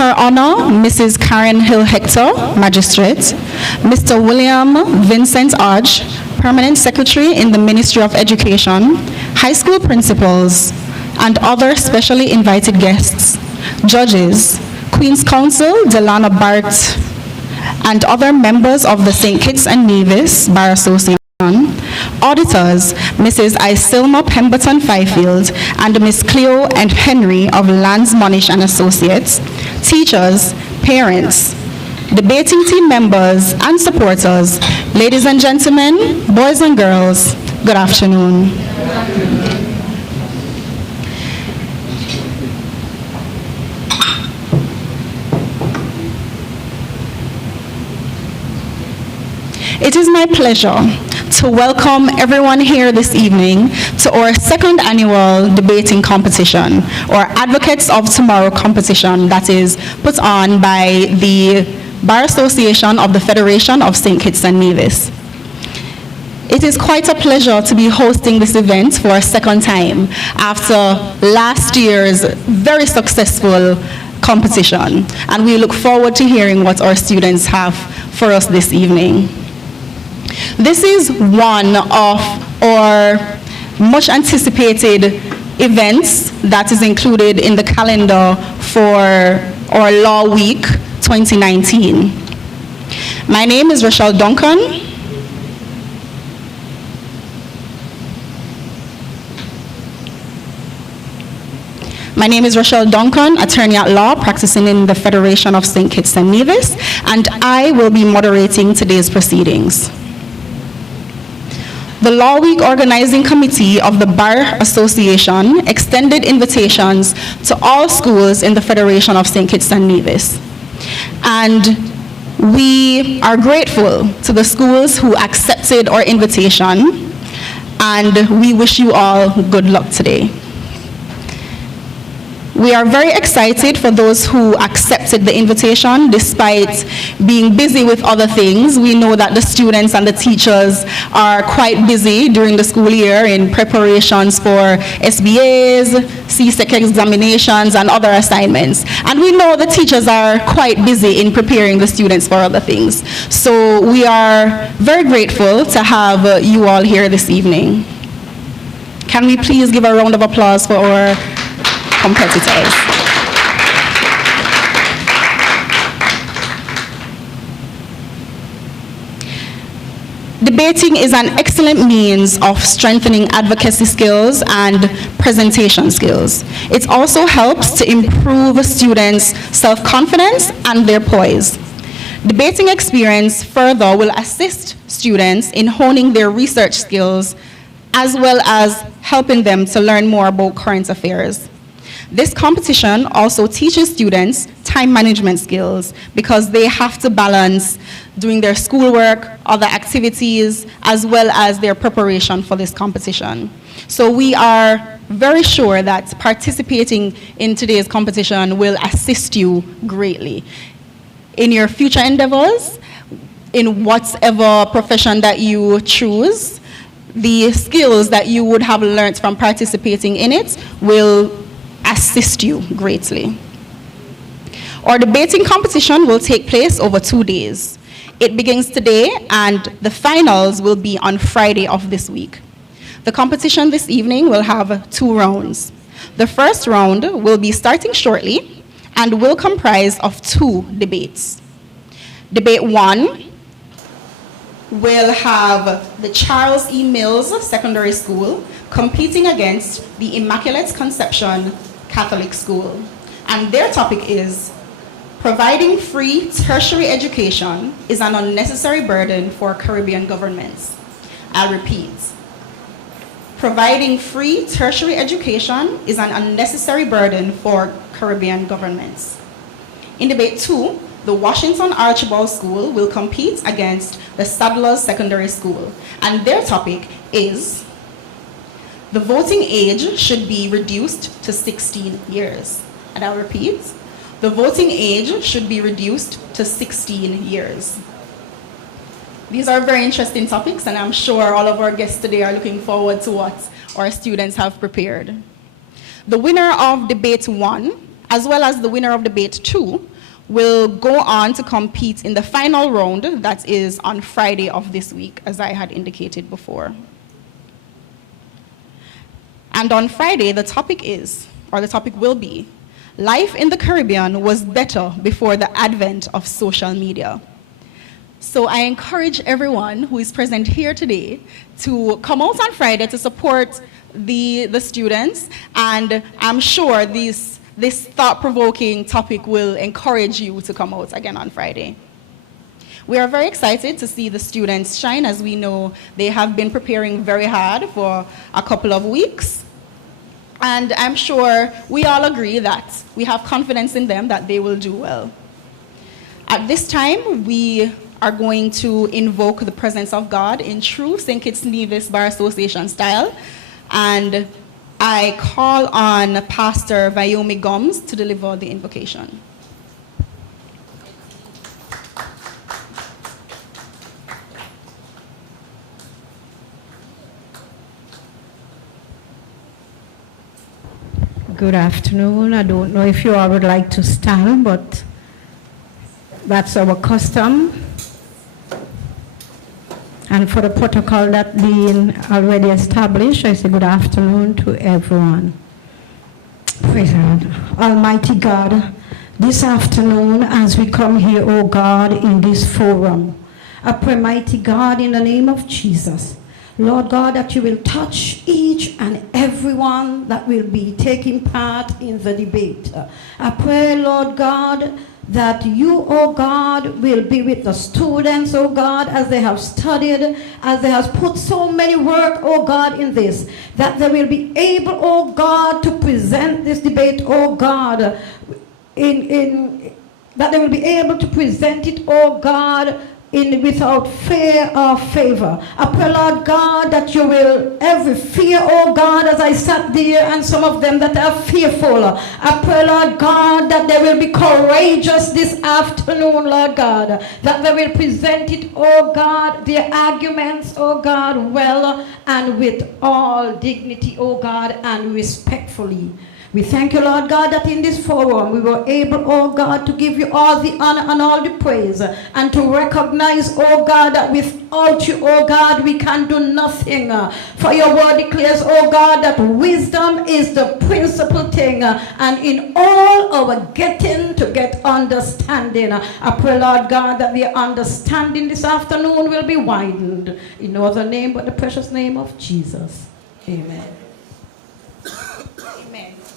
Her Honor, Mrs. Karen Hill Hector, Magistrate, Mr. William Vincent Arch, Permanent Secretary in the Ministry of Education, high school principals, and other specially invited guests, judges, Queen's Counsel, Delana Bart, and other members of the St. Kitts and Nevis Bar Association, auditors, Mrs. Isilma Pemberton Fifield and Ms. Cleo and Henry of Lands Monish and Associates, teachers, parents, debating team members and supporters, ladies and gentlemen, boys and girls, good afternoon. It is my pleasure to welcome everyone here this evening to our second annual debating competition, or Advocates of Tomorrow competition, that is put on by the Bar Association of the Federation of St. Kitts and Nevis. It is quite a pleasure to be hosting this event for a second time after last year's very successful competition, and we look forward to hearing what our students have for us this evening. This is one of our much anticipated events that is included in the calendar for our Law Week 2019. My name is Rochelle Duncan. My name is Rochelle Duncan, attorney at law, practicing in the Federation of St. Kitts and Nevis, and I will be moderating today's proceedings. The Law Week Organizing Committee of the Bar Association extended invitations to all schools in the Federation of St. Kitts and Nevis. And we are grateful to the schools who accepted our invitation, and we wish you all good luck today. We are very excited for those who accepted the invitation despite being busy with other things. We know that the students and the teachers are quite busy during the school year in preparations for SBAs, CSEC examinations, and other assignments. And we know the teachers are quite busy in preparing the students for other things. So we are very grateful to have you all here this evening. Can we please give a round of applause for our competitors? Debating is an excellent means of strengthening advocacy skills and presentation skills. It also helps to improve students' self-confidence and their poise. Debating experience further will assist students in honing their research skills, as well as helping them to learn more about current affairs. This competition also teaches students time management skills because they have to balance doing their schoolwork, other activities, as well as their preparation for this competition. So we are very sure that participating in today's competition will assist you greatly in your future endeavors, in whatever profession that you choose. The skills that you would have learned from participating in it will assist you greatly. Our debating competition will take place over 2 days. It begins today, and the finals will be on Friday of this week. The competition this evening will have 2 rounds. The first round will be starting shortly and will comprise of 2 debates. Debate 1 will have the Charles E. Mills Secondary School competing against the Immaculate Conception Catholic School. And their topic is, providing free tertiary education is an unnecessary burden for Caribbean governments. I'll repeat. Providing free tertiary education is an unnecessary burden for Caribbean governments. In debate 2, the Washington Archibald School will compete against the Sadler's Secondary School, and their topic is, the voting age should be reduced to 16 years. And I'll repeat, the voting age should be reduced to 16 years. These are very interesting topics, and I'm sure all of our guests today are looking forward to what our students have prepared. The winner of debate 1, as well as the winner of debate 2, will go on to compete in the final round, that is on Friday of this week, as I had indicated before. And on Friday, the topic will be, life in the Caribbean was better before the advent of social media. So I encourage everyone who is present here today to come out on Friday to support the students, and I'm sure this thought-provoking topic will encourage you to come out again on Friday. We are very excited to see the students shine, as we know they have been preparing very hard for a couple of weeks. And I'm sure we all agree that we have confidence in them that they will do well. At this time, we are going to invoke the presence of God in true St. Kitts Nevis Bar Association style. And I call on Pastor Vyomi Gomes to deliver the invocation. Good afternoon. I don't know if you all would like to stand, but that's our custom. And for the protocol that being already established, I say good afternoon to everyone. Praise God. Almighty God, this afternoon as we come here, oh God, in this forum, I pray, mighty God, in the name of Jesus, Lord God, that you will touch each and everyone that will be taking part in the debate. I pray, Lord God, that you, oh God, will be with the students, oh God, as they have studied, as they have put so many work, oh God, in this, that they will be able, oh God, to present this debate, oh God, that they will be able to present it, oh God, without fear or favor. I pray, Lord God, that you will, every fear, oh God, as I sat there, and some of them that are fearful, I pray, Lord God, that they will be courageous this afternoon, Lord God, that they will present it, oh God, their arguments, oh God, well and with all dignity, oh God, and respectfully. We thank you, Lord God, that in this forum we were able, oh God, to give you all the honor and all the praise, and to recognize, oh God, that without you, oh God, we can do nothing. For your word declares, oh God, that wisdom is the principal thing, and in all our getting to get understanding. I pray, Lord God, that the understanding this afternoon will be widened. In no other name but the precious name of Jesus. Amen.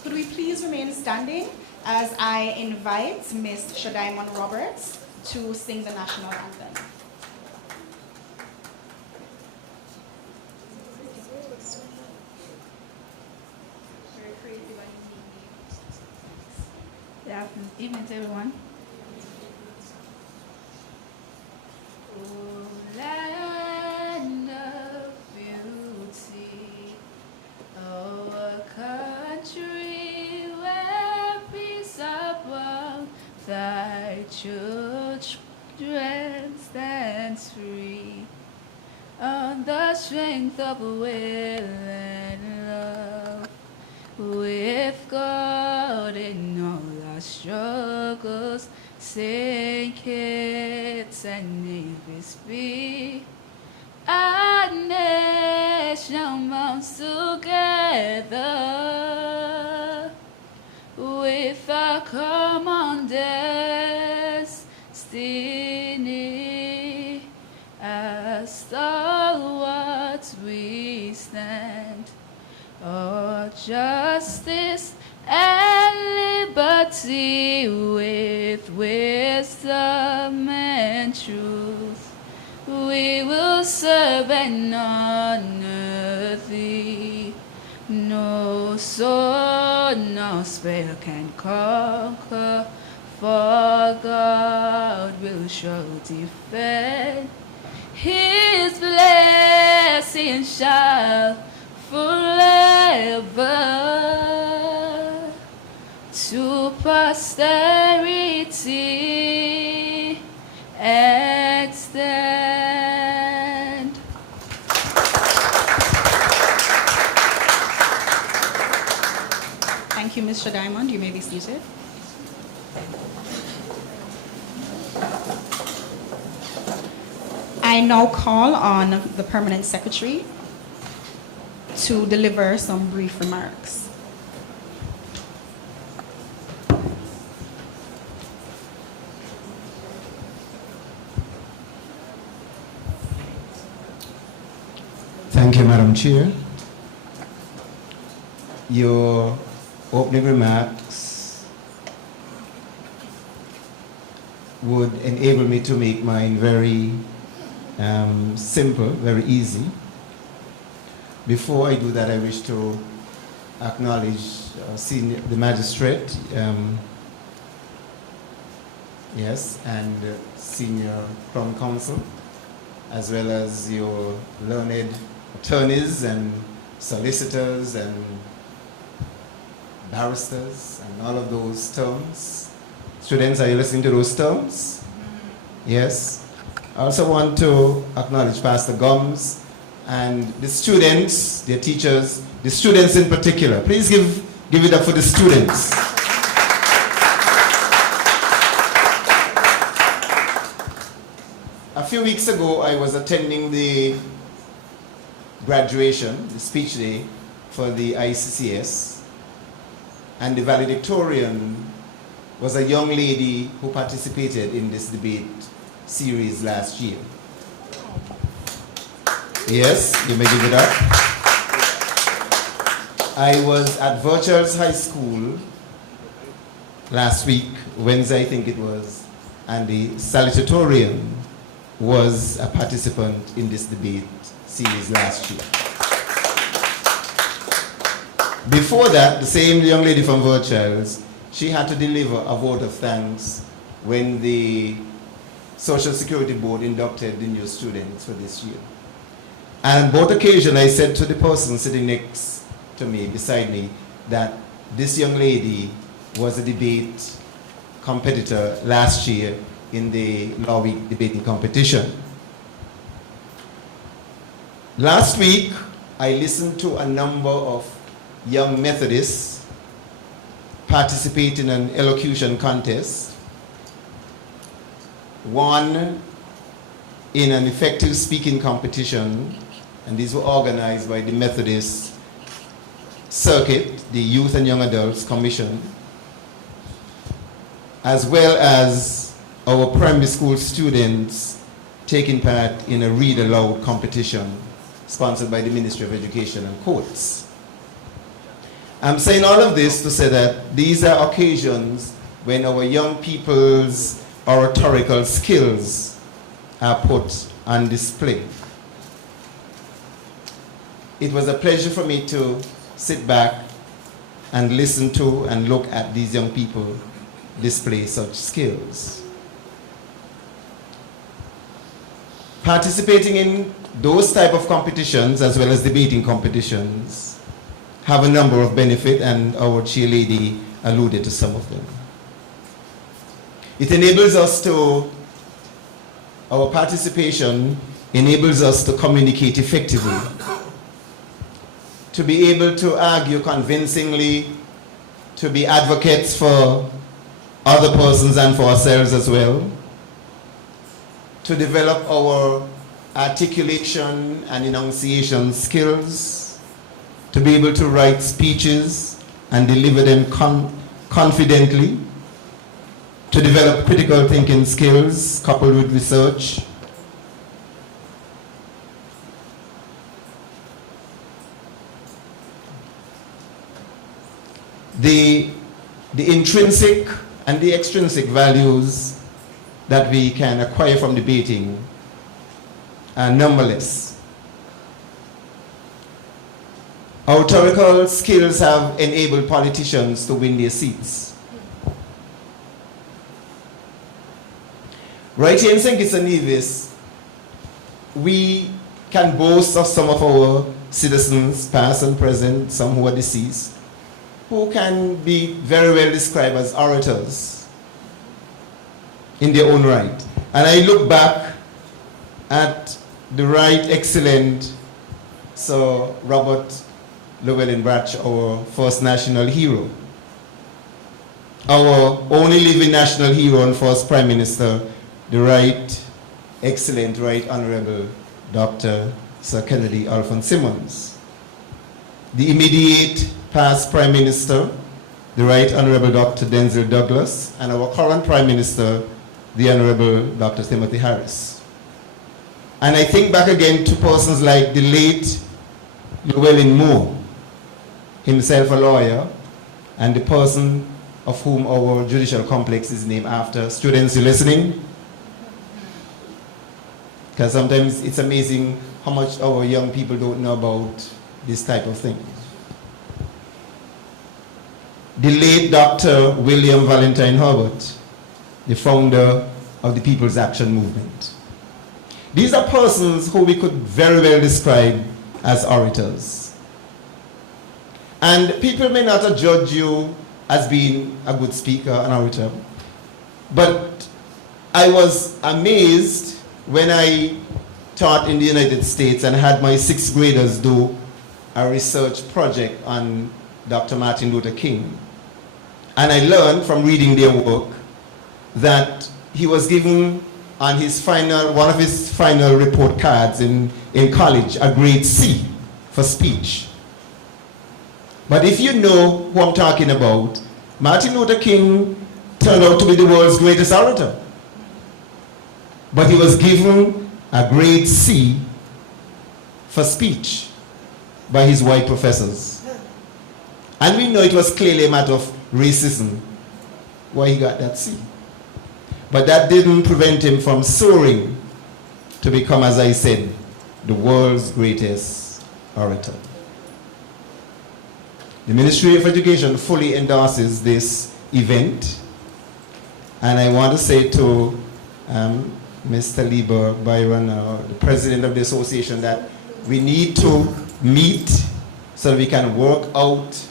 Could we please remain standing as I invite Ms. Shadaimon Roberts to sing the national anthem. Good evening to everyone. Oh, land of beauty, our country where peace above, thy children stands free on the strength of will and love. With God in all our struggles, St. Kitts and Nevis be our nation mounts together with our common destiny. As stalwarts we stand, oh, justice and liberty with wisdom and truth. We will serve and honor thee. No sword, no spell can conquer, for God will surely defend. His blessing shall forever to posterity extend. Thank you, Ms. Shadaimon. You may be seated. I now call on the permanent secretary to deliver some brief remarks. Thank you, Madam Chair. Your opening remarks would enable me to make mine very simple, very easy. Before I do that, I wish to acknowledge the magistrate, yes, and senior Crown Counsel, as well as your learned attorneys and solicitors and barristers and all of those terms. Students, are you listening to those terms? Yes. I also want to acknowledge Pastor Gomes and the students, their teachers, the students in particular. Please give it up for the students. A few weeks ago, I was attending the graduation, the speech day for the ICCS, and the valedictorian was a young lady who participated in this debate series last year. Yes, you may give it up. I was at Virtuals High School last week, Wednesday I think it was, and the salutatorian was a participant in this debate series last year. Before that, the same young lady from Virtuals, she had to deliver a vote of thanks when the Social Security Board inducted the new students for this year. And on both occasions, I said to the person sitting next to me, beside me, that this young lady was a debate competitor last year in the Law Week debating competition. Last week, I listened to a number of young Methodists participate in an elocution contest, one in an effective speaking competition, and these were organized by the Methodist Circuit, the Youth and Young Adults Commission, as well as our primary school students taking part in a read aloud competition sponsored by the Ministry of Education and Courts. I'm saying all of this to say that these are occasions when our young people's oratorical skills are put on display. It was a pleasure for me to sit back and listen to and look at these young people display such skills. Participating in those type of competitions as well as debating competitions have a number of benefits, and our chairlady alluded to some of them. It enables us to, our participation enables us to communicate effectively, to be able to argue convincingly, to be advocates for other persons and for ourselves as well, to develop our articulation and enunciation skills, to be able to write speeches and deliver them confidently, to develop critical thinking skills coupled with research, the intrinsic and the extrinsic values that we can acquire from debating are numberless. Our rhetorical skills have enabled politicians to win their seats. Right here in St. Kitts and Nevis, we can boast of some of our citizens, past and present, some who are deceased, who can be very well described as orators in their own right. And I look back at the right excellent Sir Robert Llewellyn-Brach, our first national hero, our only living national hero and first Prime Minister, the Right Excellent Right Honorable Dr. Sir Kennedy Alphonse Simmons, the immediate past Prime Minister, the Right Honorable Dr. Denzil Douglas, and our current Prime Minister, the Honorable Dr. Timothy Harris. And I think back again to persons like the late Llewellyn Moore, himself a lawyer, and the person of whom our judicial complex is named after. Students, you listening? Because sometimes it's amazing how much our young people don't know about this type of thing. The late Dr. William Valentine Herbert, the founder of the People's Action Movement. These are persons who we could very well describe as orators. And people may not judge you as being a good speaker, an orator, but I was amazed when I taught in the United States and had my sixth graders do a research project on Dr. Martin Luther King. And I learned from reading their work that he was given on his one of his final report cards in college, a grade C for speech. But if you know who I'm talking about, Martin Luther King turned out to be the world's greatest orator. But he was given a grade C for speech by his white professors. And we know it was clearly a matter of racism why he got that C. But that didn't prevent him from soaring to become, as I said, the world's greatest orator. The Ministry of Education fully endorses this event. And I want to say to Mr. Lieber Byron, the president of the association, that we need to meet so that we can work out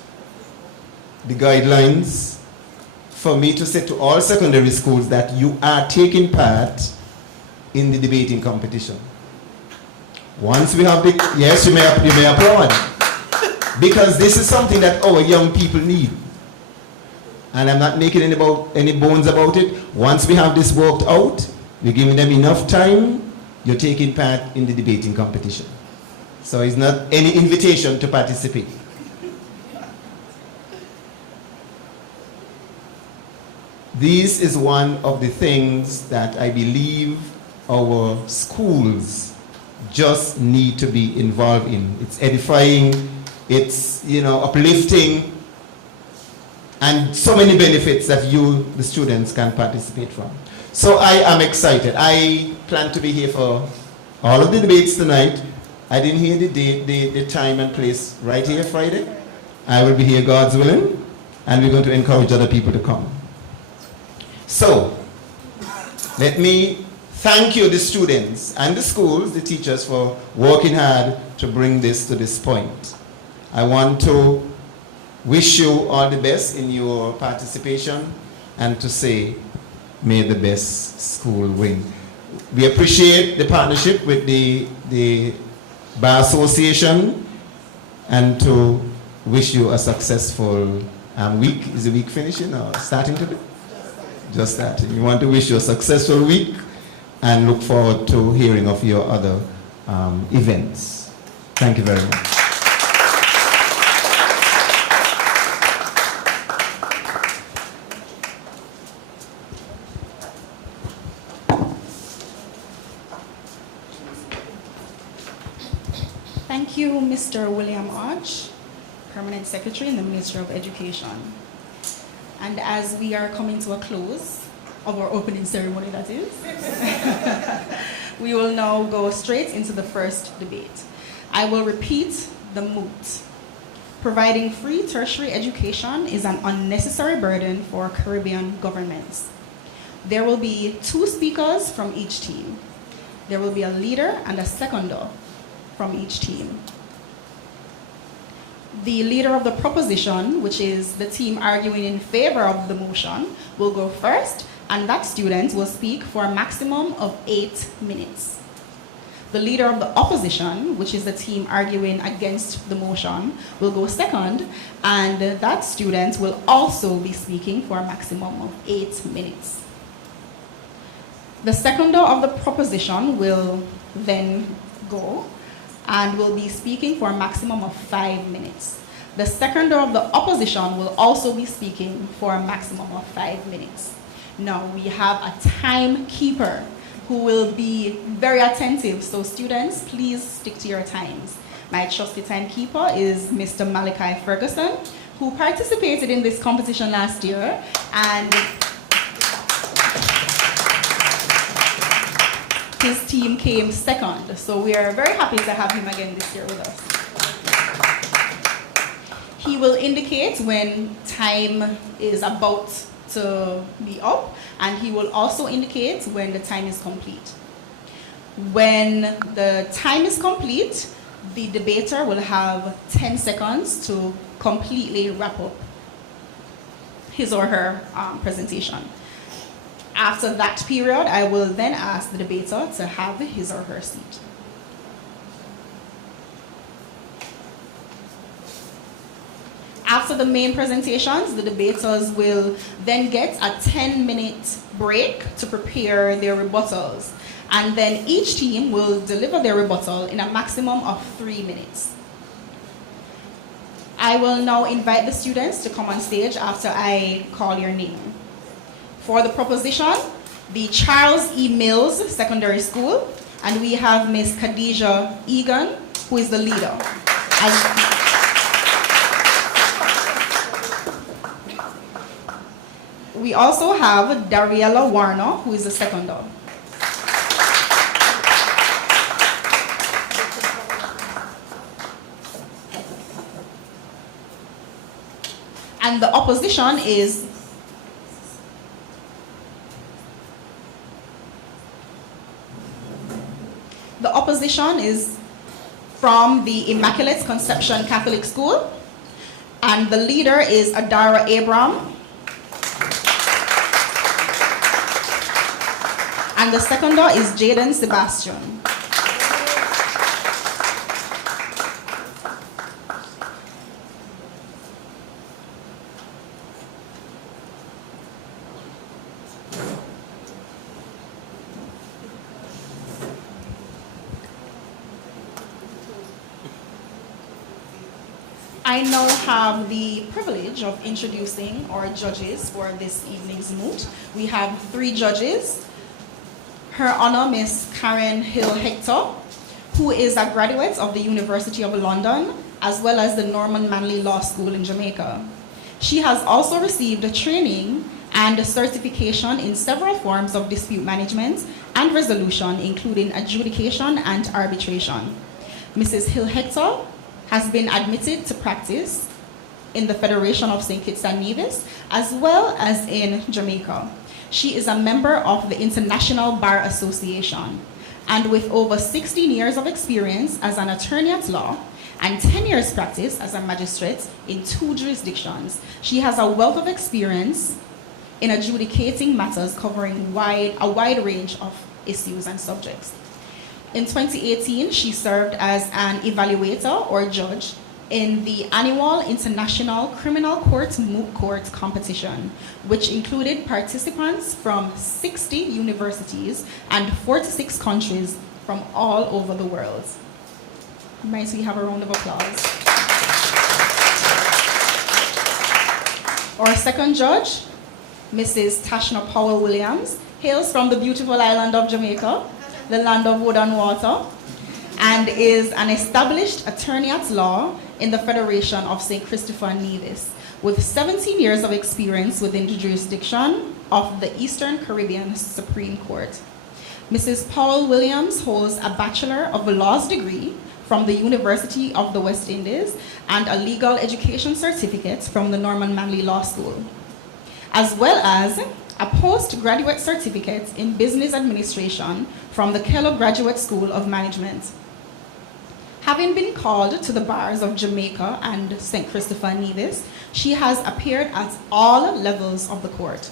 the guidelines for me to say to all secondary schools that you are taking part in the debating competition. Once we have the, yes, you may applaud, because this is something that our young people need. And I'm not making any bones about it. Once we have this worked out, we're giving them enough time, you're taking part in the debating competition. So it's not any invitation to participate. This is one of the things that I believe our schools just need to be involved in. It's edifying, it's, uplifting, and so many benefits that you, the students, can participate from. So I am excited. I plan to be here for all of the debates tonight. I didn't hear the date, the time and place right here Friday. I will be here, God's willing, and we're going to encourage other people to come. So, let me thank you, the students and the schools, the teachers, for working hard to bring this to this point. I want to wish you all the best in your participation and to say, may the best school win. We appreciate the partnership with the Bar Association and to wish you a successful week. Is the week finishing or starting to be? Just starting. We want to wish you a successful week and look forward to hearing of your other events. Thank you very much. Thank you, Mr. William Arch, Permanent Secretary in the Ministry of Education. And as we are coming to a close of our opening ceremony, that is, we will now go straight into the first debate. I will repeat the moot. Providing free tertiary education is an unnecessary burden for Caribbean governments. There will be 2 speakers from each team. There will be a leader and a seconder from each team. The leader of the proposition, which is the team arguing in favor of the motion, will go first, and that student will speak for a maximum of 8 minutes. The leader of the opposition, which is the team arguing against the motion, will go second, and that student will also be speaking for a maximum of 8 minutes. The seconder of the proposition will then go and will be speaking for a maximum of 5 minutes. The seconder of the opposition will also be speaking for a maximum of 5 minutes. Now, we have a timekeeper who will be very attentive, so students, please stick to your times. My trusty timekeeper is Mr. Malachi Ferguson, who participated in this competition last year, and his team came second, so we are very happy to have him again this year with us. He will indicate when time is about to be up, and he will also indicate when the time is complete. When the time is complete, the debater will have 10 seconds to completely wrap up his or her presentation. After that period, I will then ask the debater to have his or her seat. After the main presentations, the debaters will then get a 10-minute break to prepare their rebuttals. And then each team will deliver their rebuttal in a maximum of 3 minutes. I will now invite the students to come on stage after I call your name. For the proposition, the Charles E. Mills Secondary School, and we have Miss Khadija Egan, who is the leader. We also have Dariella Warner, who is the seconder. And the opposition is from the Immaculate Conception Catholic School, and the leader is Adara Abram, and the seconder is Jaden Sebastian. I now have the privilege of introducing our judges for this evening's moot. We have 3 judges. Her Honor, Miss Karen Hill Hector, who is a graduate of the University of London, as well as the Norman Manley Law School in Jamaica. She has also received a training and a certification in several forms of dispute management and resolution, including adjudication and arbitration. Mrs. Hill Hector has been admitted to practice in the Federation of St. Kitts and Nevis, as well as in Jamaica. She is a member of the International Bar Association, and with over 16 years of experience as an attorney at law and 10 years practice as a magistrate in 2 jurisdictions, she has a wealth of experience in adjudicating matters covering a wide range of issues and subjects. In 2018, she served as an evaluator or judge in the annual International Criminal Court Moot Court competition, which included participants from 60 universities and 46 countries from all over the world. Might we have a round of applause? Our second judge, Mrs. Tashna Powell-Williams, hails from the beautiful island of Jamaica, the land of wood and water, and is an established attorney at law in the Federation of St. Christopher and Nevis, with 17 years of experience within the jurisdiction of the Eastern Caribbean Supreme Court. Mrs. Powell-Williams holds a Bachelor of Laws degree from the University of the West Indies and a legal education certificate from the Norman Manley Law School, as well as a postgraduate certificate in business administration from the Kellogg Graduate School of Management. Having been called to the bars of Jamaica and St. Christopher and Nevis, she has appeared at all levels of the court.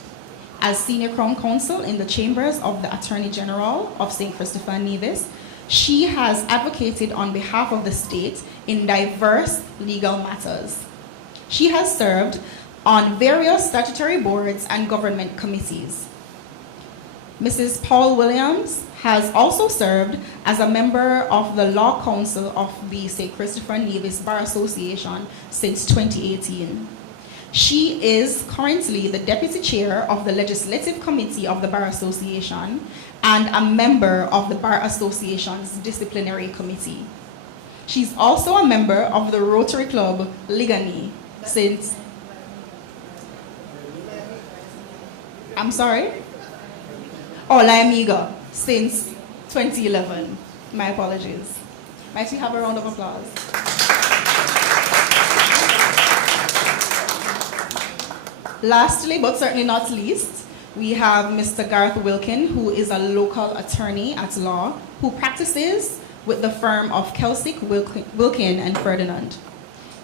As Senior Crown Counsel in the chambers of the Attorney General of St. Christopher and Nevis, she has advocated on behalf of the state in diverse legal matters. She has served on various statutory boards and government committees. Mrs. Paul Williams has also served as a member of the Law Council of the St. Christopher Nevis Bar Association since 2018. She is currently the Deputy Chair of the Legislative Committee of the Bar Association and a member of the Bar Association's Disciplinary Committee. She's also a member of the Rotary Club Ligani since... I'm sorry? Oh, La Amiga, since 2011. My apologies. Might we have a round of applause? Lastly, but certainly not least, we have Mr. Garth Wilkin, who is a local attorney at law who practices with the firm of Kelsick, Wilkin and Ferdinand.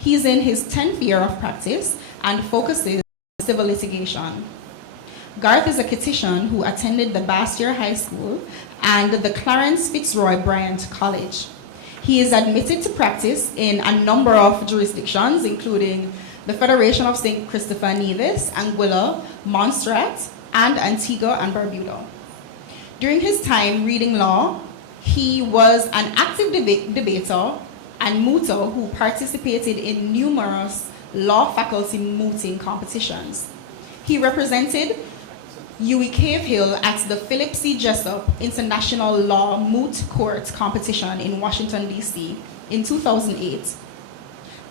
He's in his 10th year of practice and focuses on civil litigation. Garth is a Kittian who attended the Bastyr High School and the Clarence Fitzroy Bryant College. He is admitted to practice in a number of jurisdictions, including the Federation of St. Christopher Nevis, Anguilla, Montserrat, and Antigua and Barbuda. During his time reading law, he was an active debater and mooter who participated in numerous law faculty mooting competitions. He represented UWI Cave Hill at the Philip C. Jessup International Law Moot Court competition in Washington, D.C. in 2008,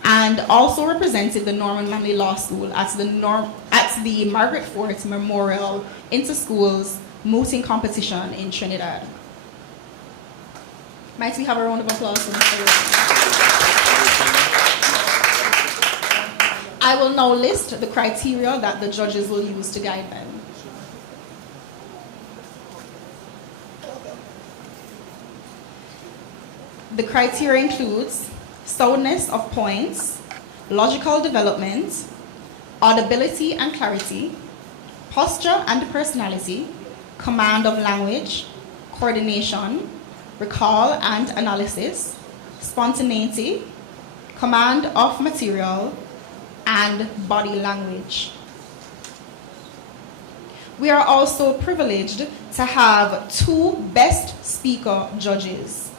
and also represented the Norman Manley Law School at the Margaret Fort Memorial Inter-Schools Mooting competition in Trinidad. Might we have a round of applause for Mr. Wilson? I will now list the criteria that the judges will use to guide them. The criteria includes soundness of points, logical development, audibility and clarity, posture and personality, command of language, coordination, recall and analysis, spontaneity, command of material, and body language. We are also privileged to have 2 best speaker judges.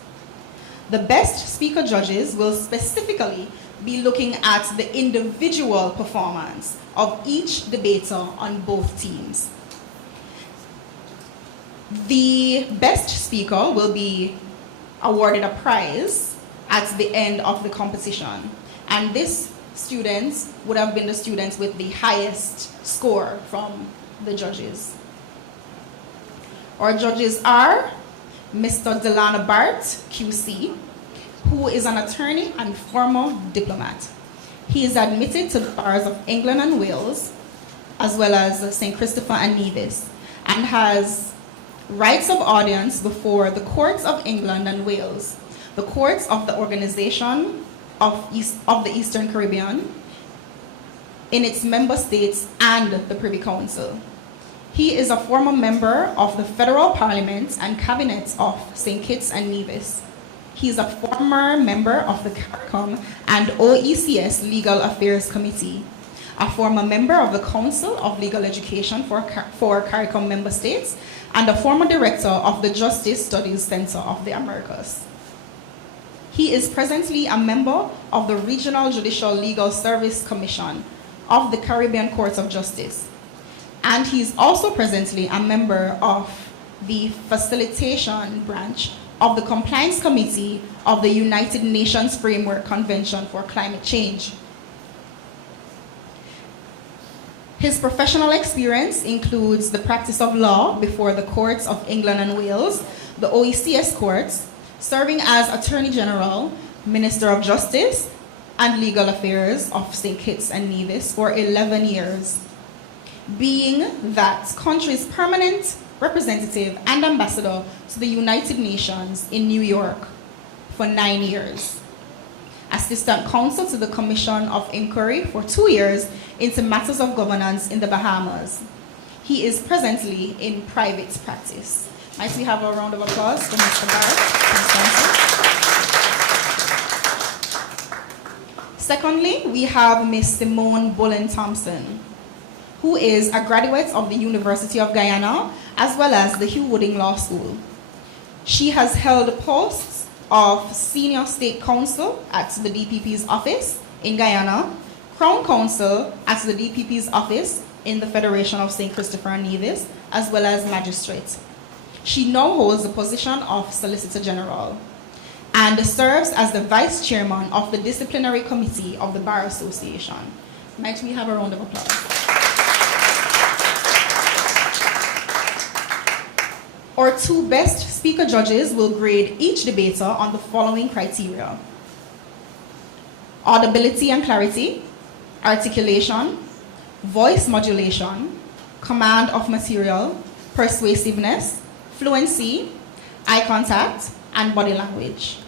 The best speaker judges will specifically be looking at the individual performance of each debater on both teams. The best speaker will be awarded a prize at the end of the competition, and this students would have been the students with the highest score from the judges. Our judges are Mr. Delana Bart, QC, who is an attorney and former diplomat. He is admitted to the bars of England and Wales, as well as St. Christopher and Nevis, and has rights of audience before the courts of England and Wales, the courts of the Organization of the Eastern Caribbean, in its member states, and the Privy Council. He is a former member of the Federal Parliament and Cabinet of St. Kitts and Nevis. He is a former member of the CARICOM and OECS Legal Affairs Committee, a former member of the Council of Legal Education for CARICOM member states, and a former director of the Justice Studies Center of the Americas. He is presently a member of the Regional Judicial Legal Service Commission of the Caribbean Court of Justice, and he is also presently a member of the Facilitation Branch of the Compliance Committee of the United Nations Framework Convention for Climate Change. His professional experience includes the practice of law before the courts of England and Wales, the OECS courts, serving as Attorney General, Minister of Justice, and Legal Affairs of St. Kitts and Nevis for 11 years, being that country's permanent representative and ambassador to the United Nations in New York for 9 years, assistant counsel to the Commission of Inquiry for 2 years into matters of governance in the Bahamas. He is presently in private practice. Might we have a round of applause for Mr. Barrett? Secondly, we have Ms. Simone Bullen Thompson. who is a graduate of the University of Guyana, as well as the Hugh Wooding Law School. She has held posts of Senior State Counsel at the DPP's office in Guyana, Crown Counsel at the DPP's office in the Federation of St. Christopher and Nevis, as well as magistrate. She now holds the position of Solicitor General and serves as the Vice Chairman of the Disciplinary Committee of the Bar Association. Might we have a round of applause? Our two best speaker judges will grade each debater on the following criteria: audibility and clarity, articulation, voice modulation, command of material, persuasiveness, fluency, eye contact, and body language.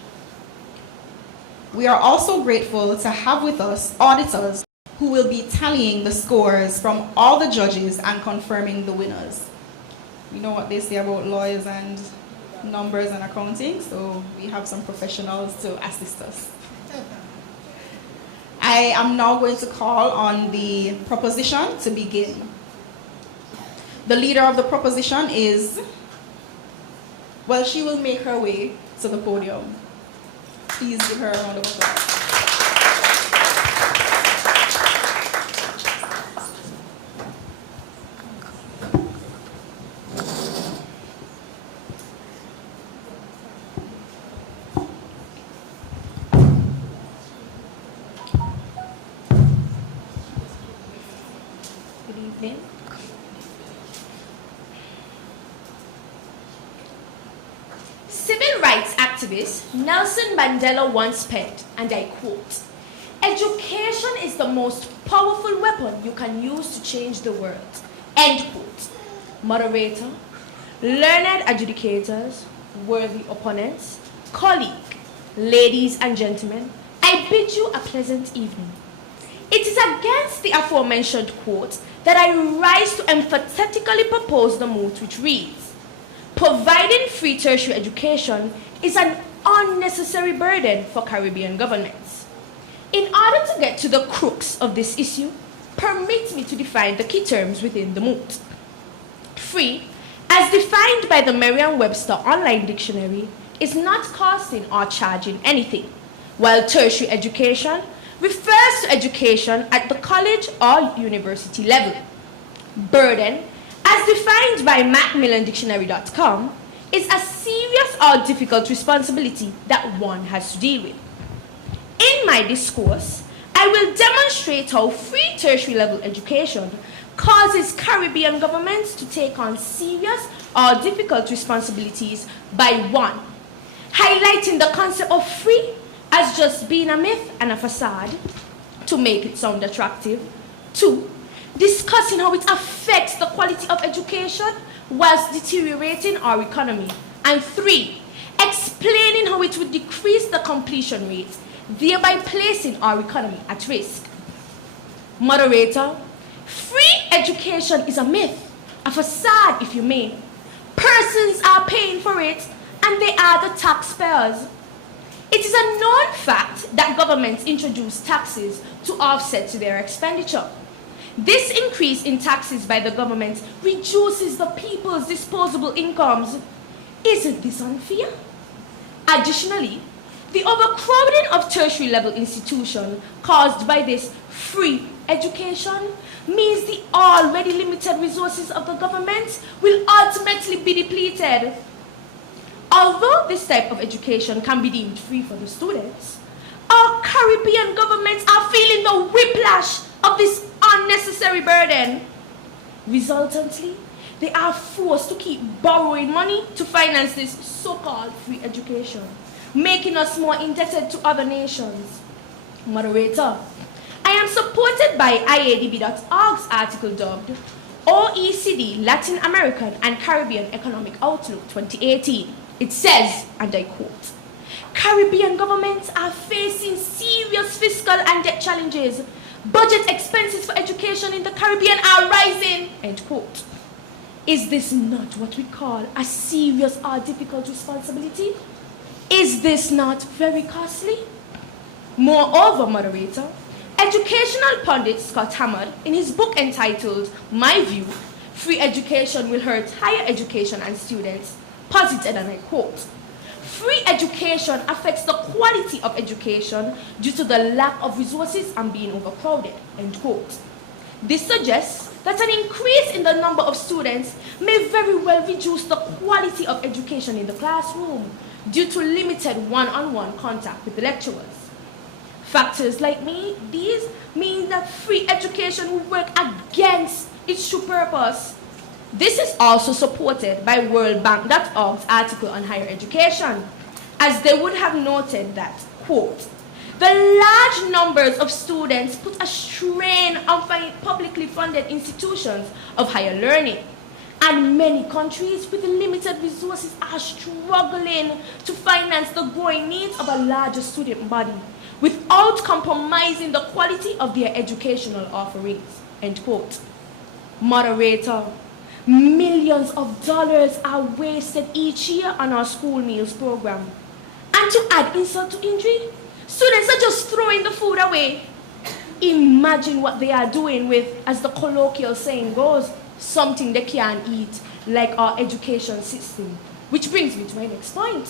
We are also grateful to have with us auditors who will be tallying the scores from all the judges and confirming the winners. You know what they say about lawyers and numbers and accounting, so we have some professionals to assist us. I am now going to call on the proposition to begin. The leader of the proposition is, well, she will make her way to the podium. Please give her a round of applause. Good evening. Civil rights activist Nelson Mandela once penned, and I quote, "Education is the most powerful weapon you can use to change the world." End quote. Moderator, learned adjudicators, worthy opponents, colleague, ladies and gentlemen, I bid you a pleasant evening. It is against the aforementioned quote that I rise to emphatically propose the moot which reads, "Providing free tertiary education is an unnecessary burden for Caribbean governments." In order to get to the crux of this issue, permit me to define the key terms within the moot. Free, as defined by the Merriam-Webster Online Dictionary, is not costing or charging anything, while tertiary education refers to education at the college or university level. Burden, as defined by MacmillanDictionary.com, is a serious or difficult responsibility that one has to deal with. In my discourse, I will demonstrate how free tertiary level education causes Caribbean governments to take on serious or difficult responsibilities by one, highlighting the concept of free as just being a myth and a facade to make it sound attractive. Two, discussing how it affects the quality of education whilst deteriorating our economy. And three, explaining how it would decrease the completion rate, thereby placing our economy at risk. Moderator, free education is a myth, a facade if you may. Persons are paying for it, and they are the taxpayers. It is a known fact that governments introduce taxes to offset their expenditure. This increase in taxes by the government reduces the people's disposable incomes. Isn't this unfair? Additionally, the overcrowding of tertiary level institutions caused by this free education means the already limited resources of the government will ultimately be depleted. Although this type of education can be deemed free for the students, our Caribbean governments are feeling the whiplash of this unnecessary burden. Resultantly, they are forced to keep borrowing money to finance this so-called free education, making us more indebted to other nations. Moderator, I am supported by IADB.org's article dubbed OECD Latin American and Caribbean Economic Outlook 2018. It says, and I quote, "Caribbean governments are facing serious fiscal and debt challenges. Budget expenses for education in the Caribbean are rising," end quote. Is this not what we call a serious or difficult responsibility? Is this not very costly? Moreover, moderator, Educational pundit Scott Hammond, in his book entitled My View, Free Education Will Hurt Higher Education and Students, posited, and I quote, "Free education affects the quality of education due to the lack of resources and being overcrowded," end quote. This suggests that an increase in the number of students may very well reduce the quality of education in the classroom due to limited one-on-one contact with the lecturers. Factors like these mean that free education will work against its true purpose. This is also supported by worldbank.org's article on higher education, as they would have noted that, quote, "The large numbers of students put a strain on publicly funded institutions of higher learning, and many countries with limited resources are struggling to finance the growing needs of a larger student body without compromising the quality of their educational offerings," end quote. Moderator, millions of dollars are wasted each year on our school meals program. And to add insult to injury, students are just throwing the food away. Imagine what they are doing with, as the colloquial saying goes, something they can't eat, like our education system. Which brings me to my next point.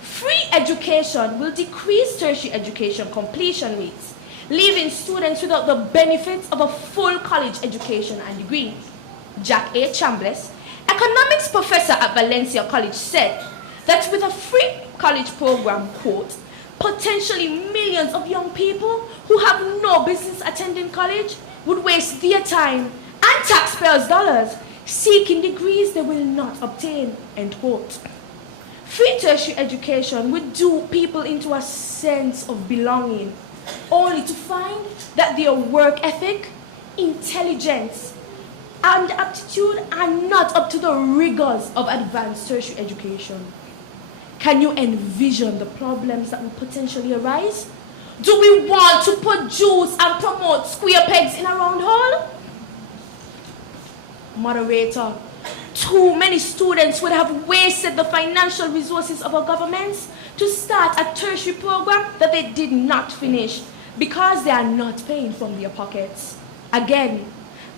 Free education will decrease tertiary education completion rates, leaving students without the benefits of a full college education and degree. Jack A. Chambliss, economics professor at Valencia College, said that with a free college program, quote, "potentially millions of young people who have no business attending college would waste their time and taxpayers' dollars seeking degrees they will not obtain," end quote. Free tertiary education would do people into a sense of belonging, only to find that their work ethic, intelligence, and aptitude are not up to the rigors of advanced tertiary education. Can you envision the problems that will potentially arise? Do we want to produce and promote square pegs in a round hole? Moderator, too many students would have wasted the financial resources of our governments to start a tertiary program that they did not finish because they are not paying from their pockets. Again,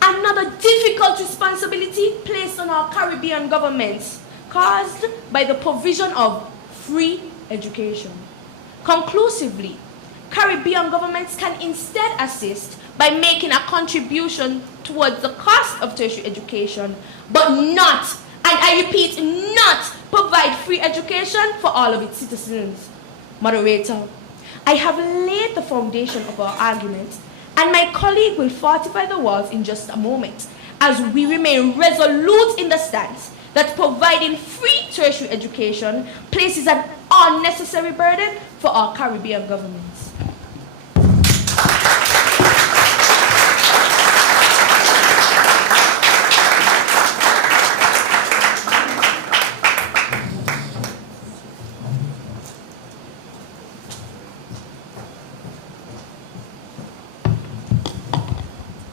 another difficult responsibility placed on our Caribbean governments, caused by the provision of free education. Conclusively, Caribbean governments can instead assist by making a contribution towards the cost of tertiary education, but not, and I repeat, not provide free education for all of its citizens. Moderator, I have laid the foundation of our argument, and my colleague will fortify the walls in just a moment, as we remain resolute in the stance that providing free tertiary education places an unnecessary burden for our Caribbean governments.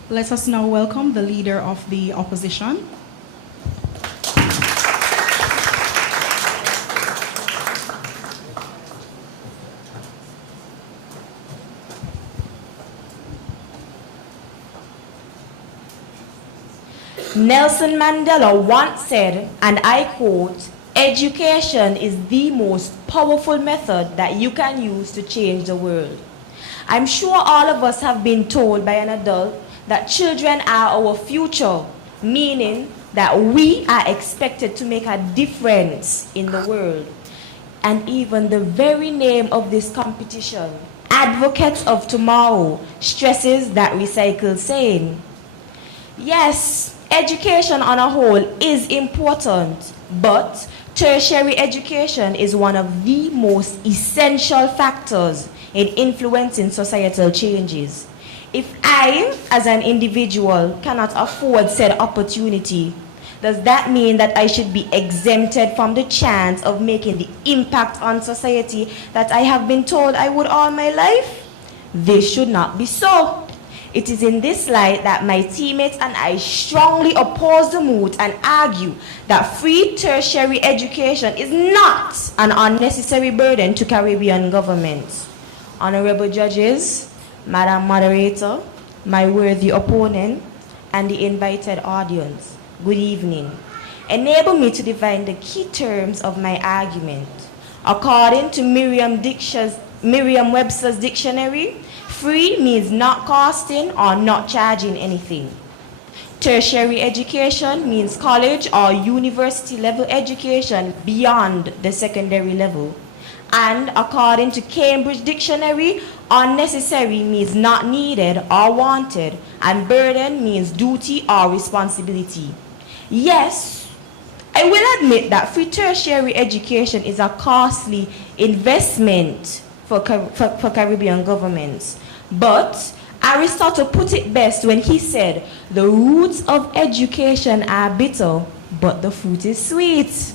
Let us now welcome the leader of the opposition. Nelson Mandela once said, and I quote, "Education is the most powerful method that you can use to change the world." I'm sure all of us have been told by an adult that children are our future, meaning that we are expected to make a difference in the world. And even the very name of this competition, Advocates of Tomorrow, stresses that recycled saying. Yes, education on a whole is important, but tertiary education is one of the most essential factors in influencing societal changes. If I, as an individual, cannot afford said opportunity, does that mean that I should be exempted from the chance of making the impact on society that I have been told I would all my life? This should not be so. It is in this light that my teammates and I strongly oppose the move and argue that free tertiary education is not an unnecessary burden to Caribbean governments. Honorable judges, Madam Moderator, my worthy opponent, and the invited audience, good evening. Enable me to define the key terms of my argument. According to Merriam-Webster's dictionary, free means not costing or not charging anything. Tertiary education means college or university level education beyond the secondary level. And according to Cambridge Dictionary, unnecessary means not needed or wanted, and burden means duty or responsibility. Yes, I will admit that free tertiary education is a costly investment for Caribbean governments. But Aristotle put it best when he said, the roots of education are bitter, but the fruit is sweet.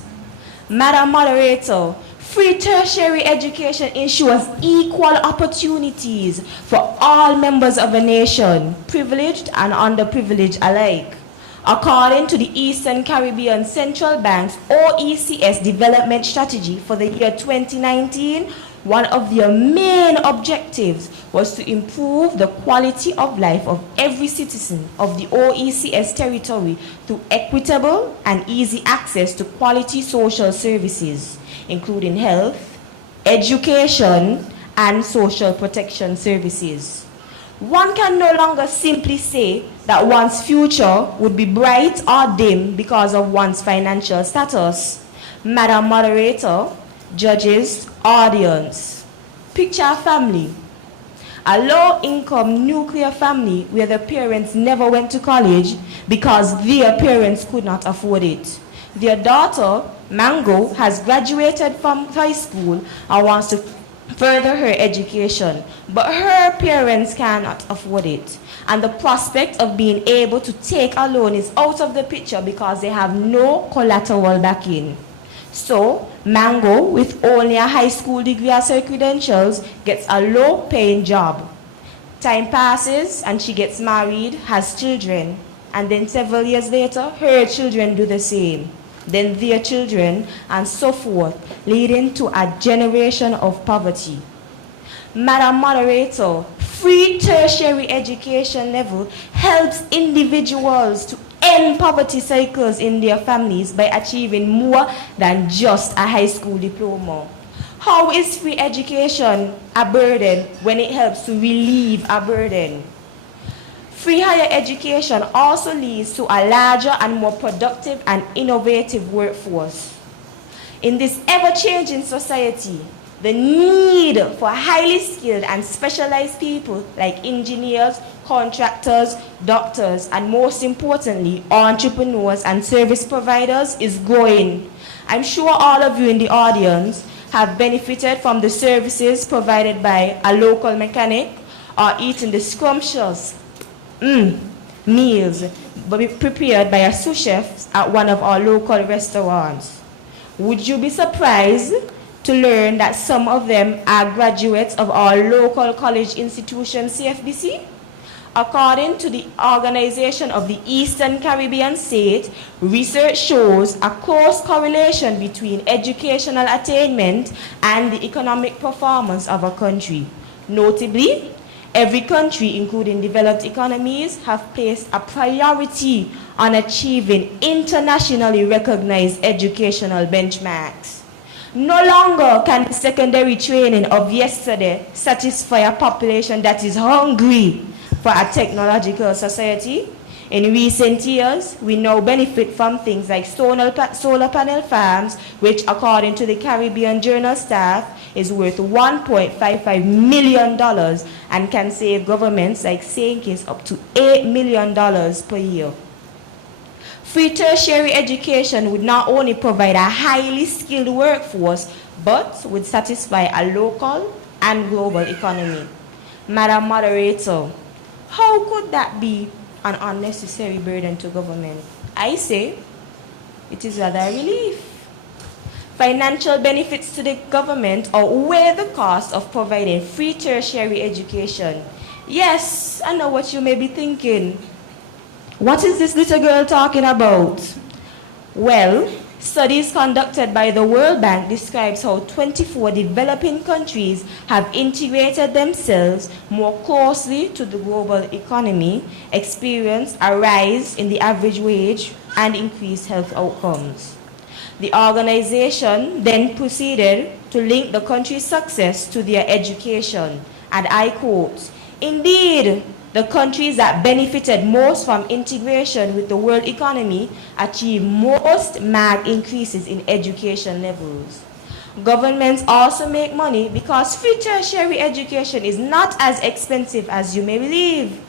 Madam Moderator, free tertiary education ensures equal opportunities for all members of a nation, privileged and underprivileged alike. According to the Eastern Caribbean Central Bank's OECS development strategy for the year 2019, one of their main objectives was to improve the quality of life of every citizen of the OECS territory through equitable and easy access to quality social services, including health, education, and social protection services. One can no longer simply say that one's future would be bright or dim because of one's financial status. Madam Moderator, judges, audience, picture a family. A low-income nuclear family where the parents never went to college because their parents could not afford it. Their daughter, Mango, has graduated from high school and wants to further her education, but her parents cannot afford it. And the prospect of being able to take a loan is out of the picture because they have no collateral backing. So, Mango, with only a high school degree as her credentials, gets a low-paying job. Time passes and she gets married, has children, and then several years later, her children do the same. Then their children, and so forth, leading to a generation of poverty. Madam Moderator, free tertiary education level helps individuals to end poverty cycles in their families by achieving more than just a high school diploma. How is free education a burden when it helps to relieve a burden? Free higher education also leads to a larger and more productive and innovative workforce. In this ever-changing society, the need for highly skilled and specialized people like engineers, contractors, doctors, and most importantly, entrepreneurs and service providers is growing. I'm sure all of you in the audience have benefited from the services provided by a local mechanic or eating the scrumptious meals prepared by a sous chef at one of our local restaurants. Would you be surprised to learn that some of them are graduates of our local college institution, CFBC? According to the Organization of the Eastern Caribbean State, research shows a close correlation between educational attainment and the economic performance of a country. Notably, every country, including developed economies, have placed a priority on achieving internationally recognized educational benchmarks. No longer can the secondary training of yesterday satisfy a population that is hungry for a technological society. In recent years, we now benefit from things like solar panel farms, which according to the Caribbean Journal staff is worth $1.55 million and can save governments like St. Kitts up to $8 million per year. Free tertiary education would not only provide a highly skilled workforce, but would satisfy a local and global economy. Madam Moderator, how could that be an unnecessary burden to government? I say it is rather a relief. Financial benefits to the government outweigh the cost of providing free tertiary education. Yes, I know what you may be thinking. What is this little girl talking about? Well, Studies conducted by the World Bank describes how 24 developing countries have integrated themselves more closely to the global economy, experienced a rise in the average wage, and increased health outcomes. The organization then proceeded to link the country's success to their education, and I quote, "Indeed, the countries that benefited most from integration with the world economy achieved most marked increases in education levels. Governments also make money because free tertiary education is not as expensive as you may believe.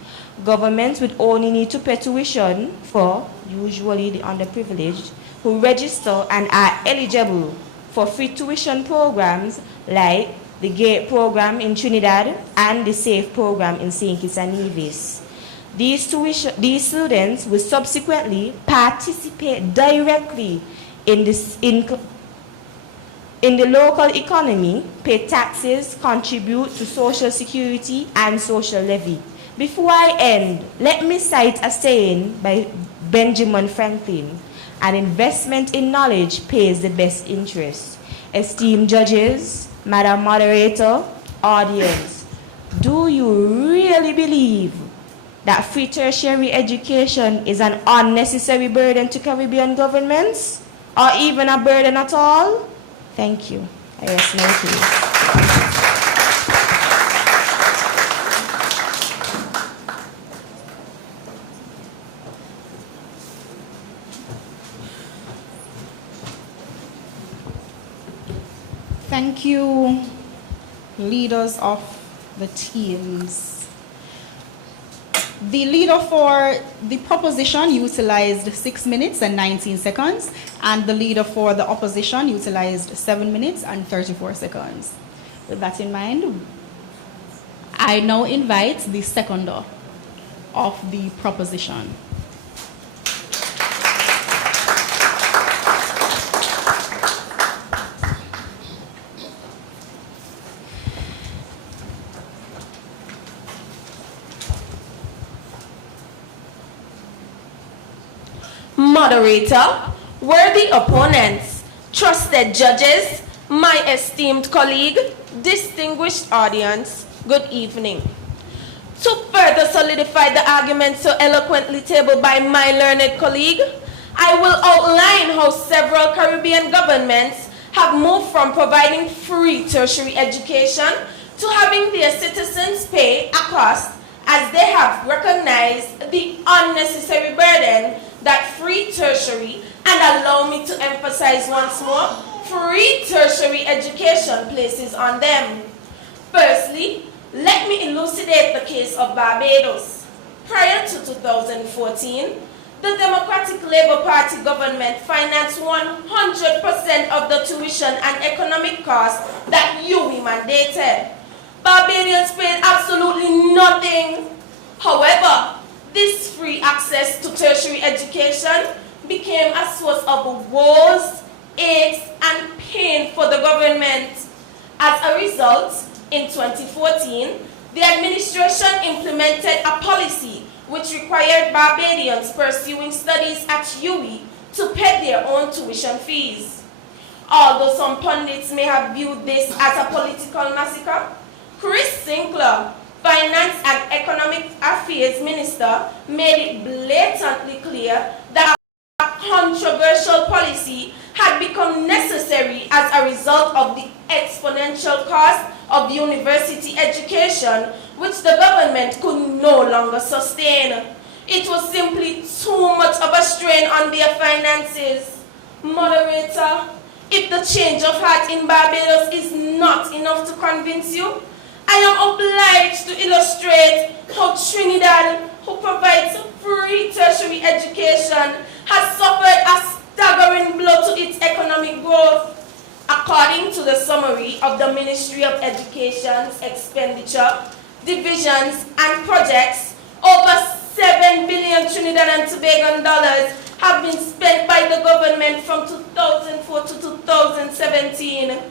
Governments would only need to pay tuition for, usually the underprivileged, who register and are eligible for free tuition programs like the GATE program in Trinidad and the SAFE program in St. Kitts and Nevis. These students will subsequently participate directly in the local economy, pay taxes, contribute to social security and social levy. Before I end, let me cite a saying by Benjamin Franklin: "An investment in knowledge pays the best interest." Esteemed judges, Madam Moderator, audience, do you really believe that free tertiary education is an unnecessary burden to Caribbean governments, or even a burden at all? Thank you. I rest my case. Thank you, leaders of the teams. The leader for the proposition utilized 6 minutes and 19 seconds, and the leader for the opposition utilized 7 minutes and 34 seconds. With that in mind, I now invite the seconder of the proposition. Moderator, worthy opponents, trusted judges, my esteemed colleague, distinguished audience, good evening. To further solidify the argument so eloquently tabled by my learned colleague, I will outline how several Caribbean governments have moved from providing free tertiary education to having their citizens pay a cost, as they have recognized the unnecessary burden that free tertiary, and allow me to emphasize once more, free tertiary education places on them. Firstly, let me elucidate the case of Barbados. Prior to 2014, the Democratic Labour Party government financed 100% of the tuition and economic costs that UWI mandated. Barbadians paid absolutely nothing. However, this free access to tertiary education became a source of woes, aches, and pain for the government. As a result, in 2014, the administration implemented a policy which required Barbadians pursuing studies at UWI to pay their own tuition fees. Although some pundits may have viewed this as a political massacre, Chris Sinclair, Finance and Economic Affairs Minister, made it blatantly clear that a controversial policy had become necessary as a result of the exponential cost of university education, which the government could no longer sustain. It was simply too much of a strain on their finances. Moderator, if the change of heart in Barbados is not enough to convince you, I am obliged to illustrate how Trinidad, who provides free tertiary education, has suffered a staggering blow to its economic growth. According to the summary of the Ministry of Education's expenditure, divisions and projects, over 7 billion Trinidad and Tobago dollars have been spent by the government from 2004 to 2017.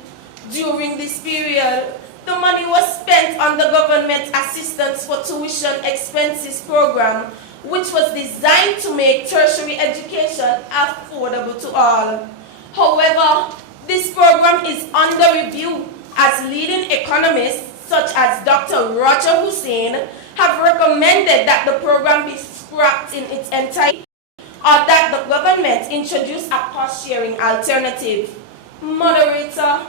During this period, the money was spent on the government assistance for tuition expenses program, which was designed to make tertiary education affordable to all. However, this program is under review as leading economists such as Dr. Roger Hussein have recommended that the program be scrapped in its entirety or that the government introduce a cost-sharing alternative. Moderator,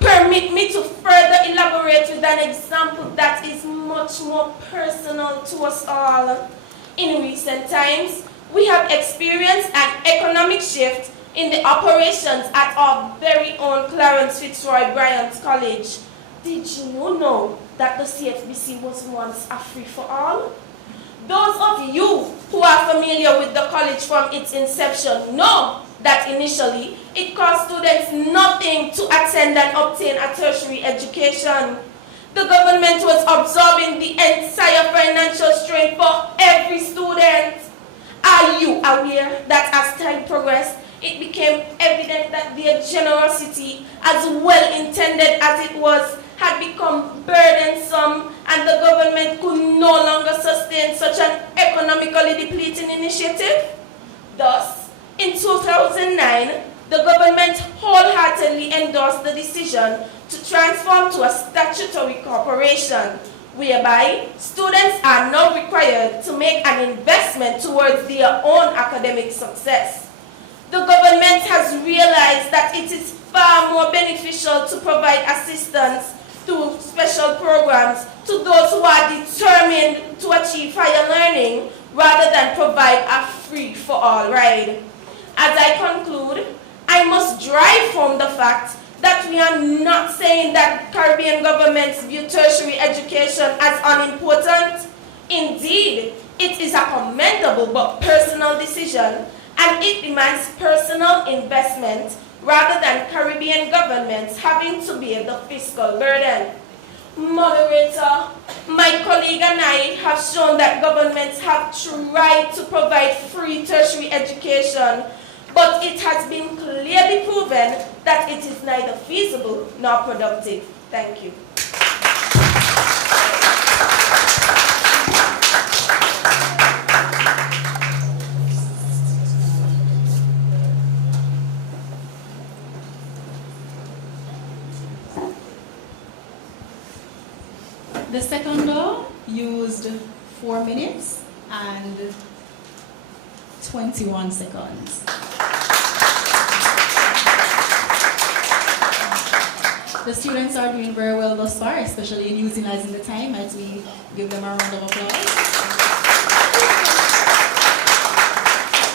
permit me to further elaborate with an example that is much more personal to us all. In recent times, we have experienced an economic shift in the operations at our very own Clarence Fitzroy Bryant College. Did you know that the CFBC was once a free-for-all? Those of you who are familiar with the college from its inception know that initially it cost students nothing to attend and obtain a tertiary education. The government was absorbing the entire financial strain for every student. Are you aware that as time progressed, it became evident that their generosity, as well intended as it was, had become burdensome, and the government could no longer sustain such an economically depleting initiative? Thus, in 2009, the government wholeheartedly endorsed the decision to transform to a statutory corporation, whereby students are now required to make an investment towards their own academic success. The government has realized that it is far more beneficial to provide assistance through special programs to those who are determined to achieve higher learning rather than provide a free-for-all ride. As I conclude, I must drive home the fact that we are not saying that Caribbean governments view tertiary education as unimportant. Indeed, it is a commendable but personal decision, and it demands personal investment rather than Caribbean governments having to bear the fiscal burden. Moderator, my colleague and I have shown that governments have tried to provide free tertiary education, but it has been clearly proven that it is neither feasible nor productive. Thank you. The second law used 4 minutes and 21 seconds. The students are doing very well thus far, especially in utilizing the time, as we give them a round of applause.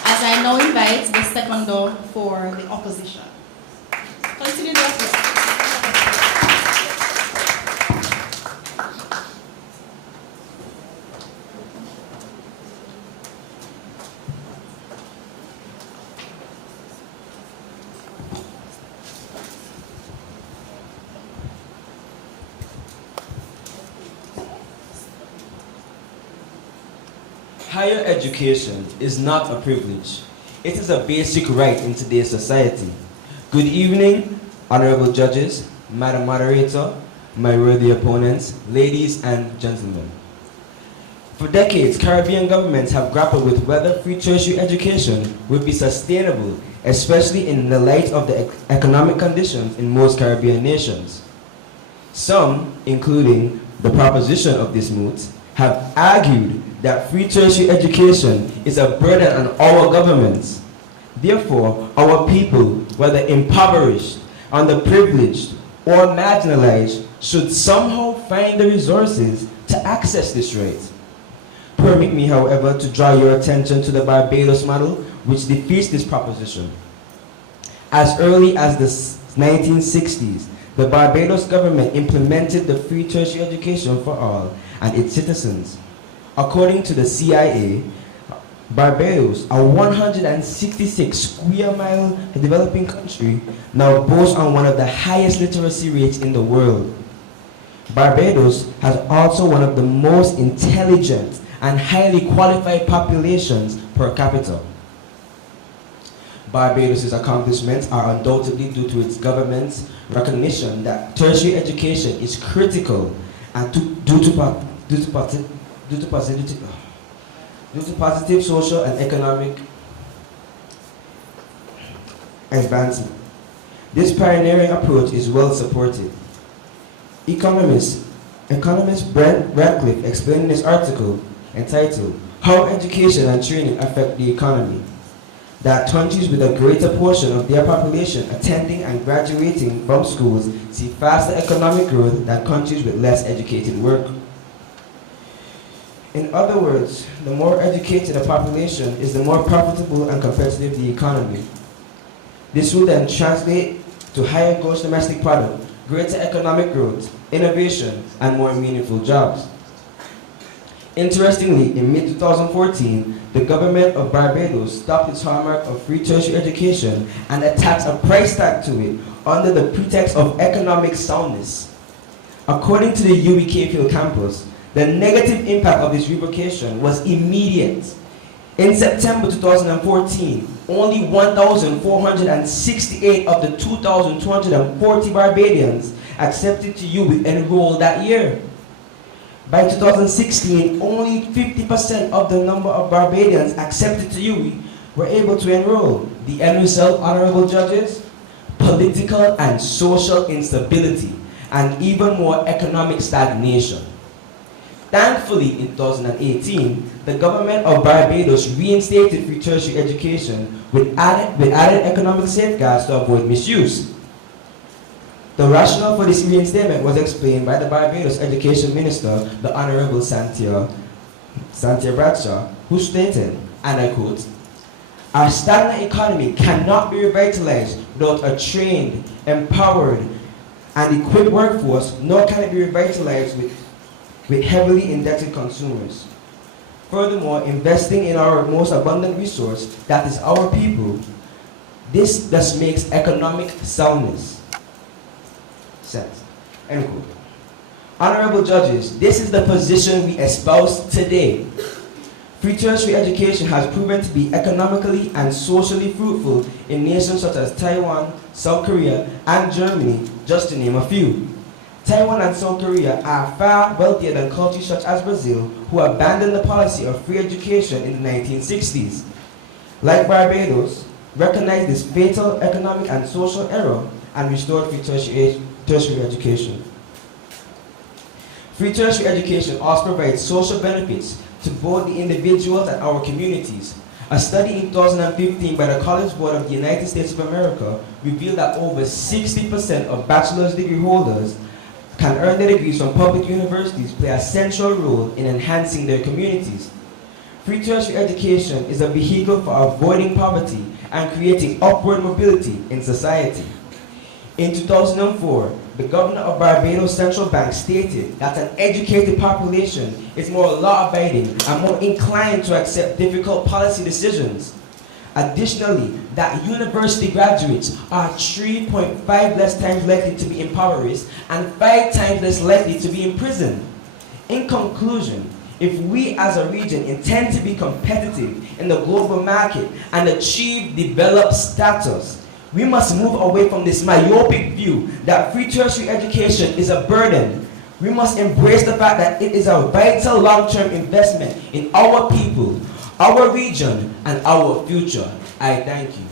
As I now invite the second law for the opposition. Continue the applause. Higher education is not a privilege. It is a basic right in today's society. Good evening, honorable judges, Madam Moderator, my worthy opponents, ladies and gentlemen. For decades, Caribbean governments have grappled with whether free tertiary education would be sustainable, especially in the light of the economic conditions in most Caribbean nations. Some, including the proposition of this moot, have argued that free tertiary education is a burden on our governments. Therefore, our people, whether impoverished, underprivileged, or marginalized, should somehow find the resources to access this right. Permit me, however, to draw your attention to the Barbados model, which defeats this proposition. As early as the 1960s, the Barbados government implemented the free tertiary education for all and its citizens. According to the CIA, Barbados, a 166 square mile developing country, now boasts on one of the highest literacy rates in the world. Barbados has also one of the most intelligent and highly qualified populations per capita. Barbados' accomplishments are undoubtedly due to its government's recognition that tertiary education is critical and due to positive social and economic advancement. This pioneering approach is well supported. Economist Brent Radcliffe explained in his article entitled How Education and Training Affect the Economy that countries with a greater portion of their population attending and graduating from schools see faster economic growth than countries with less educated work. In other words, the more educated a population is, the more profitable and competitive the economy. This will then translate to higher gross domestic product, greater economic growth, innovation, and more meaningful jobs. Interestingly, in mid-2014, the government of Barbados stopped its hallmark of free tertiary education and attached a price tag to it under the pretext of economic soundness. According to the UWI Capefield campus, the negative impact of this revocation was immediate. In September 2014, only 1,468 of the 2,240 Barbadians accepted to UWI enrolled that year. By 2016, only 50% of the number of Barbadians accepted to UWI were able to enroll. The end result, honorable judges? Political and social instability, and even more economic stagnation. Thankfully, in 2018, the government of Barbados reinstated free tertiary education with added economic safeguards to avoid misuse. The rationale for this reinstatement was explained by the Barbados Education Minister, the Honorable Santia Bradshaw, who stated, and I quote, "Our stagnant economy cannot be revitalized without a trained, empowered, and equipped workforce, nor can it be revitalized with heavily indebted consumers. Furthermore, investing in our most abundant resource, that is our people, this thus makes economic soundness sense." End quote. Honorable judges, this is the position we espouse today. Free tertiary education has proven to be economically and socially fruitful in nations such as Taiwan, South Korea, and Germany, just to name a few. Taiwan and South Korea are far wealthier than countries such as Brazil, who abandoned the policy of free education in the 1960s. Like Barbados, recognized this fatal economic and social error and restored free tertiary education. Free tertiary education also provides social benefits to both the individuals and our communities. A study in 2015 by the College Board of the United States of America revealed that over 60% of bachelor's degree holders can earn their degrees from public universities play a central role in enhancing their communities. Free tertiary education is a vehicle for avoiding poverty and creating upward mobility in society. In 2004, the governor of Barbados Central Bank stated that an educated population is more law-abiding and more inclined to accept difficult policy decisions. Additionally, that university graduates are 3.5 less times likely to be impoverished and 5 times less likely to be imprisoned. In conclusion, if we as a region intend to be competitive in the global market and achieve developed status, we must move away from this myopic view that free tertiary education is a burden. We must embrace the fact that it is a vital long-term investment in our people, our region, and our future. I thank you.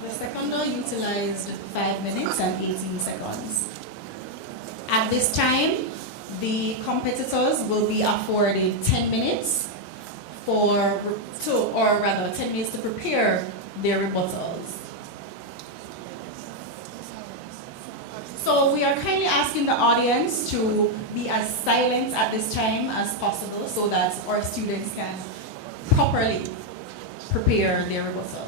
The seconder utilized 5 minutes and 18 seconds. At this time, the competitors will be afforded 10 minutes 10 minutes to prepare their rebuttals. So we are kindly asking the audience to be as silent at this time as possible so that our students can properly prepare their rebuttals.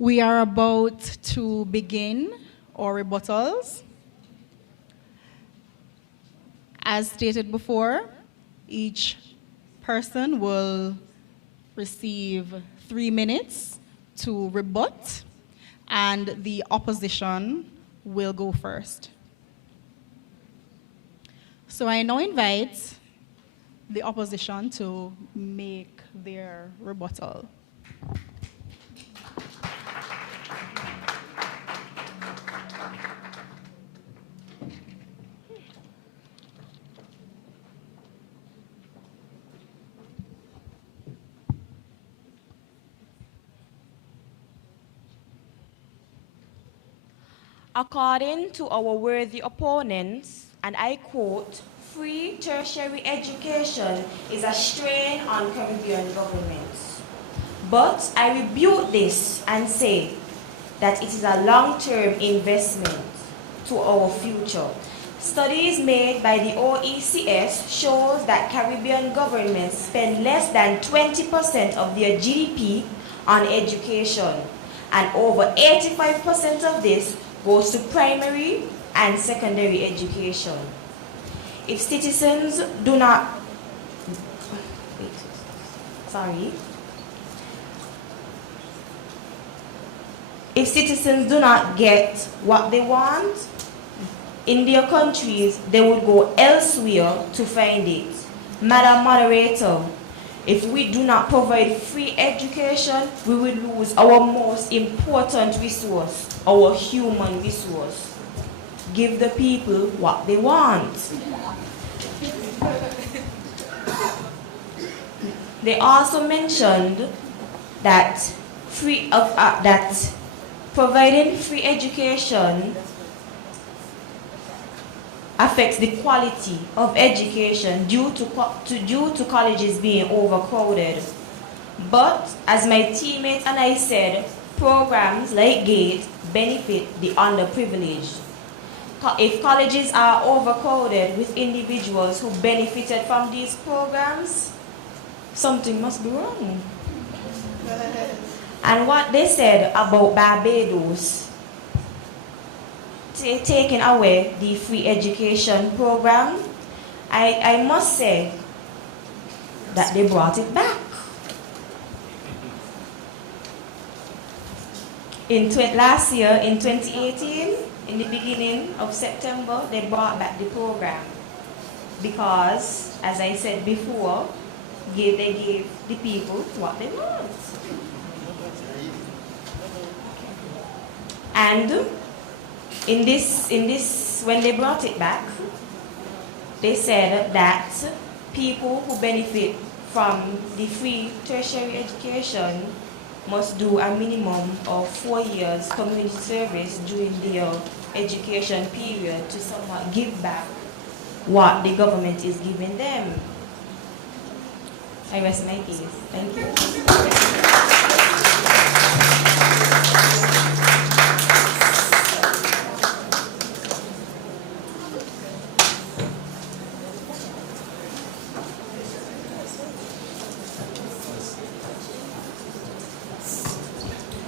We are about to begin our rebuttals. As stated before, each person will receive 3 minutes to rebut, and the opposition will go first. So I now invite the opposition to make their rebuttal. According to our worthy opponents, and I quote, free tertiary education is a strain on Caribbean governments. But I rebuke this and say that it is a long-term investment to our future. Studies made by the OECS shows that Caribbean governments spend less than 20% of their GDP on education, and over 85% of this goes to primary and secondary education. If citizens do not, if citizens do not get what they want, in their countries, they would go elsewhere to find it. Madam Moderator, if we do not provide free education, we will lose our most important resource, our human resource. Give the people what they want. They also mentioned that providing free education affects the quality of education due to colleges being overcrowded. But as my teammate and I said, programs like GATE benefit the underprivileged. If colleges are overcrowded with individuals who benefited from these programs, something must be wrong. And what they said about Barbados taking away the free education program, I must say that they brought it back. Last year, in 2018, in the beginning of September, they brought back the program because, as I said before, they gave the people what they want. And in this, when they brought it back, they said that people who benefit from the free tertiary education must do a minimum of 4 years community service during their education period to somewhat give back what the government is giving them. I rest my case. Thank you.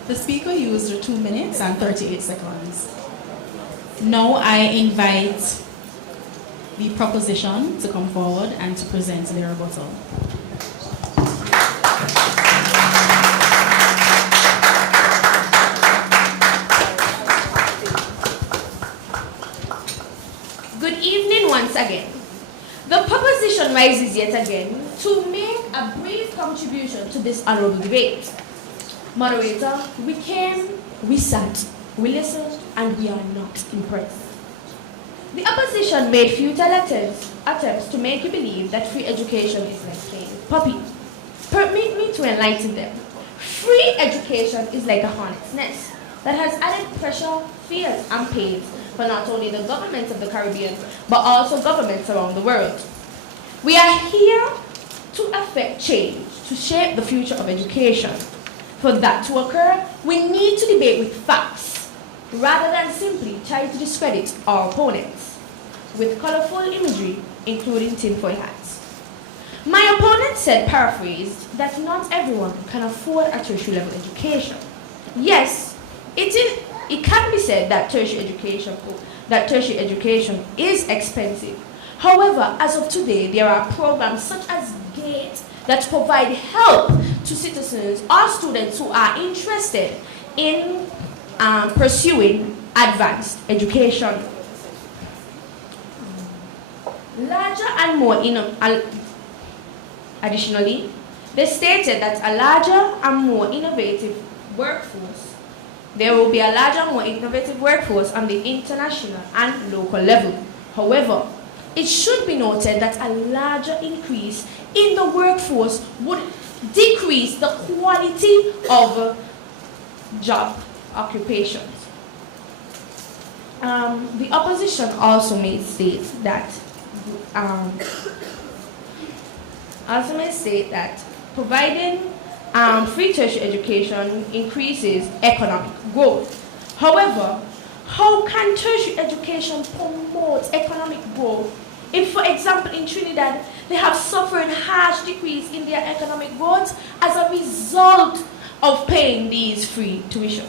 The speaker used 2 minutes and 38 seconds. Now I invite the proposition to come forward and to present their rebuttal. Good evening once again. The proposition rises yet again to make a brief contribution to this honorable debate. Moderator, we came, we sat, we listened, and we are not impressed. The opposition made futile attempts to make you believe that free education is like playing puppy. Permit me to enlighten them. Free education is like a hornet's nest that has added pressure, fears, and pains for not only the governments of the Caribbean, but also governments around the world. We are here to effect change, to shape the future of education. For that to occur, we need to debate with facts, rather than simply try to discredit our opponents with colorful imagery, including tinfoil hats. My opponent said, paraphrased, that not everyone can afford a tertiary level education. Yes, it can be said that tertiary education is expensive. However, as of today, there are programs such as GATE that provide help to citizens or students who are interested in pursuing advanced education. Additionally, they stated that a larger and more innovative workforce, there will be a larger and more innovative workforce on the international and local level. However, it should be noted that a larger increase in the workforce would decrease the quality of job occupations. The opposition also may state that providing free tertiary education increases economic growth. However, how can tertiary education promote economic growth if, for example, in Trinidad, they have suffered harsh decrease in their economic growth as a result of paying these free tuition?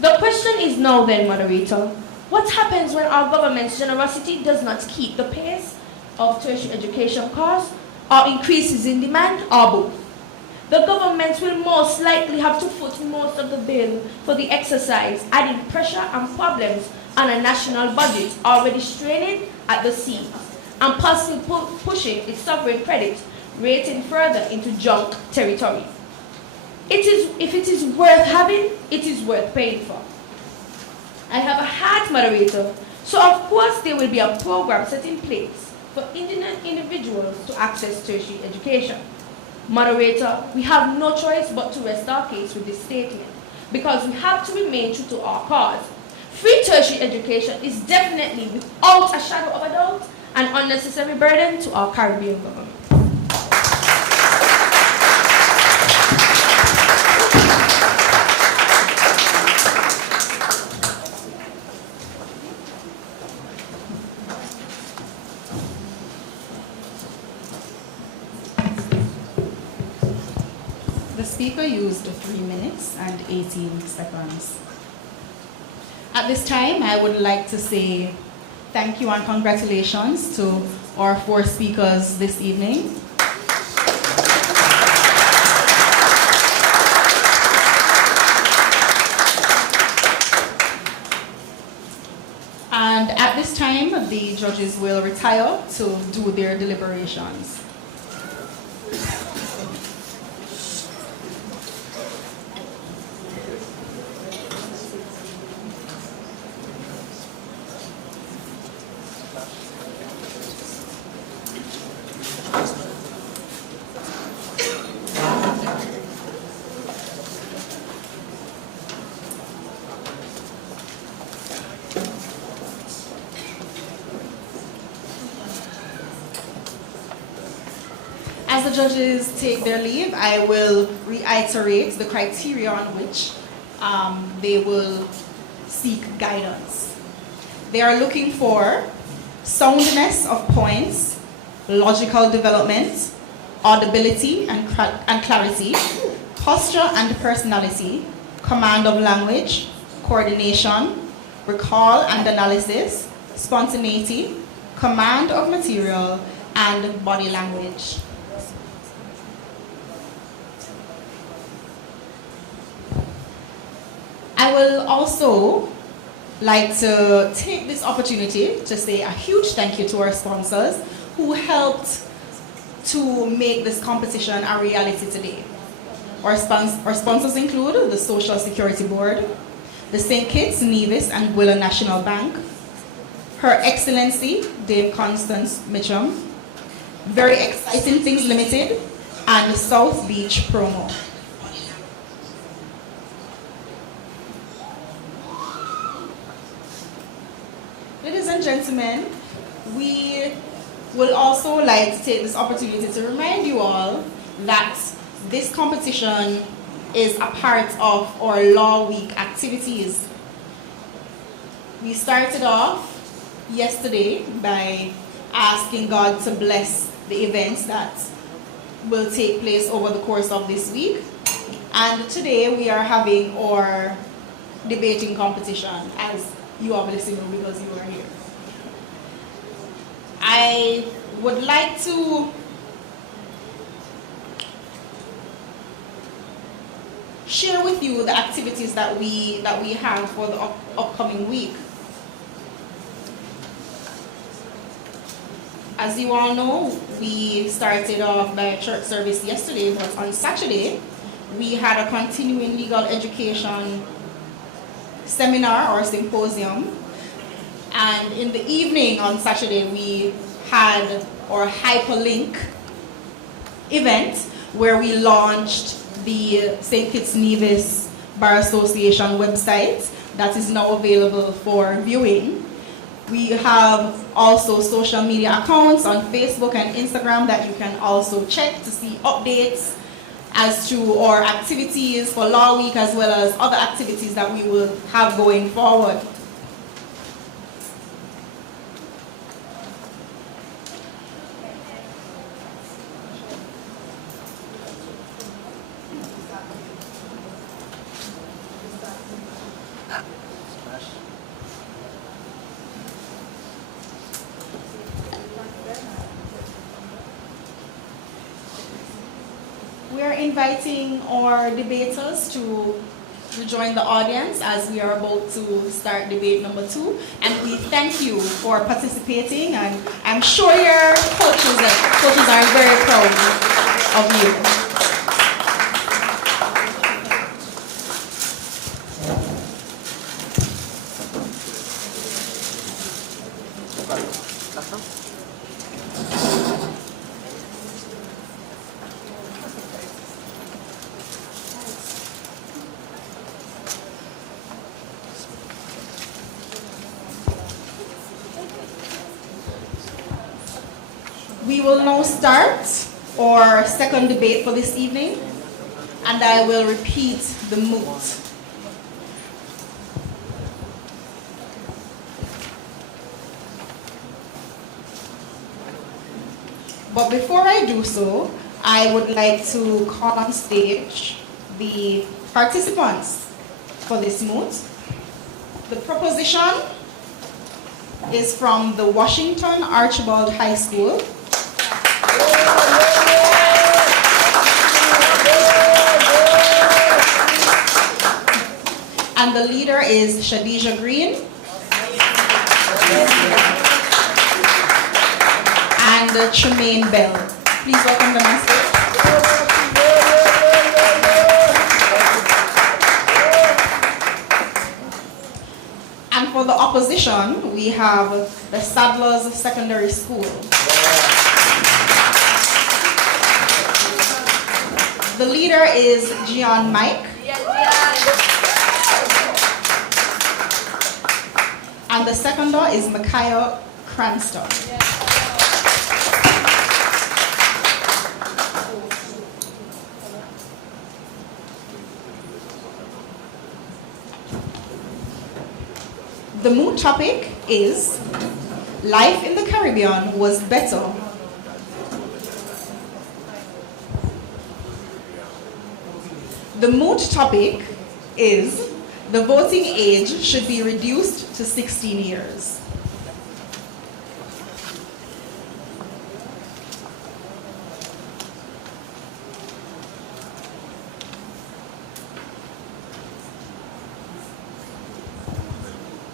The question is now then, moderator, what happens when our government's generosity does not keep the pace of tertiary education costs, or increases in demand, or both? The government will most likely have to foot most of the bill for the exercise, adding pressure and problems on a national budget already straining at the seams, and possibly pushing its sovereign credit rating further into junk territory. If it is worth having, it is worth paying for. I have a heart moderator, so of course there will be a program set in place for Indian individuals to access tertiary education. Moderator, we have no choice but to rest our case with this statement because we have to remain true to our cause. Free tertiary education is definitely, without a shadow of a doubt, an unnecessary burden to our Caribbean government. The speaker used 3 minutes and 18 seconds. At this time, I would like to say thank you and congratulations to our 4 speakers this evening. And at this time, the judges will retire to do their deliberations. As the judges take their leave, I will reiterate the criteria on which they will seek guidance. They are looking for soundness of points, logical development, audibility and clarity, posture and personality, command of language, coordination, recall and analysis, spontaneity, command of material, and body language. I will also like to take this opportunity to say a huge thank you to our sponsors who helped to make this competition a reality today. Our sponsors include the Social Security Board, the St. Kitts, Nevis, and Willow National Bank, Her Excellency Dame Constance Mitchum, Very Exciting Things Limited, and South Beach Promo. Ladies and gentlemen, we will also like to take this opportunity to remind you all that this competition is a part of our Law Week activities. We started off yesterday by asking God to bless the events that will take place over the course of this week. And today we are having our debating competition, as you obviously know because you are here. I would like to share with you the activities that we have for the upcoming week. As you all know, we started off by church service yesterday, but on Saturday we had a continuing legal education seminar or symposium, and in the evening on Saturday we had our hyperlink event where we launched the St. Kitts Nevis Bar Association website that is now available for viewing. We have also social media accounts on Facebook and Instagram that you can also check to see updates as to our activities for Law Week as well as other activities that we will have going forward. We are inviting our debaters to rejoin the audience as we are about to start debate number 2. And we thank you for participating, and I'm sure your coaches are very proud of you. We will now start our second debate for this evening, and I will repeat the moot. But before I do so, I would like to call on stage the participants for this moot. The proposition is from the Washington Archibald High School. And the leader is Shadija Green. And Tremaine Bell. Please welcome them on stage. And for the opposition, we have the Sadler's Secondary School. The leader is Gian Mike. And the seconder is Micaiah Cranston. The moot topic is life in the Caribbean was better. The moot topic is the voting age should be reduced to 16 years.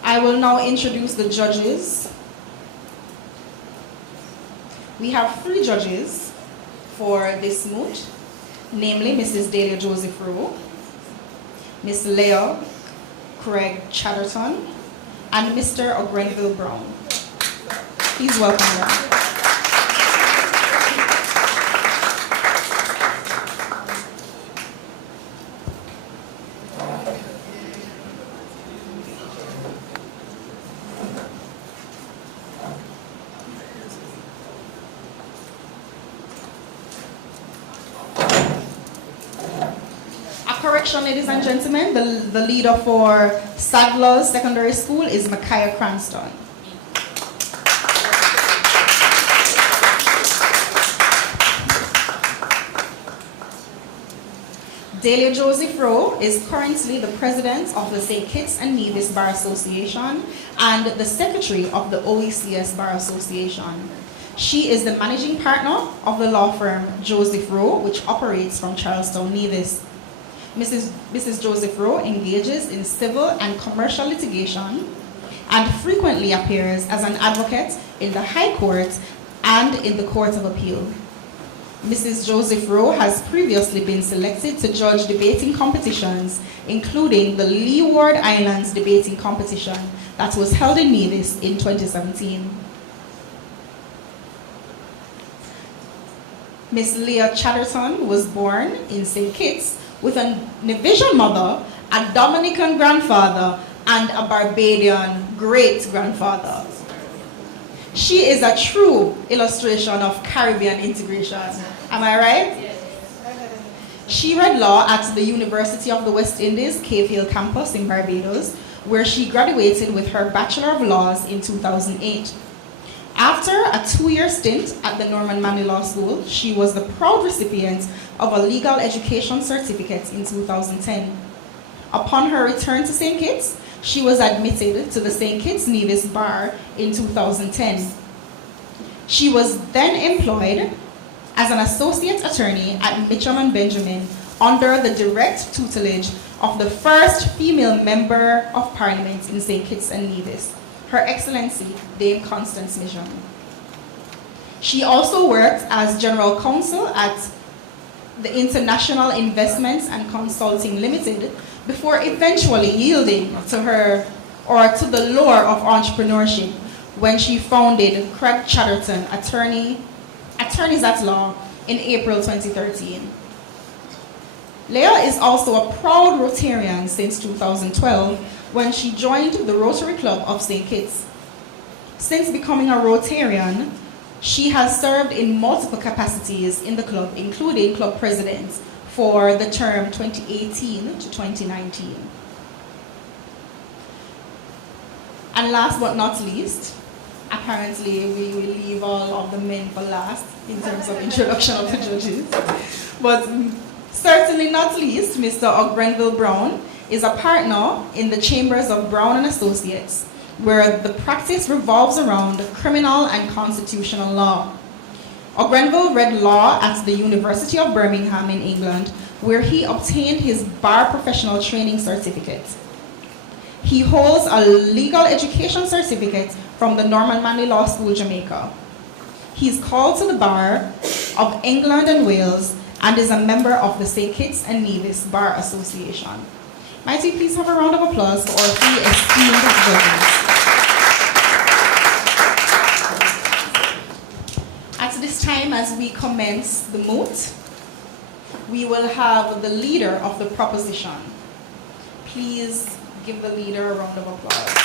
I will now introduce the judges. We have 3 judges for this moot, namely Mrs. Delia Joseph Rowe, Miss Leah Craig Chatterton, and Mr. O'Grenville Brown. Please welcome them. Correction, ladies and gentlemen, the leader for Sadler's Secondary School is Micaiah Cranston. Delia Joseph Rowe is currently the president of the St. Kitts and Nevis Bar Association and the secretary of the OECS Bar Association. She is the managing partner of the law firm Joseph Rowe, which operates from Charlestown, Nevis. Mrs. Joseph Rowe engages in civil and commercial litigation and frequently appears as an advocate in the High Court and in the Court of Appeal. Mrs. Joseph Rowe has previously been selected to judge debating competitions, including the Leeward Islands debating competition that was held in Nevis in 2017. Miss Leah Chatterton was born in St. Kitts with a Nevisian mother, a Dominican grandfather, and a Barbadian great-grandfather. She is a true illustration of Caribbean integration. Am I right? Yes. She read law at the University of the West Indies, Cave Hill campus in Barbados, where she graduated with her Bachelor of Laws in 2008. After a 2-year stint at the Norman Manley Law School, she was the proud recipient of a legal education certificate in 2010. Upon her return to St. Kitts, she was admitted to the St. Kitts Nevis Bar in 2010. She was then employed as an associate attorney at Mitchell and Benjamin under the direct tutelage of the first female member of parliament in St. Kitts and Nevis, Her Excellency Dame Constance Mijon. She also worked as general counsel at the International Investments and Consulting Limited before eventually yielding to the lure of entrepreneurship when she founded Craig Chatterton Attorneys at Law in April 2013. Leah is also a proud Rotarian since 2012 when she joined the Rotary Club of St. Kitts. Since becoming a Rotarian, she has served in multiple capacities in the club, including club president for the term 2018 to 2019. And last but not least, apparently we will leave all of the men for last in terms of introduction of the judges. But certainly not least, Mr. Grenville Brown is a partner in the chambers of Brown and Associates, where the practice revolves around criminal and constitutional law. Grenville read law at the University of Birmingham in England, where he obtained his bar professional training certificate. He holds a legal education certificate from the Norman Manley Law School, Jamaica. He is called to the bar of England and Wales and is a member of the St. Kitts and Nevis Bar Association. Might we please have a round of applause for our three esteemed judges. At this time, as we commence the moot, we will have the leader of the proposition. Please give the leader a round of applause.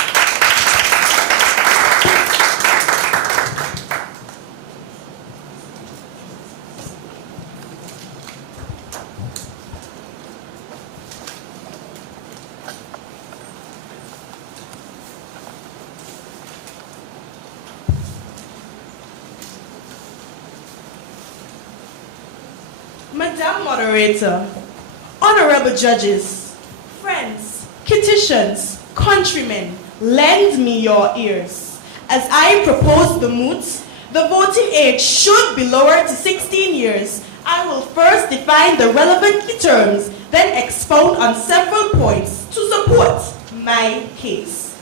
Madam Moderator, honorable judges, friends, Kittitians, countrymen, lend me your ears. As I propose the moot, the voting age should be lowered to 16 years. I will first define the relevant key terms, then expound on several points to support my case.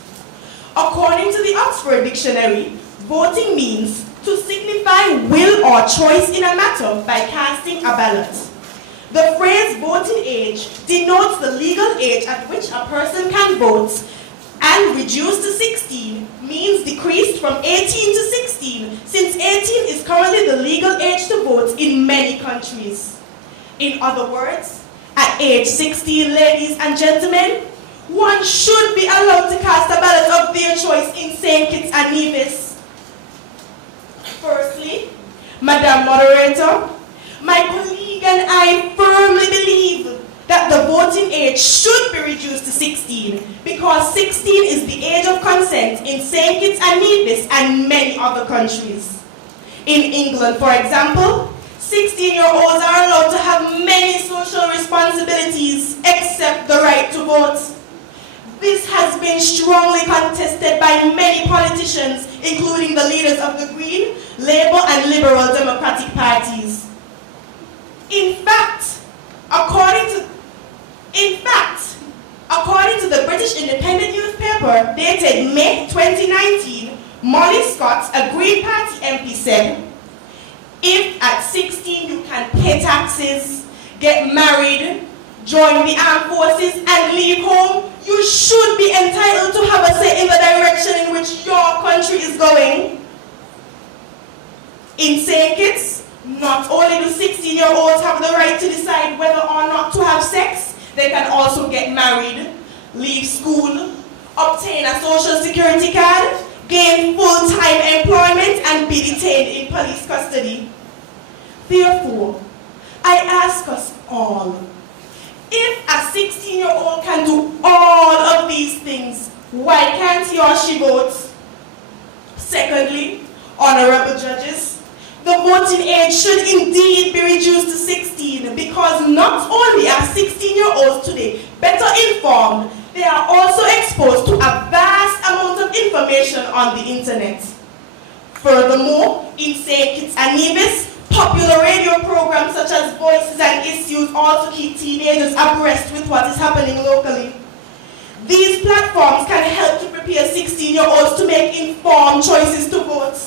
According to the Oxford Dictionary, voting means to signify will or choice in a matter by casting a ballot. The phrase voting age denotes the legal age at which a person can vote, and reduced to 16 means decreased from 18 to 16, since 18 is currently the legal age to vote in many countries. In other words, at age 16, ladies and gentlemen, one should be allowed to cast a ballot of their choice in St. Kitts and Nevis. Firstly, Madam Moderator, my colleague and I firmly believe that the voting age should be reduced to 16 because 16 is the age of consent in St. Kitts and Nevis and many other countries. In England, for example, 16-year-olds are allowed to have many social responsibilities except the right to vote. This has been strongly contested by many politicians, including the leaders of the Green, Labour and Liberal Democratic parties. In fact, according to the British Independent newspaper dated May 2019, Molly Scott, a Green Party MP, said, if at 16 you can pay taxes, get married, join the armed forces and leave home, you should be entitled to have a say in the direction in which your country is going. In St. Kitts, not only do 16-year-olds have the right to decide whether or not to have sex, they can also get married, leave school, obtain a social security card, gain full-time employment, and be detained in police custody. Therefore, I ask us all, if a 16-year-old can do all of these things, why can't he or she vote? Secondly, honorable judges, the voting age should indeed be reduced to 16 because not only are 16-year-olds today better informed, they are also exposed to a vast amount of information on the internet. Furthermore, in St. Kitts and Nevis, Popular radio programs such as Voices and Issues also keep teenagers abreast with what is happening locally. These platforms can help to prepare 16-year-olds to make informed choices to vote.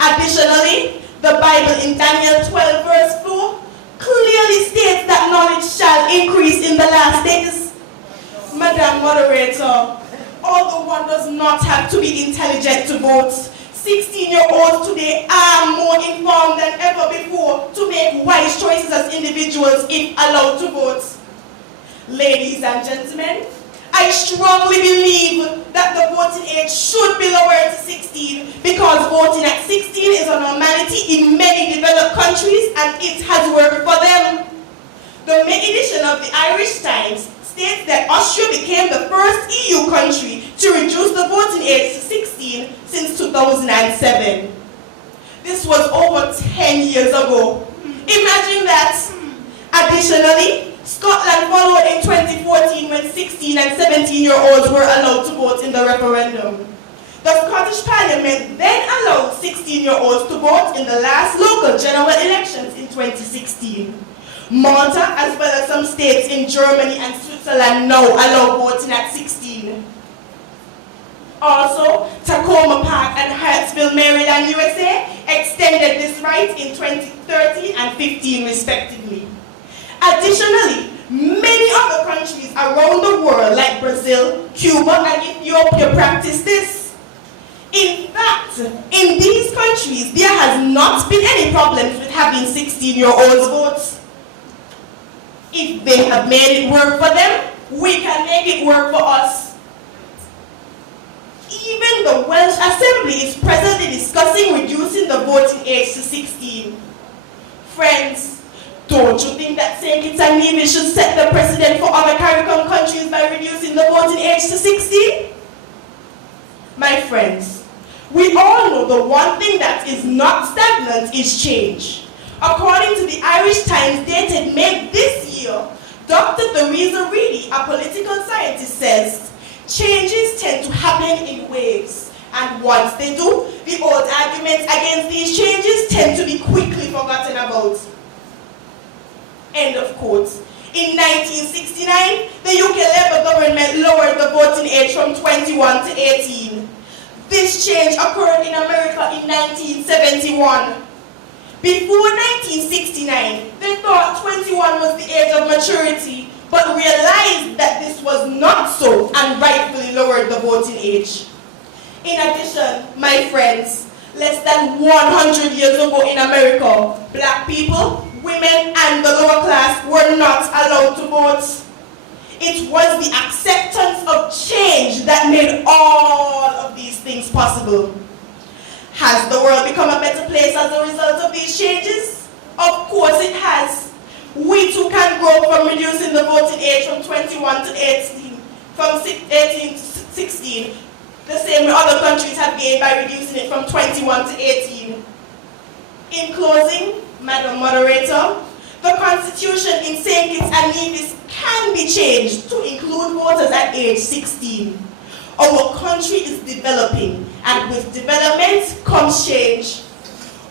Additionally, the Bible in Daniel 12 verse 4 clearly states that knowledge shall increase in the last days. Madam Moderator, although one does not have to be intelligent to vote, 16-year-olds today are more informed than ever before to make wise choices as individuals if allowed to vote. Ladies and gentlemen, I strongly believe that the voting age should be lowered to 16 because voting at 16 is a normality in many developed countries and it has worked for them. The May edition of the Irish Times states that Austria became the first EU country to reduce the voting age to 16 since 2007. This was over 10 years ago. Imagine that. Additionally, Scotland followed in 2014 when 16 and 17-year-olds were allowed to vote in the referendum. The Scottish Parliament then allowed 16-year-olds to vote in the last local general elections in 2016. Malta, as well as some states in Germany and Switzerland, now allow voting at 16. Also, Tacoma Park and Hyattsville, Maryland, USA, extended this right in 2013 and 15 respectively. Additionally, many other countries around the world like Brazil, Cuba, and Ethiopia practice this. In fact, in these countries, there has not been any problems with having 16-year-olds vote. If they have made it work for them, we can make it work for us. Even the Welsh Assembly is presently discussing reducing the voting age to 16. Friends, don't you think that St. Kitts and Nevis should set the precedent for other CARICOM countries by reducing the voting age to 16? My friends, we all know the one thing that is not stagnant is change. According to the Irish Times dated May this year, Dr. Theresa Reedy, a political scientist, says, changes tend to happen in waves, and once they do, the old arguments against these changes tend to be quickly forgotten about. End of quote. In 1969, the UK Labour government lowered the voting age from 21 to 18. This change occurred in America in 1971. Before 1969, they thought 21 was the age of maturity, but realized that this was not so and rightfully lowered the voting age. In addition, my friends, less than 100 years ago in America, black people, women, and the lower class were not allowed to vote. It was the acceptance of change that made all of these things possible. Has the world become a better place as a result of these changes? Of course it has. We too can grow from reducing the voting age from 21 to 18, from 18 to 16, the same way other countries have gained by reducing it from 21 to 18. In closing, Madam Moderator, the Constitution in St. Kitts and Nevis can be changed to include voters at age 16. Our country is developing, and with development comes change.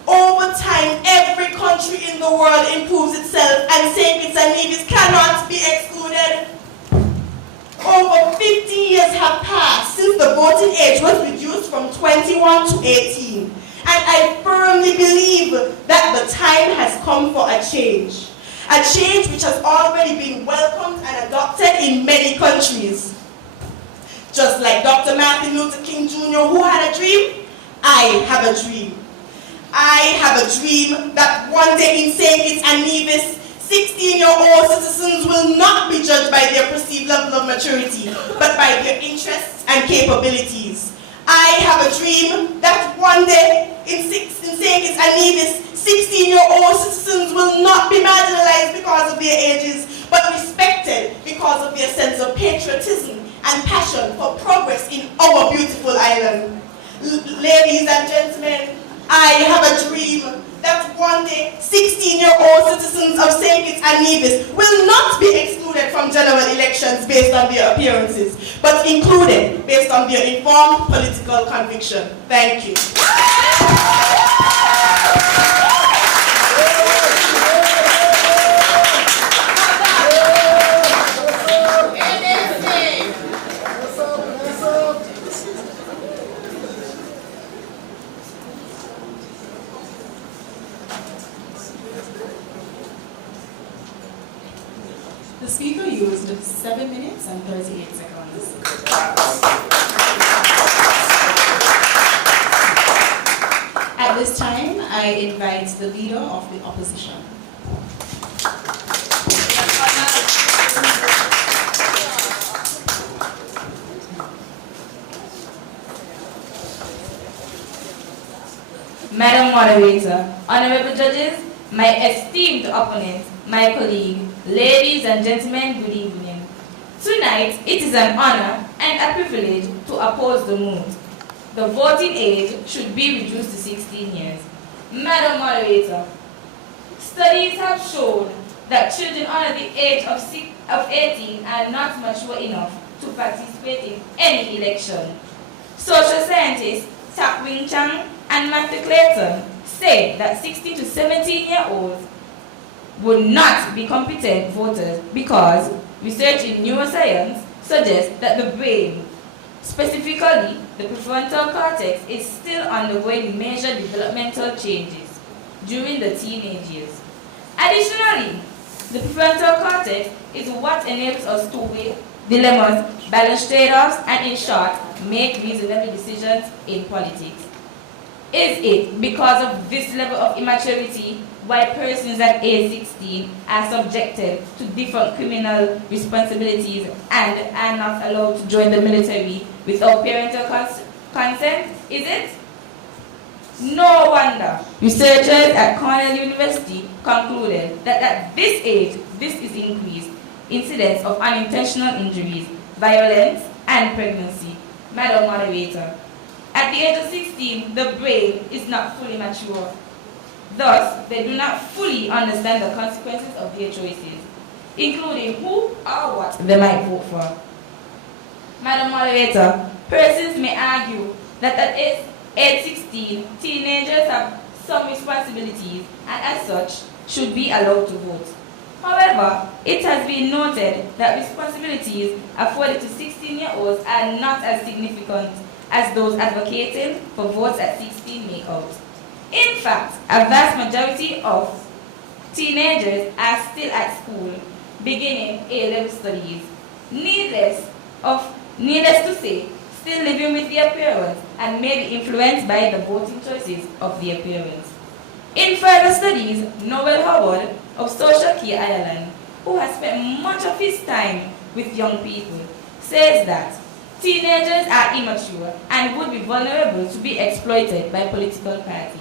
Over time, every country in the world improves itself, and St. Kitts and Nevis cannot be excluded. Over 50 years have passed since the voting age was reduced from 21 to 18, and I firmly believe that the time has come for a change which has already been welcomed and adopted in many countries. Just like Dr. Martin Luther King Jr., who had a dream, I have a dream. I have a dream that one day in St. Kitts and Nevis, 16-year-old citizens will not be judged by their perceived level of maturity, but by their interests and capabilities. I have a dream that one day in St. Kitts and Nevis, 16-year-old citizens will not be marginalized because of their ages, but respected because of their sense of patriotism and passion for progress in our beautiful island. Ladies and gentlemen, I have a dream that one day 16-year-old citizens of St. Kitts and Nevis will not be excluded from general elections based on their appearances, but included based on their informed political conviction. Thank you. speaker used 7 minutes and 38 seconds. At this time, I invite the leader of the opposition. Madam Moderator, honorable judges, my esteemed opponents, my colleague, ladies and gentlemen, good evening. Tonight, it is an honor and a privilege to oppose the move. The voting age should be reduced to 16 years. Madam Moderator, studies have shown that children under the age of 18 are not mature enough to participate in any election. Social scientists Tak Wing Chang and Matthew Clayton say that 16 to 17-year-olds would not be competent voters because research in neuroscience suggests that the brain, specifically the prefrontal cortex, is still undergoing major developmental changes during the teenage years. Additionally, the prefrontal cortex is what enables us to weigh dilemmas, balance trade-offs, and in short, make reasonable decisions in politics. Is it because of this level of immaturity why persons at age 16 are subjected to different criminal responsibilities and are not allowed to join the military without parental consent? Is it? No wonder researchers at Cornell University concluded that at this age, this is increased incidence of unintentional injuries, violence, and pregnancy. Madam Moderator, at the age of 16, the brain is not fully mature. Thus, they do not fully understand the consequences of their choices, including who or what they might vote for. Madam Moderator, persons may argue that at age 16, teenagers have some responsibilities and as such should be allowed to vote. However, it has been noted that responsibilities afforded to 16-year-olds are not as significant as those advocating for votes at 16 make out. In fact, a vast majority of teenagers are still at school, beginning A-level studies. Needless to say, still living with their parents and may be influenced by the voting choices of their parents. In further studies, Noel Howard of Social Care Ireland, who has spent much of his time with young people, says that teenagers are immature and would be vulnerable to be exploited by political parties.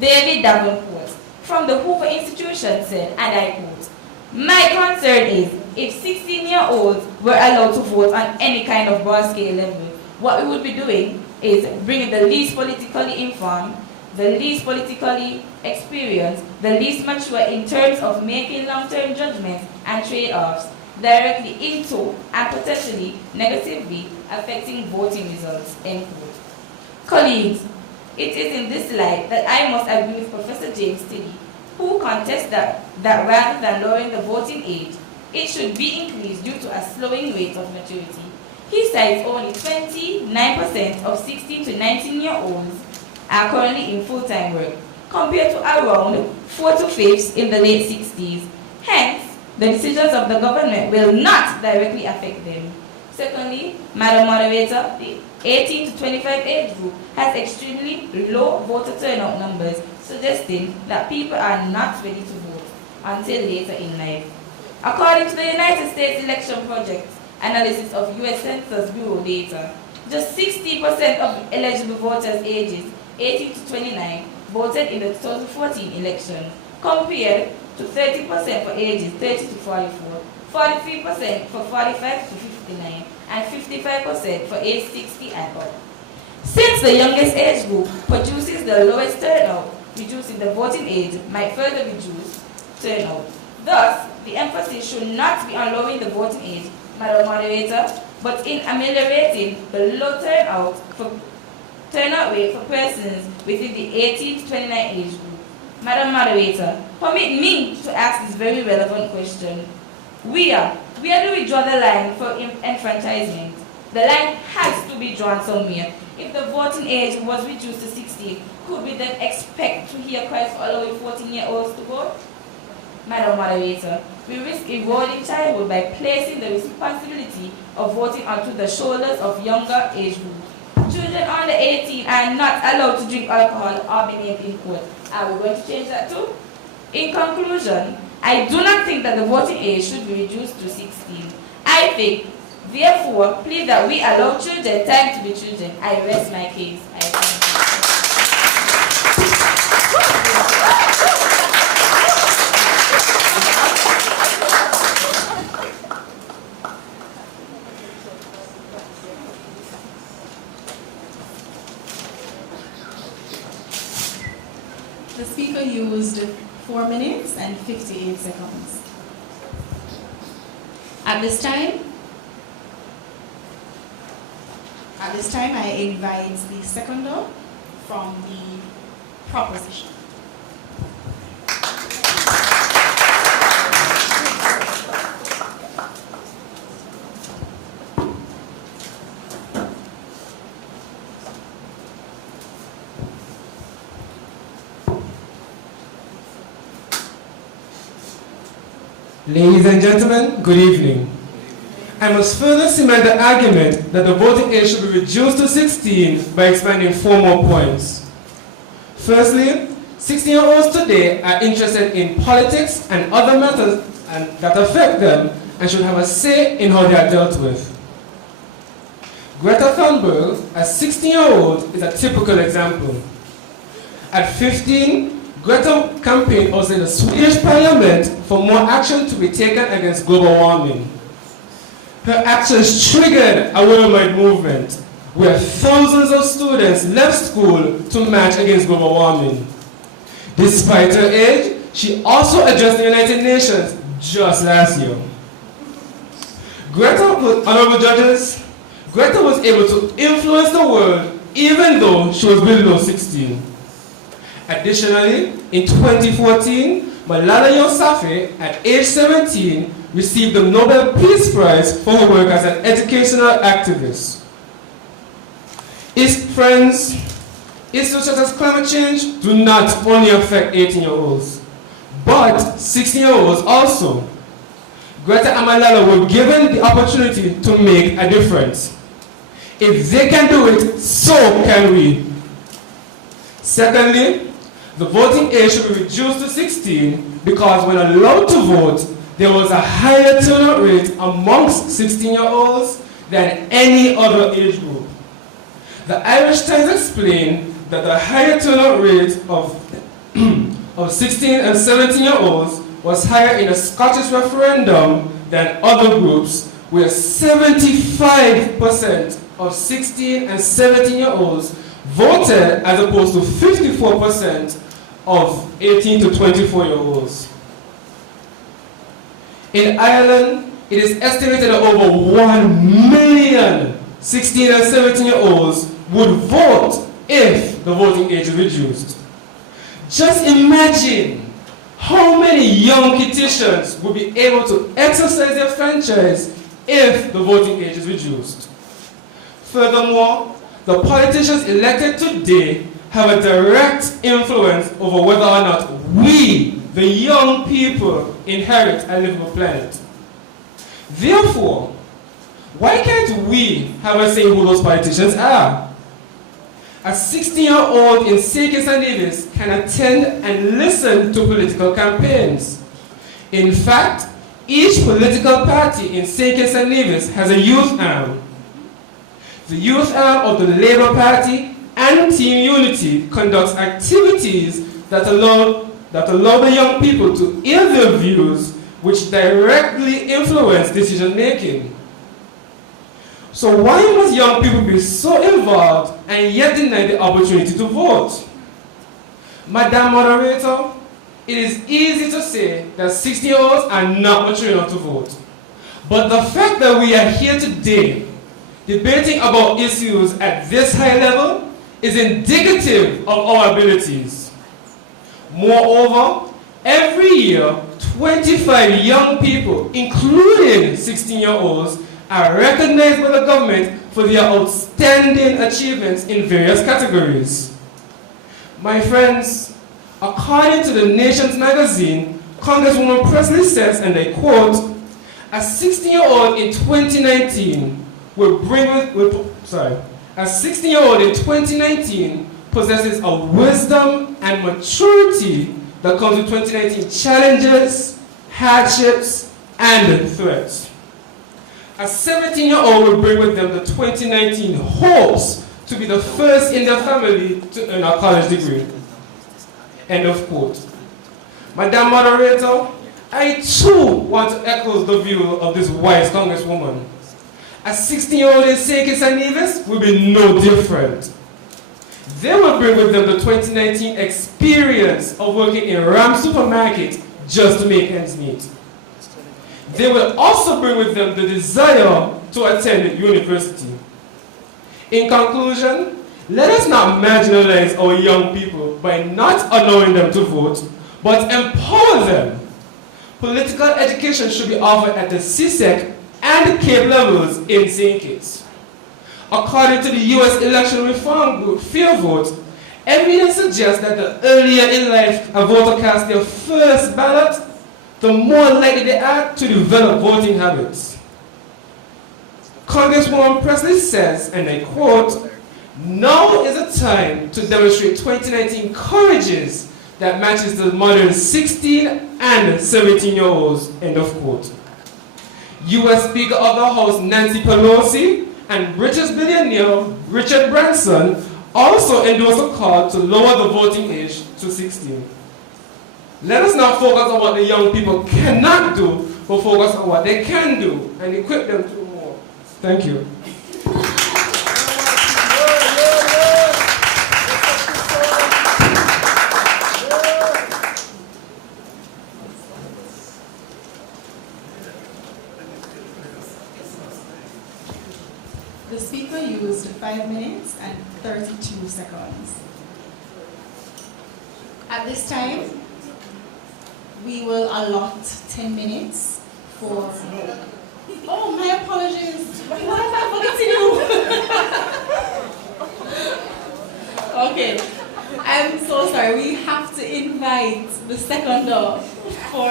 David Davenport from the Hoover Institution said, and I quote, "My concern is if 16-year-olds were allowed to vote on any kind of broad scale level, what we would be doing is bringing the least politically informed, the least politically experienced, the least mature in terms of making long-term judgments and trade-offs directly into and potentially negatively affecting voting results." End quote. Colleagues, it is in this light that I must agree with Professor James Tilly, who contests that rather than lowering the voting age, it should be increased due to a slowing rate of maturity. He cites only 29% of 16 to 19-year-olds are currently in full-time work, compared to around 4 to 5 in the late 60s. Hence, the decisions of the government will not directly affect them. Secondly, Madam Moderator, the 18 to 25 age group has extremely low voter turnout numbers, suggesting that people are not ready to vote until later in life. According to the United States Election Project analysis of U.S. Census Bureau data, just 60% of eligible voters ages 18 to 29 voted in the 2014 election, compared to 30% for ages 30 to 44, 43% for 45 to 59, and 55% for age 60 and up. Since the youngest age group produces the lowest turnout, reducing the voting age might further reduce turnout. Thus, the emphasis should not be on lowering the voting age, Madam Moderator, but in ameliorating the low turnout rate for persons within the 18 to 29 age group. Madam Moderator, permit me to ask this very relevant question. Where do we draw the line for enfranchisement? The line has to be drawn somewhere. If the voting age was reduced to 16, could we then expect to hear cries for allowing 14-year-olds to vote? Madam Moderator, we risk eroding childhood by placing the responsibility of voting onto the shoulders of younger age groups. Children under 18 are not allowed to drink alcohol or be named in court. Are we going to change that too? In conclusion, I do not think that the voting age should be reduced to 16. I think, therefore, please that we allow children time to be children. I rest my case. I thank you. The speaker used 4 minutes and 58 seconds. At this time, I invite the seconder from the proposition. Ladies and gentlemen, good evening. I must further cement the argument that the voting age should be reduced to 16 by expanding 4 more points. Firstly, 16-year-olds today are interested in politics and other matters that affect them and should have a say in how they are dealt with. Greta Thunberg, a 16-year-old, is a typical example. At 15, Greta campaigned outside the Swedish parliament for more action to be taken against global warming. Her actions triggered a worldwide movement where thousands of students left school to march against global warming. Despite her age, she also addressed the United Nations just last year. Honorable judges, Greta was able to influence the world even though she was below 16. Additionally, in 2014, Malala Yousafzai, at age 17, received the Nobel Peace Prize for her work as an educational activist. Friends, issues such as climate change do not only affect 18-year-olds, but 16-year-olds also. Greta and Malala were given the opportunity to make a difference. If they can do it, so can we. Secondly, the voting age should be reduced to 16 because when allowed to vote, there was a higher turnout rate amongst 16-year-olds than any other age group. The Irish Times explained that the higher turnout rate of 16 and 17-year-olds was higher in a Scottish referendum than other groups, where 75% of 16 and 17-year-olds voted as opposed to 54% of 18 to 24-year-olds. In Ireland, it is estimated that over 1 million 16 and 17-year-olds would vote if the voting age is reduced. Just imagine how many young Kittians would be able to exercise their franchise if the voting age is reduced. Furthermore, the politicians elected today have a direct influence over whether or not we, the young people, inherit a livable planet. Therefore, why can't we have a say who those politicians are? A 16-year-old in St. Kitts and Nevis can attend and listen to political campaigns. In fact, each political party in St. Kitts and Nevis has a youth arm. The youth arm of the Labour Party and Team Unity conducts activities that allow the young people to hear their views, which directly influence decision making. So why must young people be so involved and yet denied the opportunity to vote? Madam Moderator, it is easy to say that 16-year-olds are not mature enough to vote. But the fact that we are here today debating about issues at this high level is indicative of our abilities. Moreover, every year, 25 young people, including 16-year-olds, are recognized by the government for their outstanding achievements in various categories. My friends, according to the Nation's magazine, Congresswoman Presley says, and I quote, a 16-year-old in 2019 a 16-year-old in 2019 possesses a wisdom and maturity that comes with 2019 challenges, hardships, and threats. A 17-year-old will bring with them the 2019 hopes to be the first in their family to earn a college degree. End of quote. Madam Moderator, I too want to echo the view of this wise Congresswoman. A 16-year-old in St. Kitts and Nevis will be no different. They will bring with them the 2019 experience of working in Ram Supermarket just to make ends meet. They will also bring with them the desire to attend university. In conclusion, let us not marginalize our young people by not allowing them to vote, but empower them. Political education should be offered at the CSEC and CAPE levels in St. Kitts. According to the U.S. Election Reform Group Fair Vote, evidence suggests that the earlier in life a voter casts their first ballot, the more likely they are to develop voting habits. Congresswoman Presley says, and I quote, now is a time to demonstrate 2019 courages that matches the modern 16 and 17-year-olds, end of quote. U.S. Speaker of the House Nancy Pelosi and British billionaire Richard Branson also endorsed a call to lower the voting age to 16. Let us not focus on what the young people cannot do, but focus on what they can do and equip them to do more. Thank you. The speaker used 5 minutes and 32 seconds. At this time, we will allot 10 minutes for... Oh, my apologies. Why am I forgetting you? Okay, I'm so sorry. We have to invite the seconder for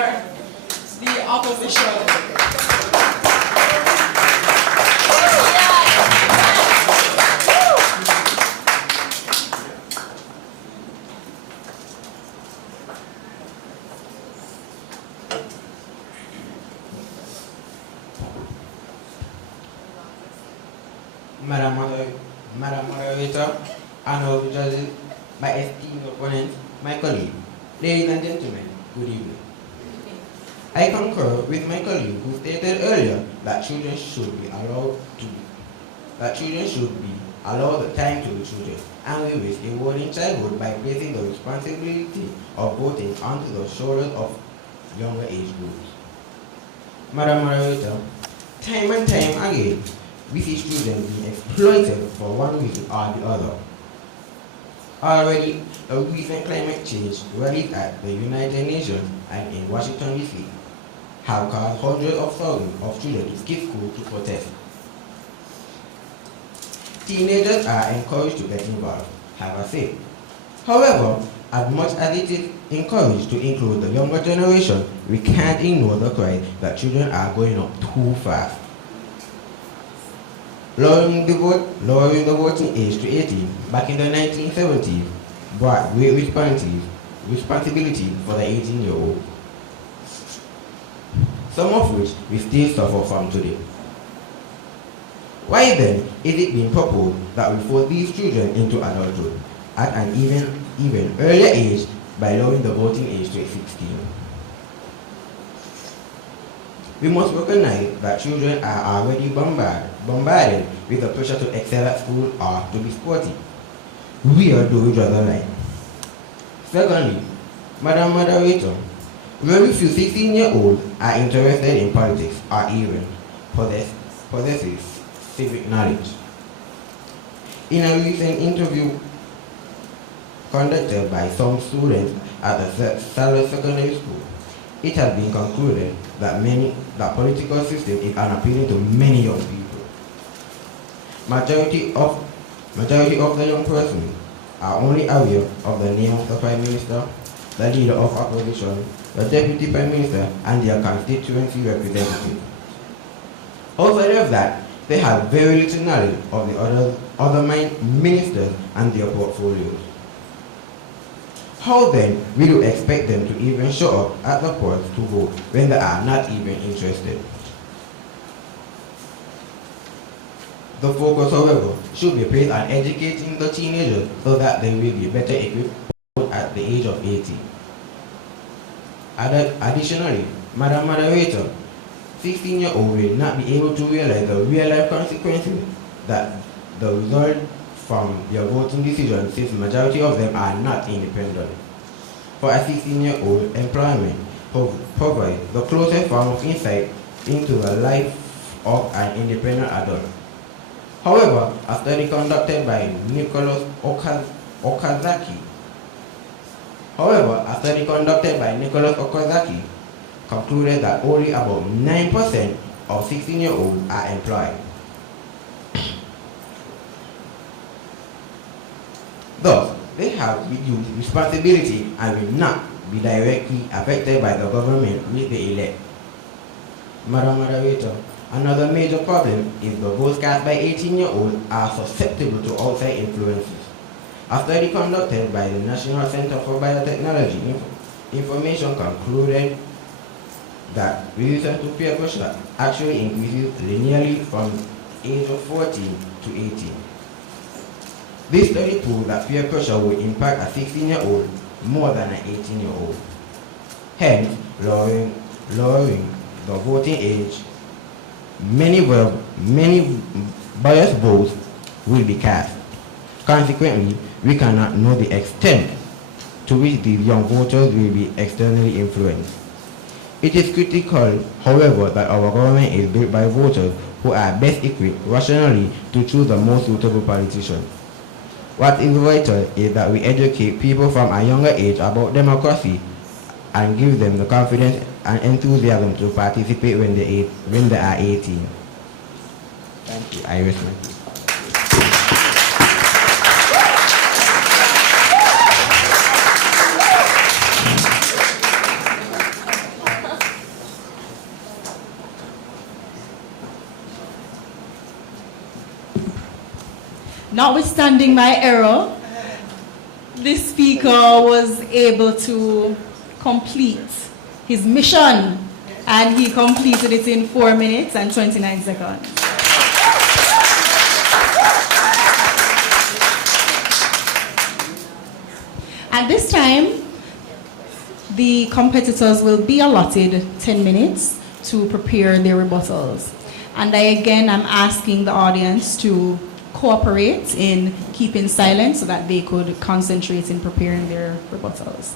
the opposition. Madam Moderator, honorable judges, my esteemed opponents, my colleague, ladies and gentlemen, good evening. I concur with my colleague who stated earlier that children should be allowed the time to be children, and we wish rewarding childhood by placing the responsibility of voting onto the shoulders of younger age groups. Madam Moderator, time and time again, we see children being exploited for one reason or the other. Already, a recent climate change rallies at the United Nations and in Washington, D.C. have caused hundreds of thousands of children to skip school to protest. Teenagers are encouraged to get involved, have a say. However, as much as it is encouraged to include the younger generation, we can't ignore the cry that children are growing up too fast. Lowering the voting age to 18 back in the 1970s brought great responsibility for the 18-year-old, some of which we still suffer from today. Why then is it being proposed that we force these children into adulthood at an even earlier age by lowering the voting age to 16? We must recognize that children are already bombarded with the pressure to excel at school or to be sporty. Where do we draw the line? Secondly, Madam Moderator, very few 16-year-olds are interested in politics or even possesses civic knowledge. In a recent interview conducted by some students at the Salwa Secondary School, it has been concluded that the political system is unappealing to many young people. Majority of the young persons are only aware of the name of the Prime Minister, the leader of opposition, the deputy prime minister, and their constituency representative. Outside of that, they have very little knowledge of the other ministers and their portfolios. How then will you expect them to even show up at the polls to vote when they are not even interested? The focus, however, should be placed on educating the teenagers so that they will be better equipped at the age of 18. Additionally, Madam Moderator, 16-year-old will not be able to realize the real-life consequences that the result from their voting decisions, since the majority of them are not independent. For a 16-year-old, employment provides the closest form of insight into the life of an independent adult. However, a study conducted by Nicholas Okazaki concluded that only about 9% of 16-year-olds are employed. Thus, they have reduced responsibility and will not be directly affected by the government which they elect. Madam Moderator, another major problem is the votes cast by 18-year-olds are susceptible to outside influences. A study conducted by the National Center for Biotechnology Information concluded that resistance to peer pressure actually increases linearly from age of 14 to 18. This study proved that peer pressure would impact a 16-year-old more than an 18-year-old. Hence, lowering the voting age, many biased votes will be cast. Consequently, we cannot know the extent to which these young voters will be externally influenced. It is critical, however, that our government is built by voters who are best equipped rationally to choose the most suitable politician. What is vital is that we educate people from a younger age about democracy and give them the confidence and enthusiasm to participate when they are 18. Thank you. I rest my case. Notwithstanding my error, this speaker was able to complete his mission, and he completed it in 4 minutes and 29 seconds. At this time, the competitors will be allotted 10 minutes to prepare their rebuttals. And I again am asking the audience to cooperate in keeping silent so that they could concentrate in preparing their rebuttals.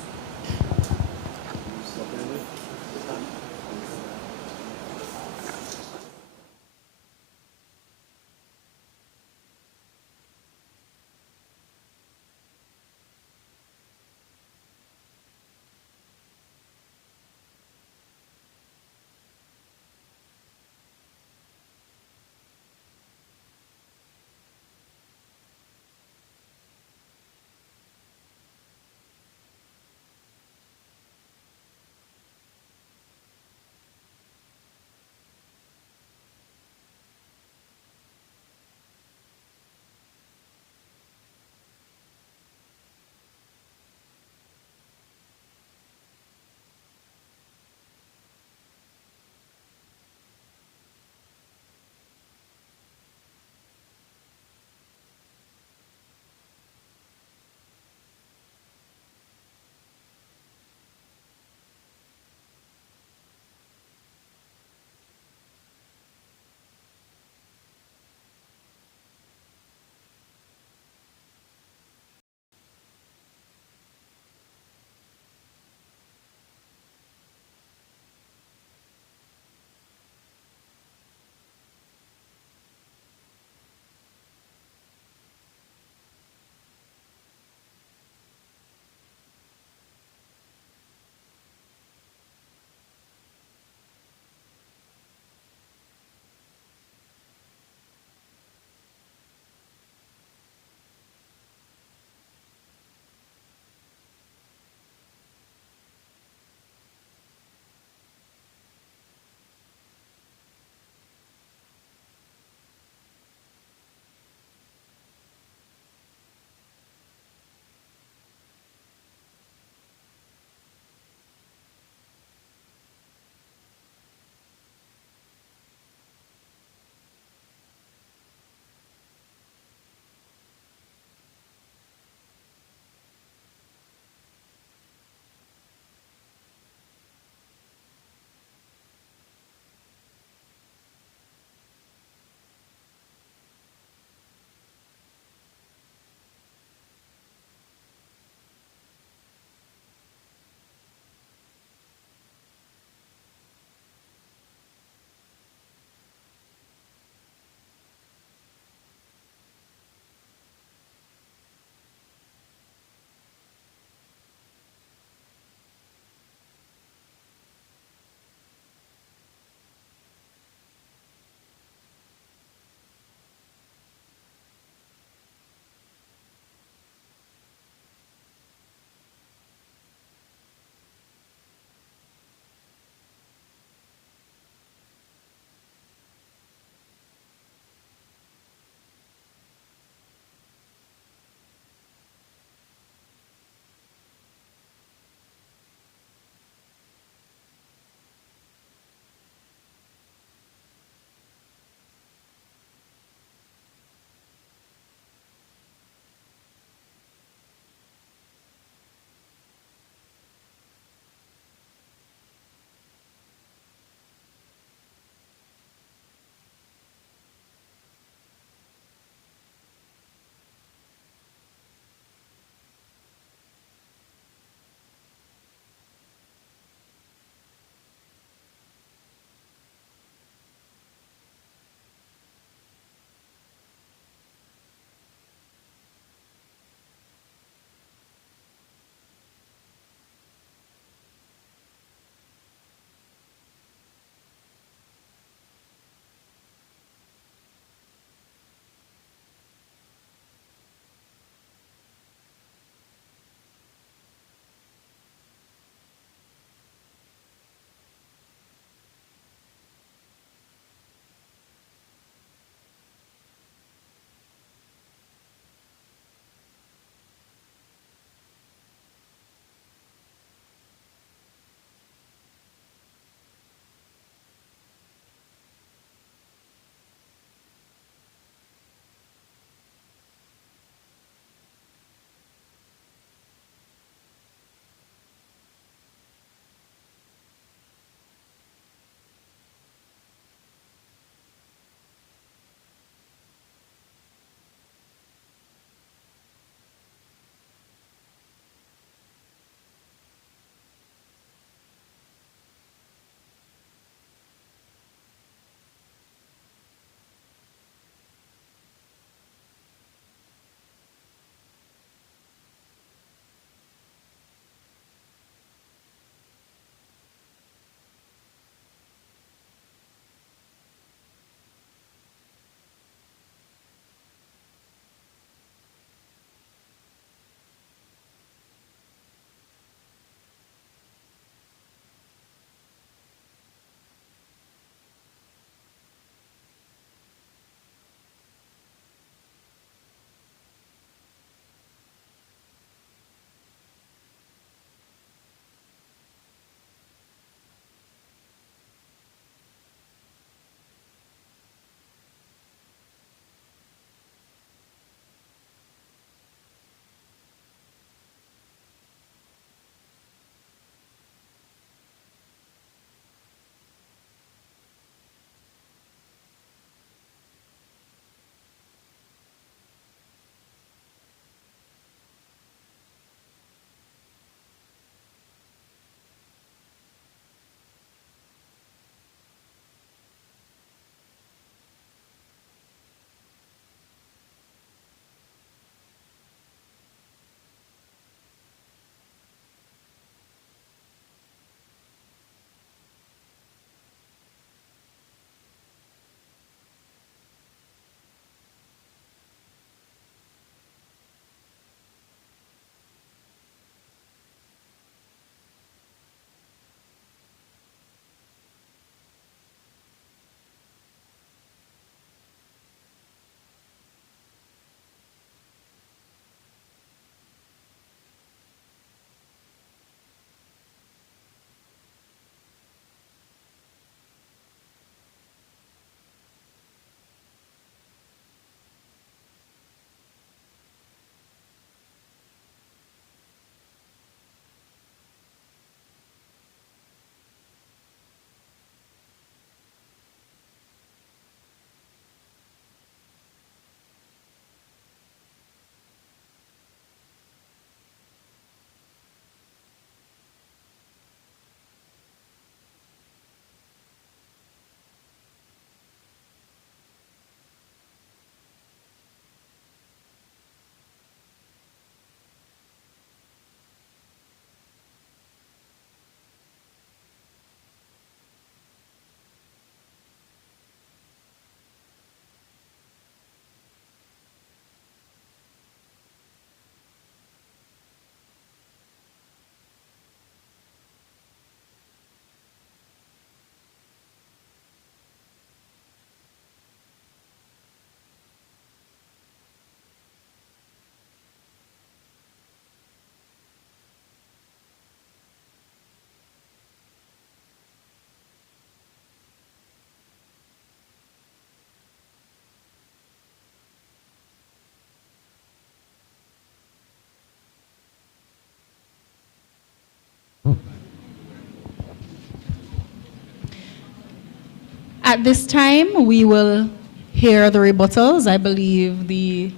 At this time, we will hear the rebuttals. I believe the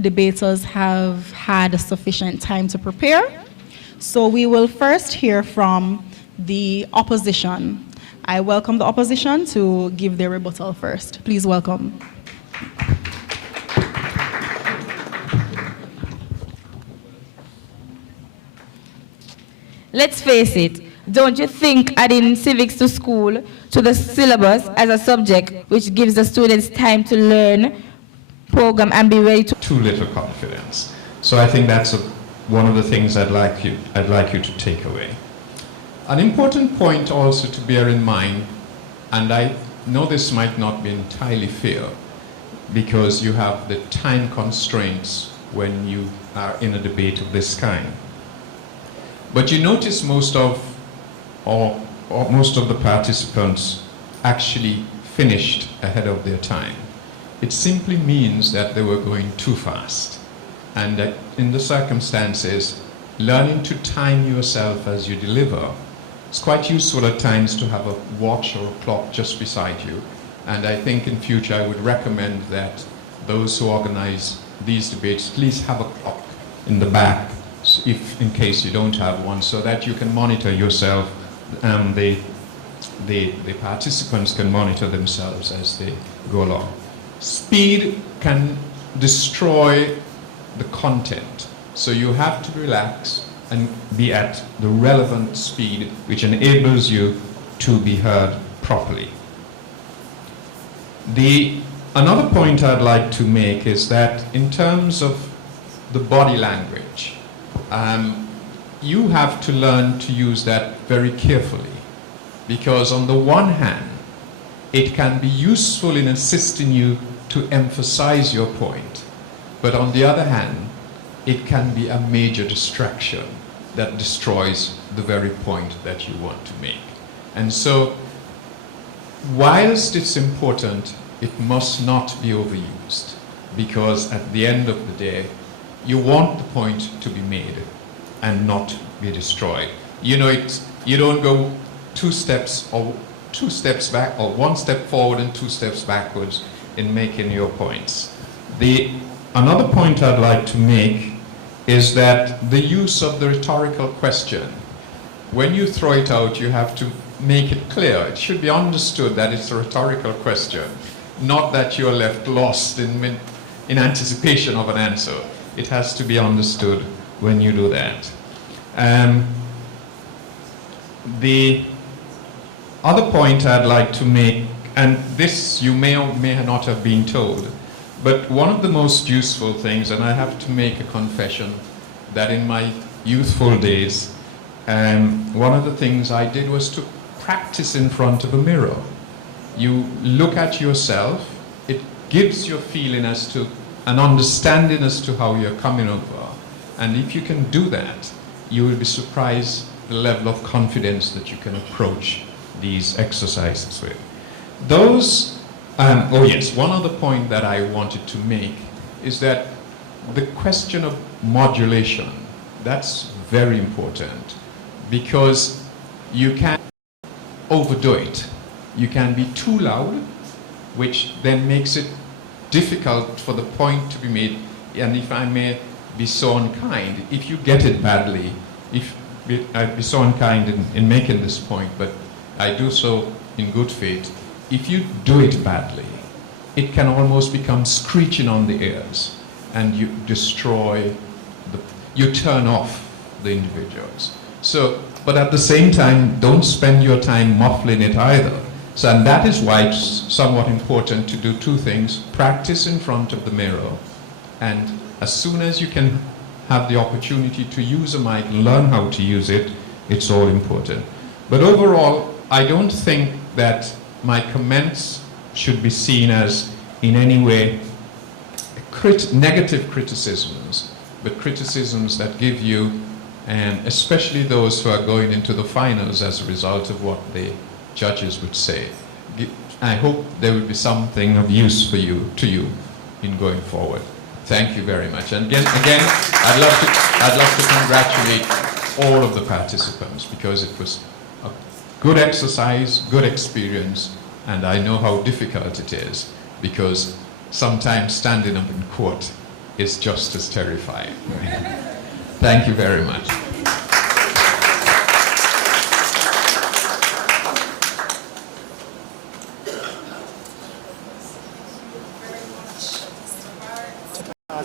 debaters have had sufficient time to prepare. So we will first hear from the opposition. I welcome the opposition to give their rebuttal first. Please welcome. Let's face it, don't you think adding civics to school, to the syllabus as a subject, which gives the students time to learn, program, and be ready to... Too little confidence. So I think that's one of the things I'd like you to take away. An important point also to bear in mind, and I know this might not be entirely fair, because you have the time constraints when you are in a debate of this kind. But you notice most of the participants actually finished ahead of their time. It simply means that they were going too fast. And that in the circumstances, learning to time yourself as you deliver, it's quite useful at times to have a watch or a clock just beside you. And I think in future I would recommend that those who organize these debates please have a clock in the back, if in case you don't have one, so that you can monitor yourself. The participants can monitor themselves as they go along. Speed can destroy the content, so you have to relax and be at the relevant speed which enables you to be heard properly. Another point I'd like to make is that in terms of the body language, you have to learn to use that very carefully, because on the one hand, it can be useful in assisting you to emphasize your point, but on the other hand, it can be a major distraction that destroys the very point that you want to make. And so, whilst it's important, it must not be overused, because at the end of the day, you want the point to be made and not be destroyed. You know, you don't go two steps back, or one step forward and two steps backwards in making your points. Another point I'd like to make is that the use of the rhetorical question, when you throw it out, you have to make it clear. It should be understood that it's a rhetorical question, not that you're left lost in anticipation of an answer. It has to be understood when you do that. The other point I'd like to make, and this you may or may not have been told, but one of the most useful things, and I have to make a confession, that in my youthful days, one of the things I did was to practice in front of a mirror. You look at yourself, it gives you a feeling as to, an understanding as to how you're coming over. And if you can do that, you will be surprised the level of confidence that you can approach these exercises with. Oh yes, one other point that I wanted to make is that the question of modulation, that's very important, because you can't overdo it. You can be too loud, which then makes it difficult for the point to be made. And if I may be so unkind, if you get it badly, I'd be so unkind in making this point, but I do so in good faith. If you do it badly, it can almost become screeching on the ears, and you you turn off the individuals. So, but at the same time, don't spend your time muffling it either. So, and that is why it's somewhat important to do two things: practice in front of the mirror, and as soon as you can have the opportunity to use a mic, learn how to use it. It's all important. But overall, I don't think that my comments should be seen as in any way negative criticisms, but criticisms that give you, and especially those who are going into the finals as a result of what the judges would say. I hope there will be something of use for you, in going forward. Thank you very much. And again, I'd love to congratulate all of the participants, because it was a good exercise, good experience, And I know how difficult it is, because sometimes standing up in court is just as terrifying. Thank you very much.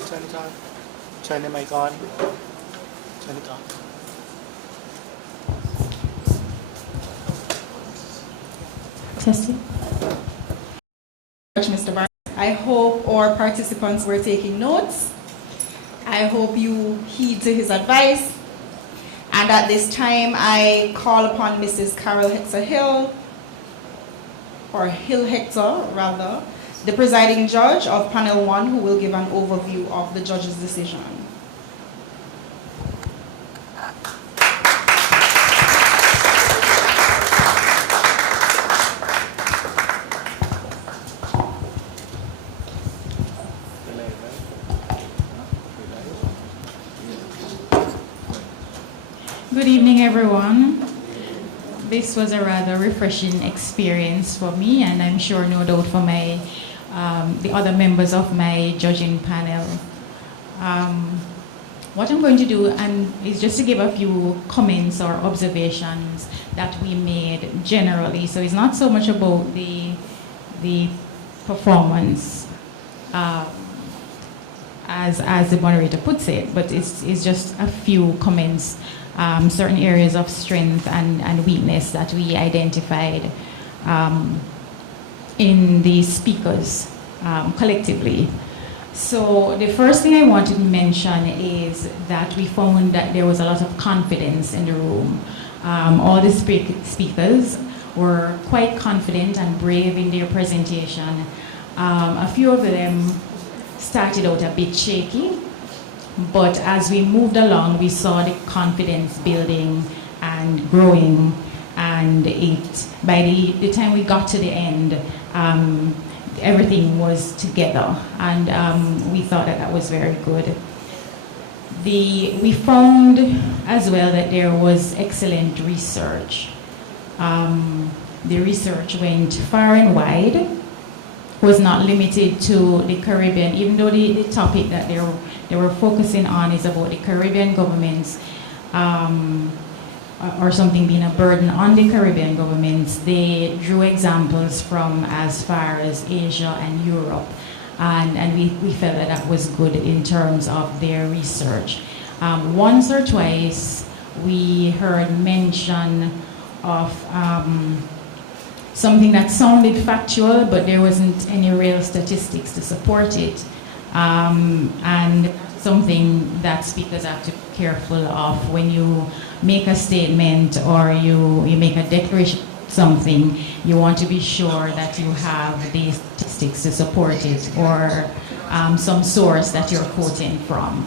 Turn it on. Turn the mic on. Turn it on. Testing. Mr. Barnes, I hope our participants were taking notes. I hope you heed to his advice. And at this time, I call upon Mrs. Carol Hector Hill, or Hill Hector, rather, the presiding judge of panel 1, who will give an overview of the judge's decision. Good evening, everyone. This was a rather refreshing experience for me, and I'm sure no doubt for my the other members of my judging panel. What I'm going to do is just to give a few comments or observations that we made generally. So it's not so much about the performance as the moderator puts it, but it's just a few comments, certain areas of strength and weakness that we identified in the speakers collectively. So the first thing I wanted to mention is that we found that there was a lot of confidence in the room. All the speakers were quite confident and brave in their presentation. A few of them started out a bit shaky, but as we moved along, we saw the confidence building and growing, and by the time we got to the end, everything was together, and we thought that was very good. We found as well that there was excellent research. The research went far and wide, was not limited to the Caribbean, even though the topic that they were focusing on is about the Caribbean governments, or something being a burden on the Caribbean governments. They drew examples from as far as Asia and Europe, and we felt that was good in terms of their research. Once or twice we heard mention of something that sounded factual, but there wasn't any real statistics to support it, and something that speakers have to be careful of. When you make a statement or you make a declaration of something, you want to be sure that you have the statistics to support it, or some source that you're quoting from.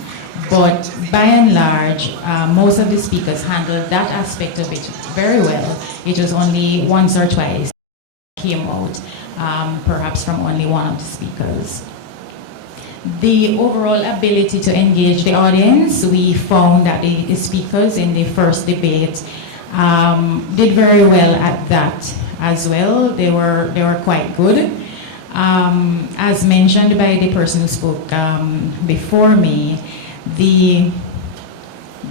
But by and large, most of the speakers handled that aspect of it very well. It was only once or twice came out, perhaps from only one of the speakers. The overall ability to engage the audience, we found that the speakers in the first debate did very well at that as well. They were quite good. As mentioned by the person who spoke before me, the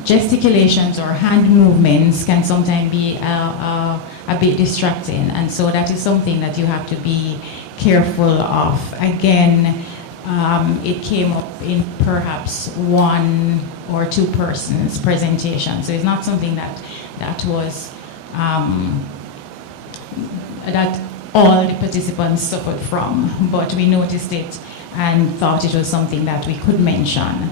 gesticulations or hand movements can sometimes be a bit distracting, and so that is something that you have to be careful of. Again, it came up in perhaps one or two persons' presentation, so it's not something that was that all the participants suffered from, but we noticed it and thought it was something that we could mention.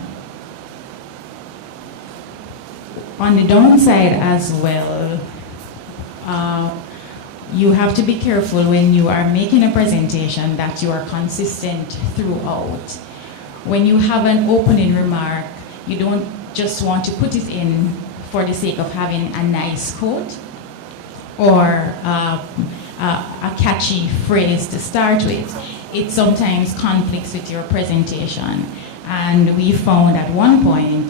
On the downside as well, you have to be careful when you are making a presentation that you are consistent throughout. When you have an opening remark, you don't just want to put it in for the sake of having a nice quote or a catchy phrase to start with. It sometimes conflicts with your presentation. And we found at one point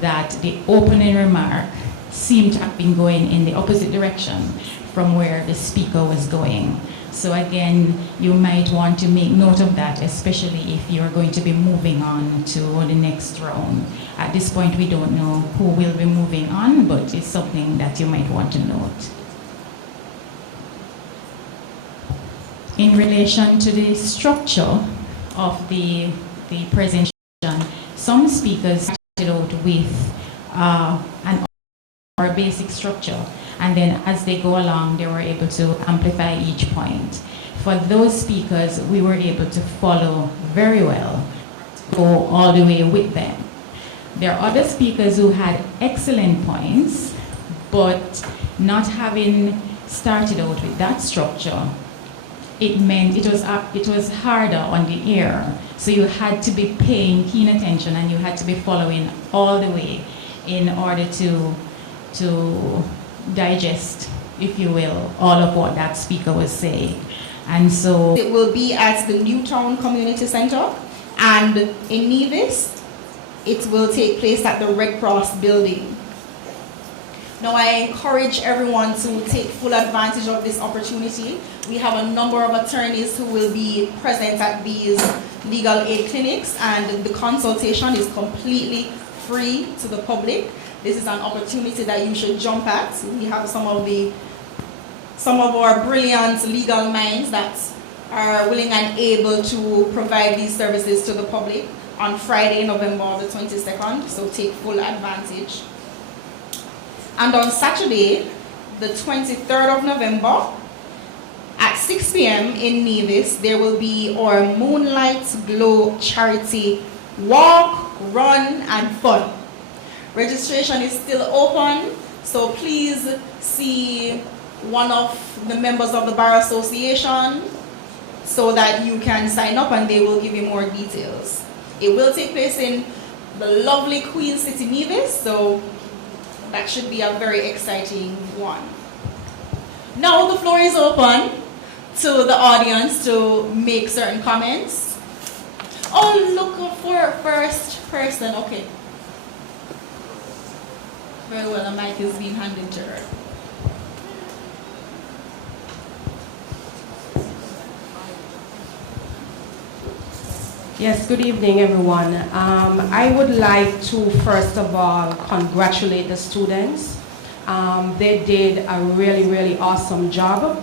that the opening remark seemed to have been going in the opposite direction from where the speaker was going. So again, you might want to make note of that, especially if you're going to be moving on to the next round. At this point, we don't know who will be moving on, but it's something that you might want to note. In relation to the structure of the presentation, some speakers started out with an or basic structure, and then as they go along, they were able to amplify each point. For those speakers, we were able to follow very well, go all the way with them. There are other speakers who had excellent points, but not having started out with that structure, it meant it was harder on the ear. So you had to be paying keen attention, and you had to be following all the way in order to digest, if you will, all of what that speaker was saying. And so it will be at the Newtown Community Center, and in Nevis it will take place at the Red Cross building. Now I encourage everyone to take full advantage of this opportunity. We have a number of attorneys who will be present at these legal aid clinics, and the consultation is completely free to the public. This is an opportunity that you should jump at. We have some of our brilliant legal minds that are willing and able to provide these services to the public on Friday, November the 22nd, so take full advantage. And on Saturday, the 23rd of November, at 6 p.m. in Nevis, there will be our Moonlight Glow charity walk, run, and fun. Registration is still open, so please see one of the members of the Bar Association so that you can sign up and they will give you more details. It will take place in the lovely Queen City, Nevis, so that should be a very exciting one. Now the floor is open to the audience to make certain comments. Oh, look for first person, okay. Very well, the mic is being handed to her. Yes, good evening, everyone. I would like to, first of all, congratulate the students. They did a really, really awesome job.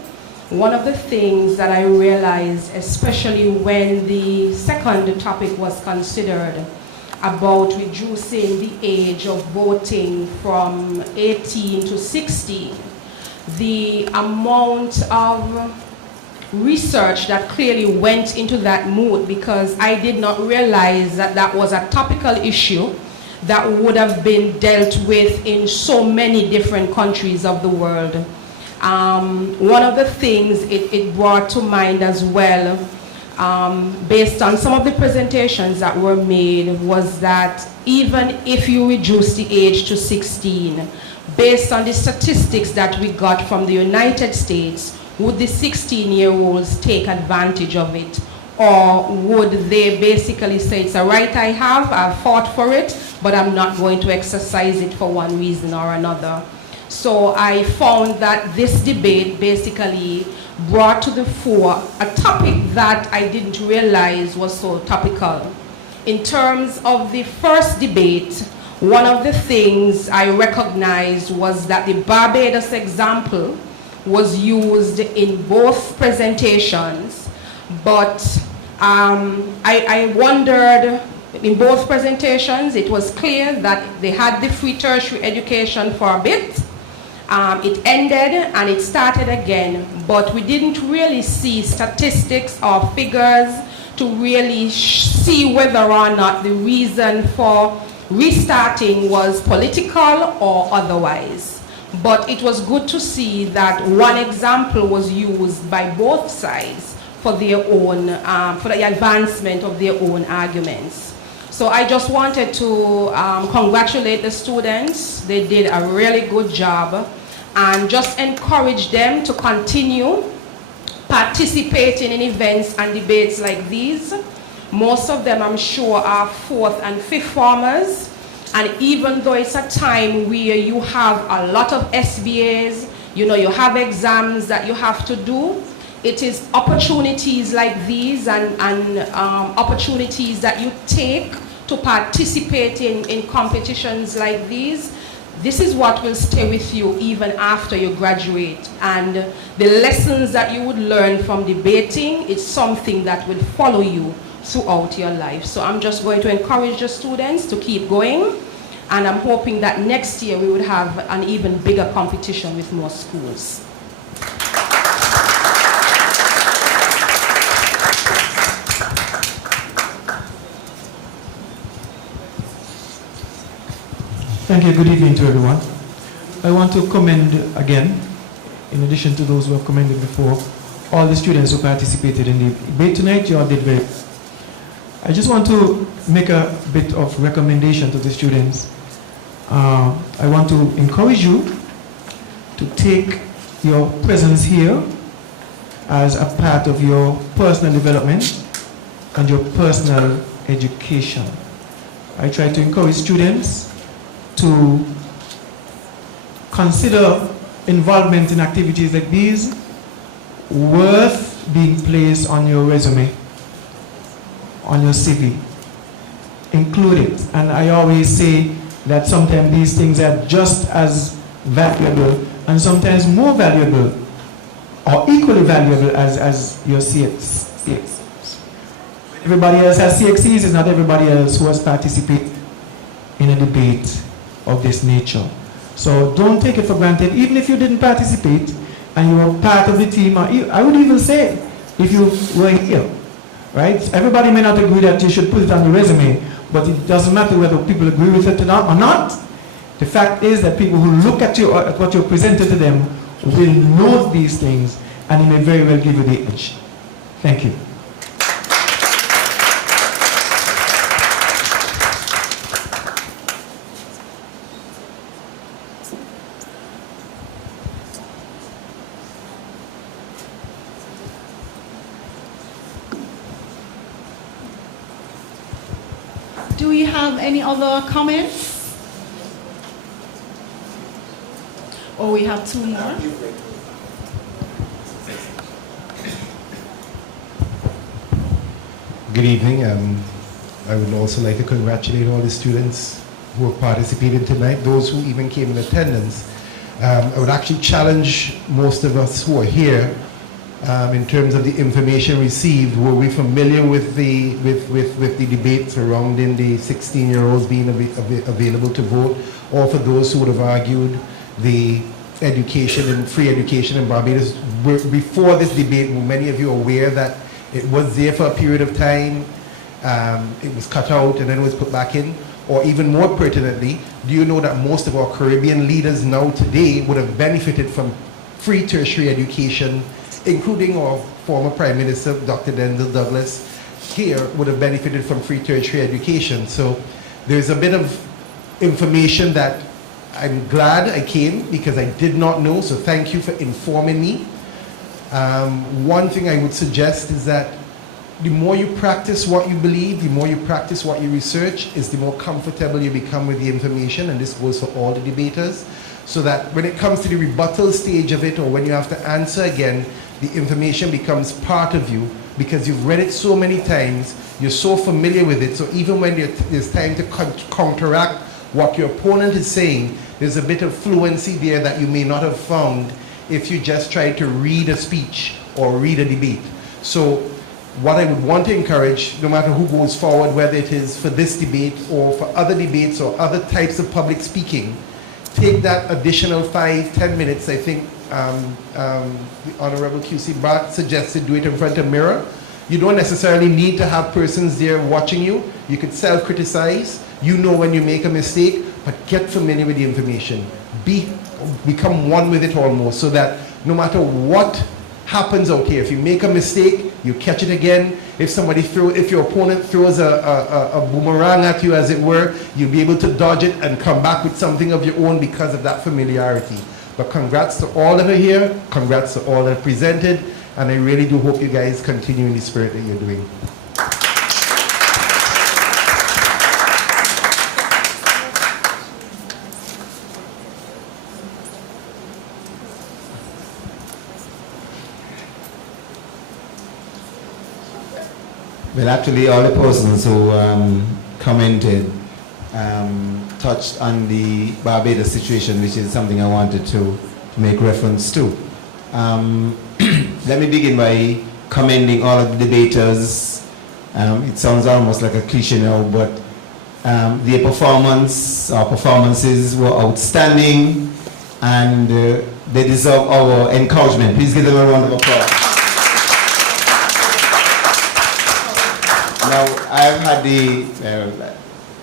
One of the things that I realized, especially when the second topic was considered, about reducing the age of voting from 18 to 16, the amount of research that clearly went into that mood, because I did not realize that that was a topical issue that would have been dealt with in so many different countries of the world. One of the things it brought to mind as well, based on some of the presentations that were made, was that even if you reduce the age to 16, based on the statistics that we got from the United States, would the 16-year-olds take advantage of it? Or would they basically say, it's a right I have, I've fought for it, but I'm not going to exercise it for one reason or another? So I found that this debate basically brought to the fore a topic that I didn't realize was so topical. In terms of the first debate, one of the things I recognized was that the Barbados example was used in both presentations, but I wondered, in both presentations, it was clear that they had the free tertiary education for a bit. It ended and it started again, but we didn't really see statistics or figures to really see whether or not the reason for restarting was political or otherwise. But it was good to see that one example was used by both sides for their own, for the advancement of their own arguments. So I just wanted to congratulate the students. They did a really good job, and just encourage them to continue participating in events and debates like these. Most of them, I'm sure, are 4th and 5th formers. And even though it's a time where you have a lot of SBAs, you know, you have exams that you have to do, It is opportunities like these and opportunities that you take to participate in competitions like these. This is what will stay with you even after you graduate. And the lessons that you would learn from debating is something that will follow you throughout your life. So I'm just going to encourage the students to keep going. And I'm hoping that next year we would have an even bigger competition with more schools. Thank you. Good evening to everyone. I want to commend again, in addition to those who have commended before, all the students who participated in the debate tonight. You all did very well. I just want to make a bit of recommendation to the students. I want to encourage you to take your presence here as a part of your personal development and your personal education. I try to encourage students to consider involvement in activities like these worth being placed on your resume, on your CV. Include it. And I always say that sometimes these things are just as valuable and sometimes more valuable or equally valuable as your CXCs. Everybody else has CXCs, it's not everybody else who has participated in a debate of this nature. So don't take it for granted, even if you didn't participate and you were part of the team, or I would even say if you were here, right? Everybody may not agree that you should put it on the resume, but it doesn't matter whether people agree with it or not. The fact is that people who look at you or at what you presented to them will note these things, and it may very well give you the edge. Thank you. Do we have any other comments? Or we have two more? Good evening. I would also like to congratulate all the students who have participated tonight, those who even came in attendance. I would actually challenge most of us who are here in terms of the information received. Were we familiar with the debate surrounding the 16-year-olds being available to vote, or for those who would have argued the education and free education in Barbados? Before this debate, were many of you aware that it was there for a period of time, it was cut out and then it was put back in? Or even more pertinently, do you know that most of our Caribbean leaders now today would have benefited from free tertiary education, including our former Prime Minister, Dr. Denzel Douglas, here would have benefited from free tertiary education. So there's a bit of information that I'm glad I came because I did not know, so thank you for informing me. One thing I would suggest is that the more you practice what you believe, the more you practice what you research, is the more comfortable you become with the information, and this goes for all the debaters, so that when it comes to the rebuttal stage of it, or when you have to answer again, the information becomes part of you because you've read it so many times, you're so familiar with it, so even when there's time to counteract what your opponent is saying, there's a bit of fluency there that you may not have found if you just try to read a speech or read a debate. So what I would want to encourage, no matter who goes forward, whether it is for this debate or for other debates or other types of public speaking, take that additional 5-10 minutes. I think the Honorable QC Bart suggested do it in front of a mirror. You don't necessarily need to have persons there watching you. You could self-criticize. You know when you make a mistake, but get familiar with the information. Become one with it almost, so that no matter what happens out here, if you make a mistake, you catch it again. If your opponent throws a boomerang at you, as it were, you'll be able to dodge it and come back with something of your own because of that familiarity. But congrats to all that are here, congrats to all that are presented, and I really do hope you guys continue in the spirit that you're doing. Well, actually, all the persons who commented touched on the Barbados situation, which is something I wanted to make reference to. Let me begin by commending all of the debaters. It sounds almost like a cliche now, but their performances were outstanding, and they deserve our encouragement. Please give them a round of applause. Now,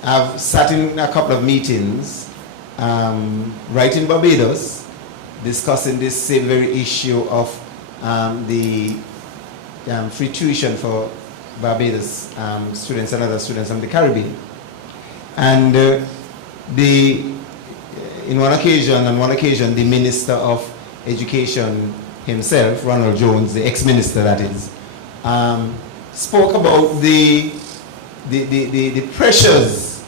I've sat in a couple of meetings right in Barbados discussing this same very issue of the free tuition for Barbados students and other students from the Caribbean. And on one occasion, the Minister of Education himself, Ronald Jones, the ex-minister that is, spoke about the pressures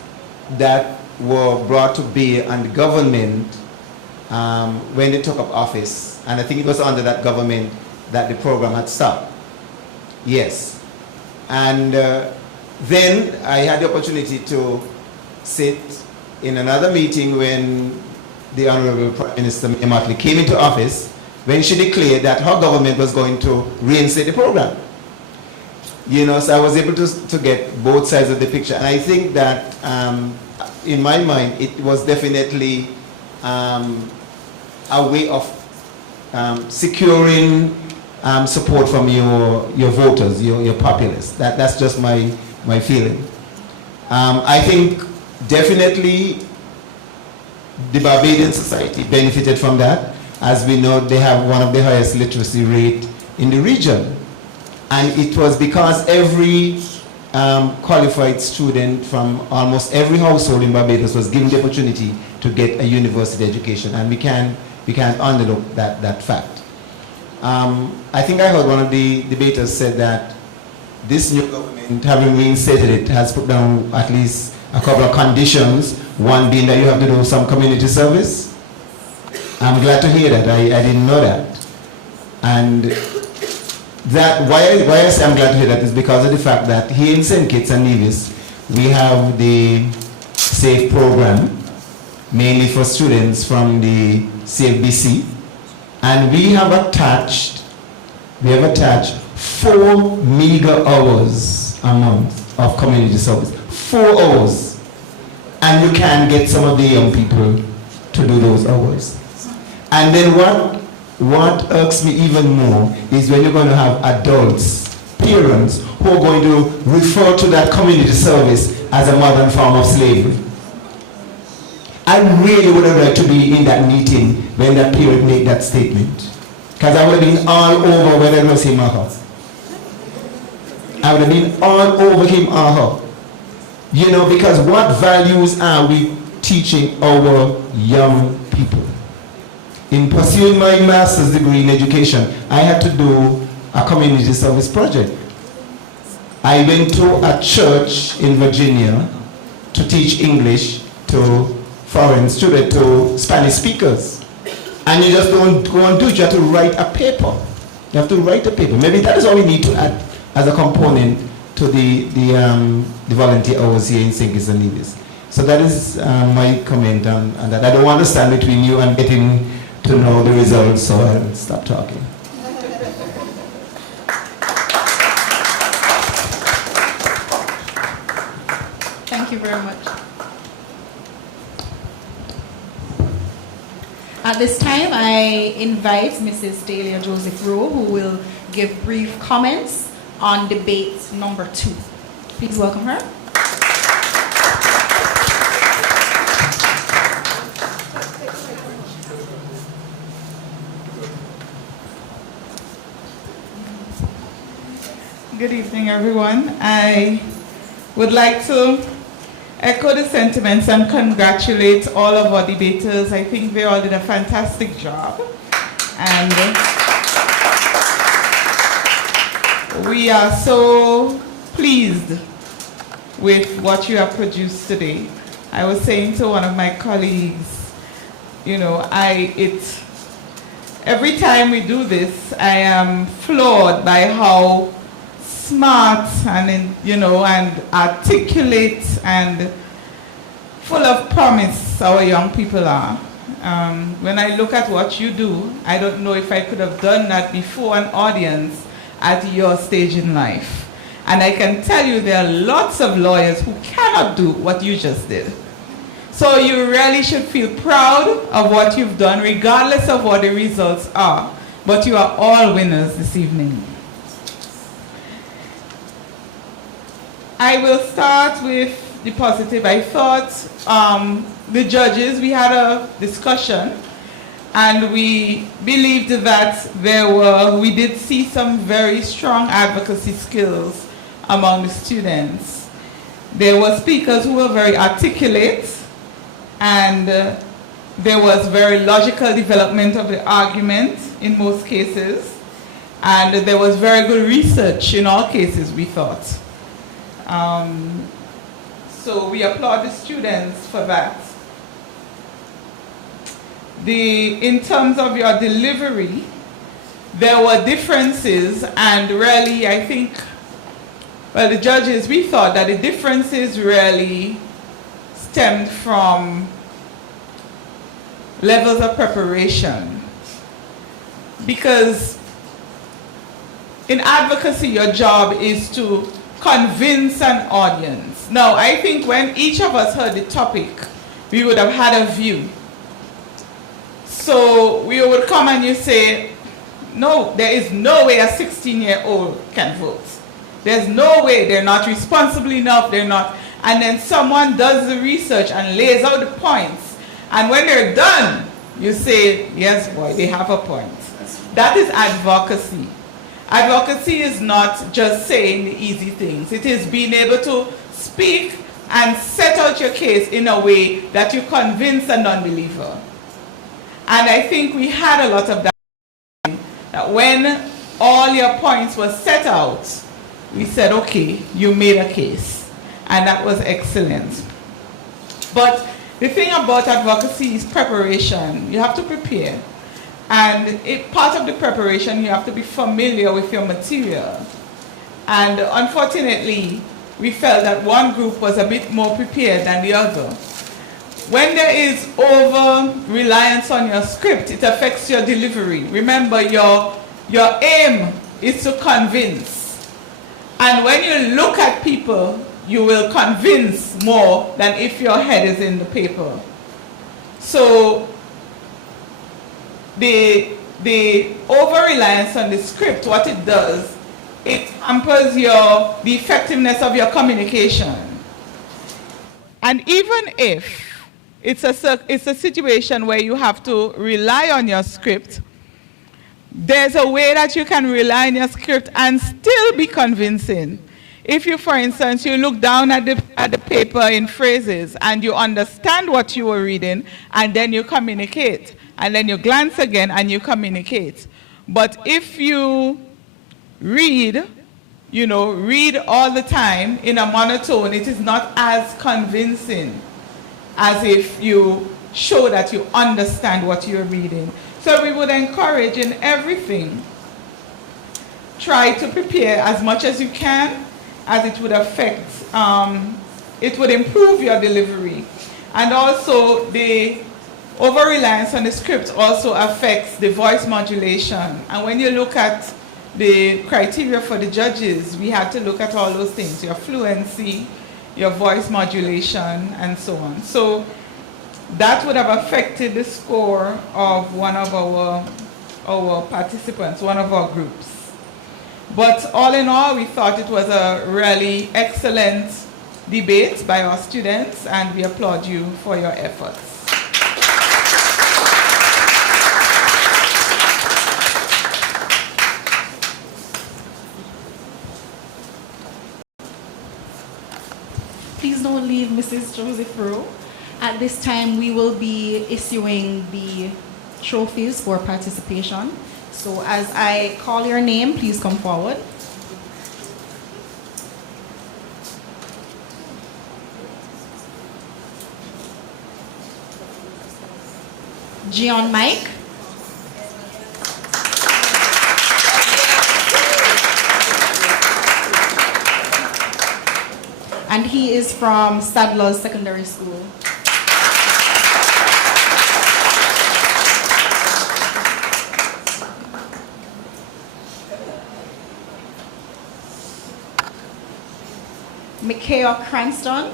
that were brought to bear on the government when they took up office. And I think it was under that government that the program had stopped. Yes. And then I had the opportunity to sit in another meeting when the Honorable Prime Minister Mia Mottley came into office, when she declared that her government was going to reinstate the program. You know, so I was able to get both sides of the picture. And I think that, in my mind, it was definitely a way of securing support from your voters, your populace. That's just my feeling. I think definitely the Barbadian society benefited from that. As we know, they have one of the highest literacy rate in the region. And it was because every qualified student from almost every household in Barbados was given the opportunity to get a university education, and we can't underlook that fact. I think I heard one of the debaters said that this new government, having reinstated it, has put down at least a couple of conditions, one being that you have to do some community service. I'm glad to hear that. I didn't know that. And that why I say I'm glad to hear that is because of the fact that here in St. Kitts and Nevis, we have the SAFE program, mainly for students from the CFBC, and we have attached 4 meager hours a month of community service. 4 hours. And you can get some of the young people to do those hours. And then what irks me even more is when you're going to have adults, parents, who are going to refer to that community service as a modern form of slavery. I really would have liked to be in that meeting when that parent made that statement. Because I would have been all over when I was him or her. I would have been all over him or her. You know, because what values are we teaching our young people? In pursuing my master's degree in education, I had to do a community service project. I went to a church in Virginia to teach English to foreign students, to Spanish speakers. And you just don't go and do it, you have to write a paper. You have to write a paper. Maybe that is all we need to add as a component to the volunteer hours here in St. Kitts and Nevis. So that is my comment on that. I don't want to stand between you and getting to know the results, so I'll stop talking. Thank you very much. At this time, I invite Mrs. Delia Joseph Rowe, who will give brief comments on debate number 2. Please welcome her. Good evening, everyone. I would like to echo the sentiments and congratulate all of our debaters. I think they all did a fantastic job. And we are so pleased with what you have produced today. I was saying to one of my colleagues, you know, every time we do this, I am floored by how smart and and articulate and full of promise our young people are. When I look at what you do, I don't know if I could have done that before an audience at your stage in life. And I can tell you there are lots of lawyers who cannot do what you just did. So you really should feel proud of what you've done, regardless of what the results are. But you are all winners this evening. I will start with the positive. I thought the judges, we had a discussion, and we believed that we did see some very strong advocacy skills among the students. There were speakers who were very articulate, and there was very logical development of the argument in most cases, and there was very good research in all cases, we thought. So we applaud the students for that. In terms of your delivery, there were differences, and really, I think, well, the judges, we thought that the differences really stemmed from levels of preparation. Because in advocacy, your job is to convince an audience. Now, I think when each of us heard the topic, we would have had a view. So we would come and you say, no, there is no way a 16-year-old can vote. There's no way, they're not responsible enough, they're not. And then someone does the research and lays out the points. And when they're done, you say, yes, boy, they have a point. That is advocacy. Advocacy is not just saying the easy things. It is being able to speak and set out your case in a way that you convince a non-believer. And I think we had a lot of that when all your points were set out, we said, okay, you made a case. And that was excellent. But the thing about advocacy is preparation. You have to prepare. And part of the preparation, you have to be familiar with your material. And unfortunately, we felt that one group was a bit more prepared than the other. When there is over-reliance on your script, it affects your delivery. Remember, your aim is to convince. And when you look at people, you will convince more than if your head is in the paper. So the over-reliance on the script, what it does, it hampers the effectiveness of your communication. And even if it's a situation where you have to rely on your script, there's a way that you can rely on your script and still be convincing. If you, for instance, you look down at the paper in phrases and you understand what you were reading, and then you communicate, and then you glance again and you communicate. But if you read all the time in a monotone, it is not as convincing as if you show that you understand what you're reading. So we would encourage in everything, try to prepare as much as you can, as it would affect, it would improve your delivery. And also the over-reliance on the script also affects the voice modulation. And when you look at the criteria for the judges, we had to look at all those things, your fluency, your voice modulation, and so on. So that would have affected the score of one of our participants, one of our groups. But all in all, we thought it was a really excellent debate by our students, and we applaud you for your efforts. Please don't leave, Mrs. Joseph Rowe. At this time, we will be issuing the trophies for participation. So as I call your name, please come forward. Gion Mike. and he is from Sadler's Secondary School. Micaiah Cranston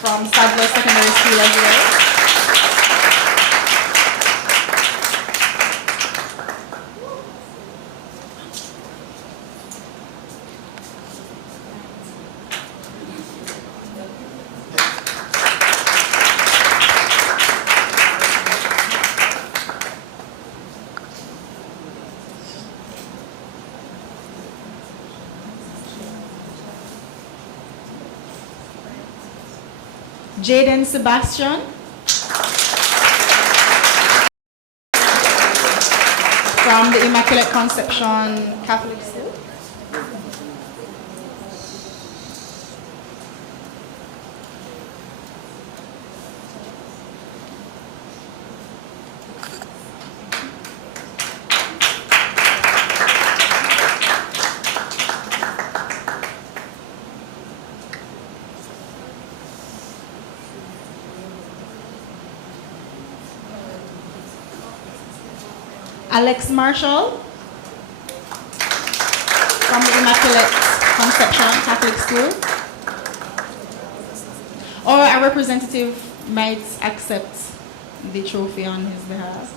from Sadler Secondary School as well. Jaden Sebastian from the Immaculate Conception Catholic School. Alex Marshall from the Immaculate Conception Catholic School. Or a representative might accept the trophy on his behalf.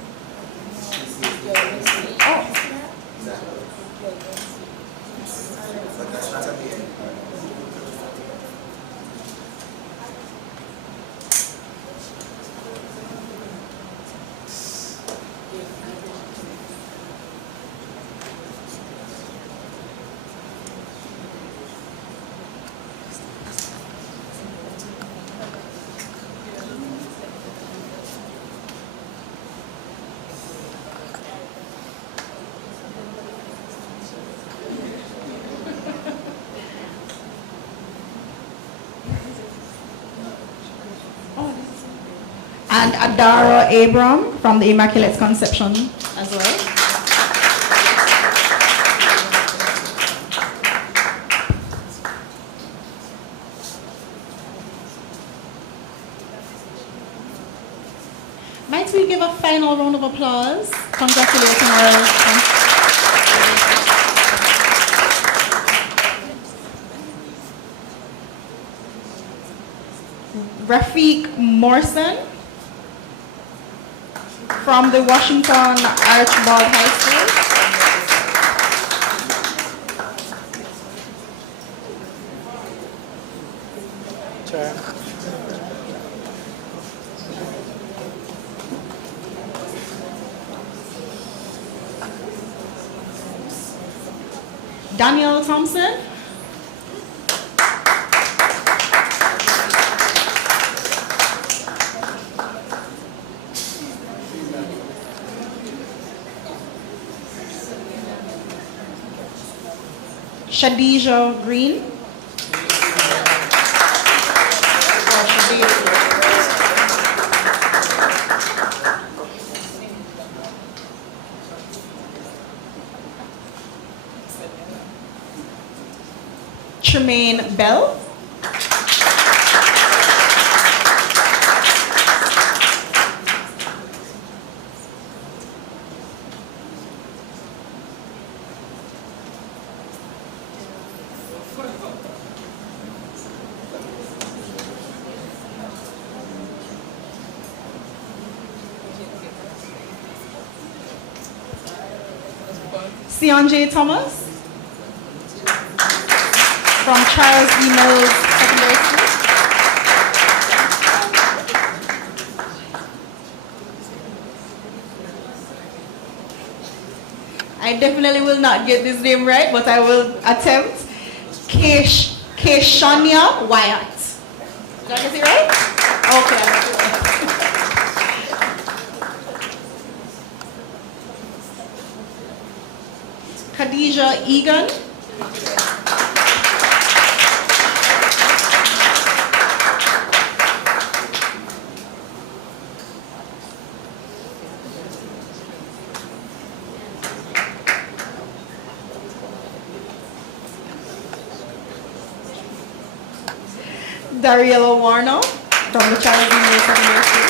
And Adara Abram from the Immaculate Conception as well. Might we give a final round of applause, congratulating our Rafiq Morrison from the Washington Archibald High School. Chair. Daniel Thompson. Shadija Green. Tremaine Bell. Sion J. Thomas from Charles E. Mills Secondary School. I definitely will not get this name right, but I will attempt. Keishania Wyatt. Did I get it right? Okay, I got it right. Khadija Egan. Dariela Warner from the Charles E. Mills Secondary School.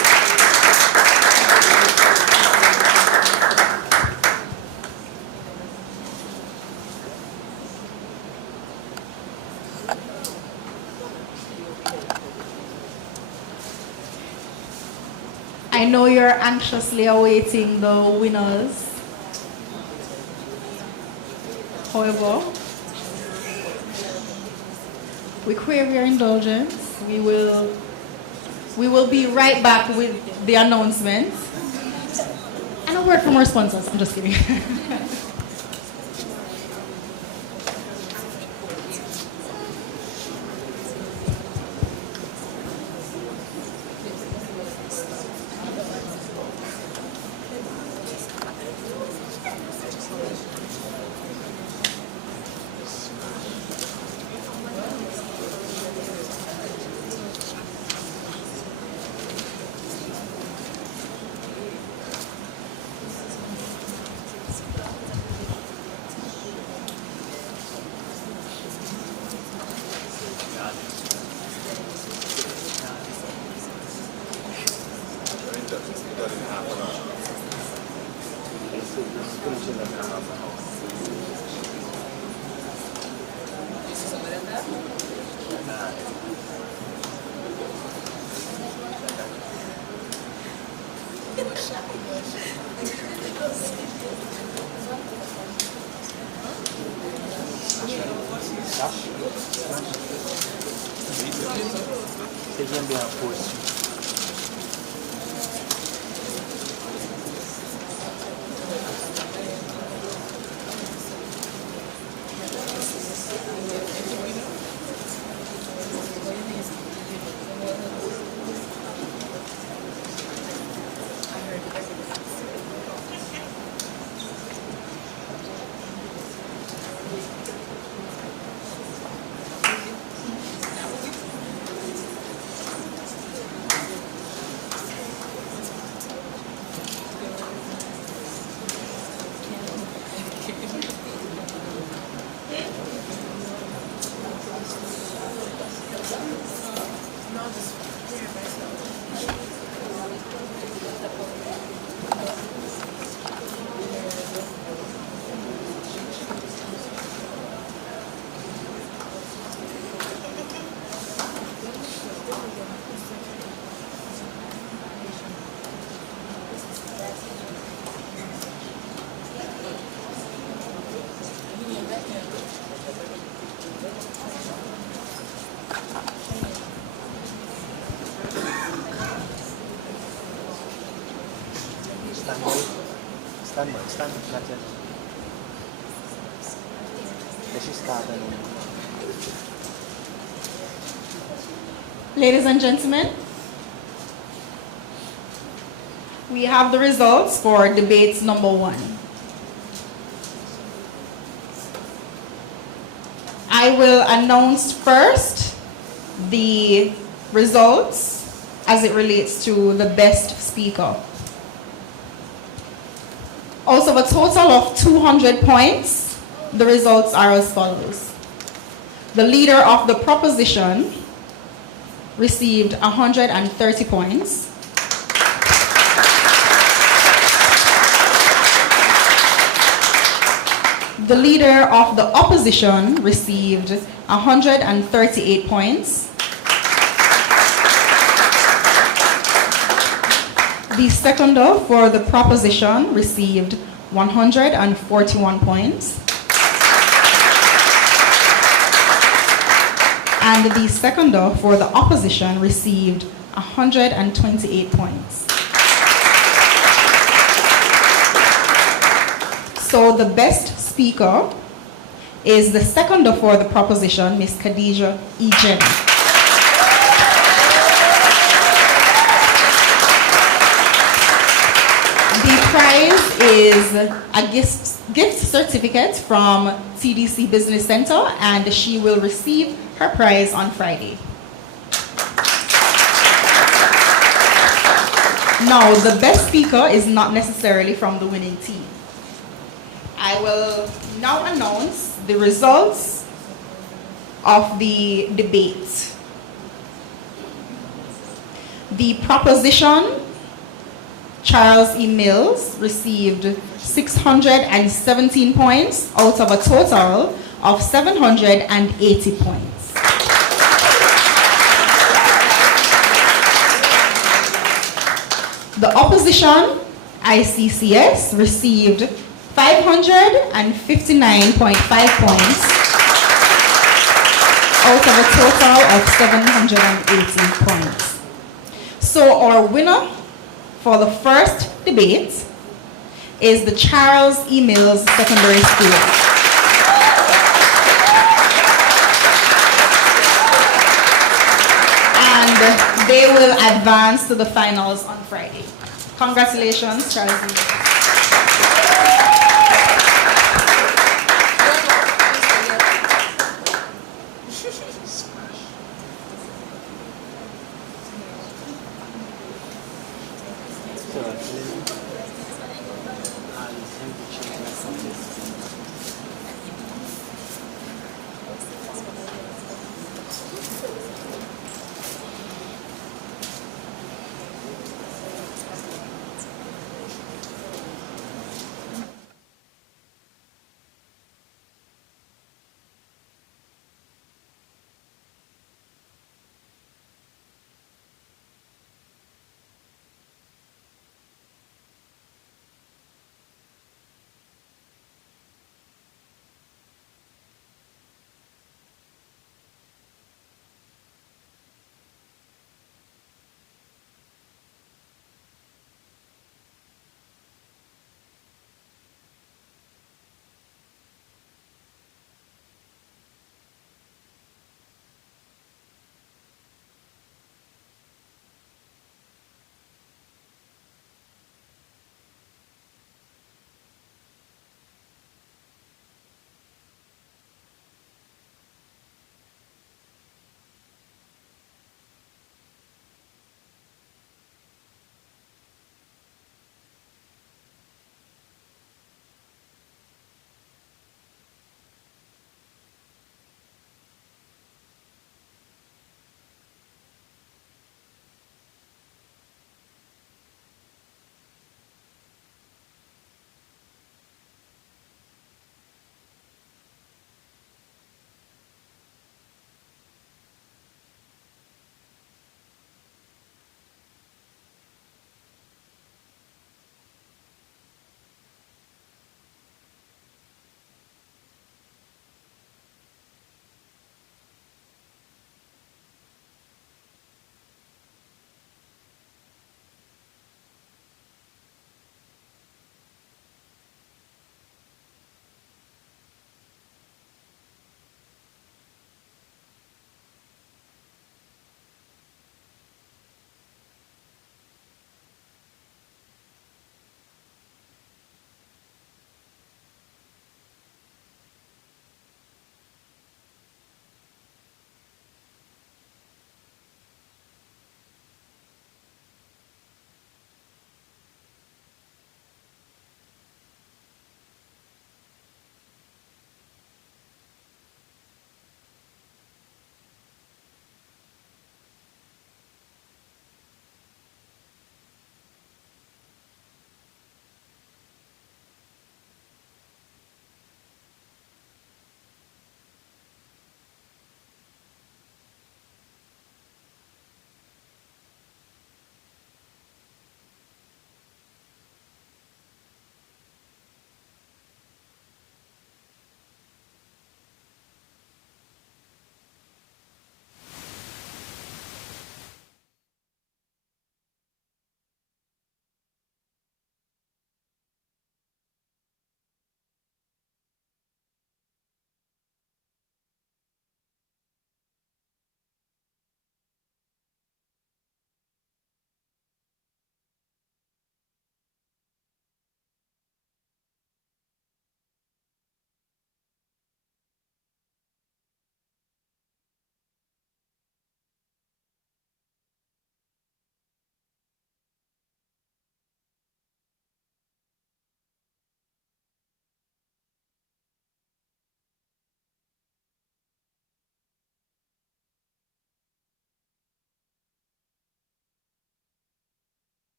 I know you're anxiously awaiting the winners. However, we crave your indulgence. We will be right back with the announcements. And a word from our sponsors. I'm just kidding. Stand, not yet. Let's just start. Ladies and gentlemen, we have the results for debate number 1. I will announce first the results as it relates to the best speaker. Out of a total of 200 points, the results are as follows. The leader of the proposition received 130 points. The leader of the opposition received 138 points. The seconder for the proposition received 141 points. And the seconder for the opposition received 128 points. So the best speaker is the seconder for the proposition, Ms. Khadija E. Jenny. The prize is a gift certificate from TDC Business Center, and she will receive her prize on Friday. Now, the best speaker is not necessarily from the winning team. I will now announce the results of the debate. The proposition, Charles E. Mills received 617 points out of a total of 780 points. The opposition, ICCS, received 559.5 points out of a total of 718 points. So our winner for the first debate is the Charles E. Mills Secondary School. And they will advance to the finals on Friday. Congratulations, Charles E. Mills.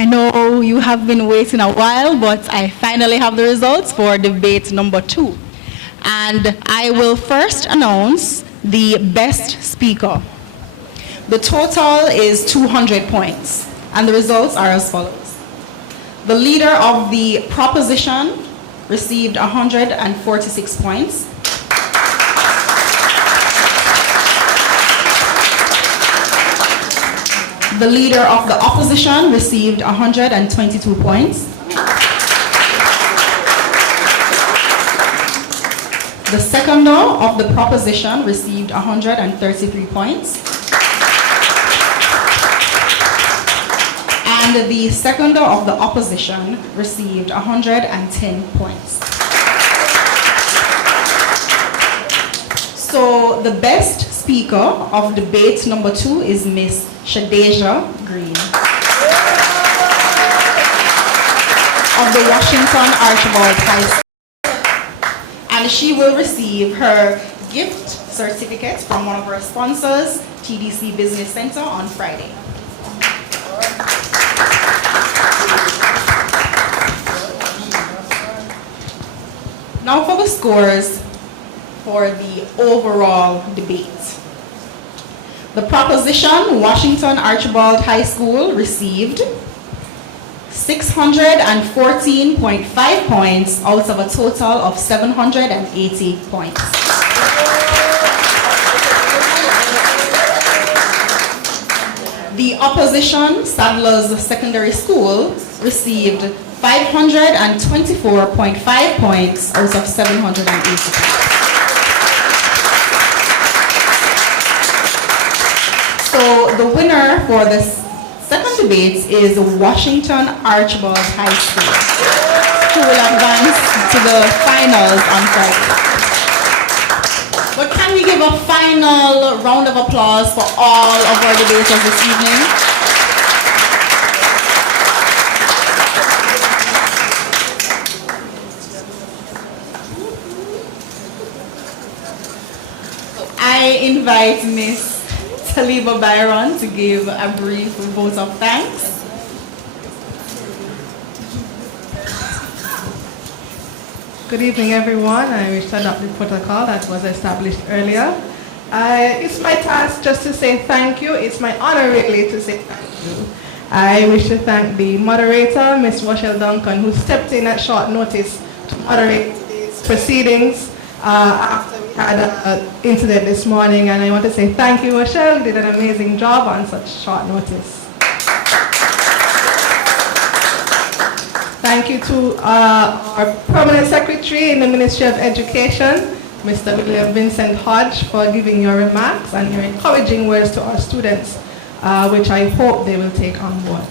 I know you have been waiting a while, but I finally have the results for debate number 2. And I will first announce the best speaker. The total is 200 points, and the results are as follows. The leader of the proposition received 146 points. The leader of the opposition received 122 points. The seconder of the proposition received 133 points. And the seconder of the opposition received 110 points. So the best speaker of debate number 2 is Miss Shadeja Green of the Washington Archibald High School. And she will receive her gift certificate from one of our sponsors, TDC Business Center, on Friday. Now for the scores for the overall debate. The proposition, Washington Archibald High School, received 614.5 points out of a total of 780 points. The opposition, Sadler's Secondary School, received 524.5 points out of 780 points. So the winner for this second debate is Washington Archibald High School, who will advance to the finals on Friday. But can we give a final round of applause for all of our debaters this evening? I invite Miss Taliba Byron to give a brief vote of thanks. Good evening, everyone. I wish to adopt the protocol that was established earlier. It's my task just to say thank you. It's my honor really to say thank you. I wish to thank the moderator, Ms. Rochelle Duncan, who stepped in at short notice to moderate these proceedings after we had an incident this morning. And I want to say thank you, Rochelle. You did an amazing job on such short notice. Thank you to our permanent secretary in the Ministry of Education, Mr. William Vincent Hodge, for giving your remarks and your encouraging words to our students, which I hope they will take on board.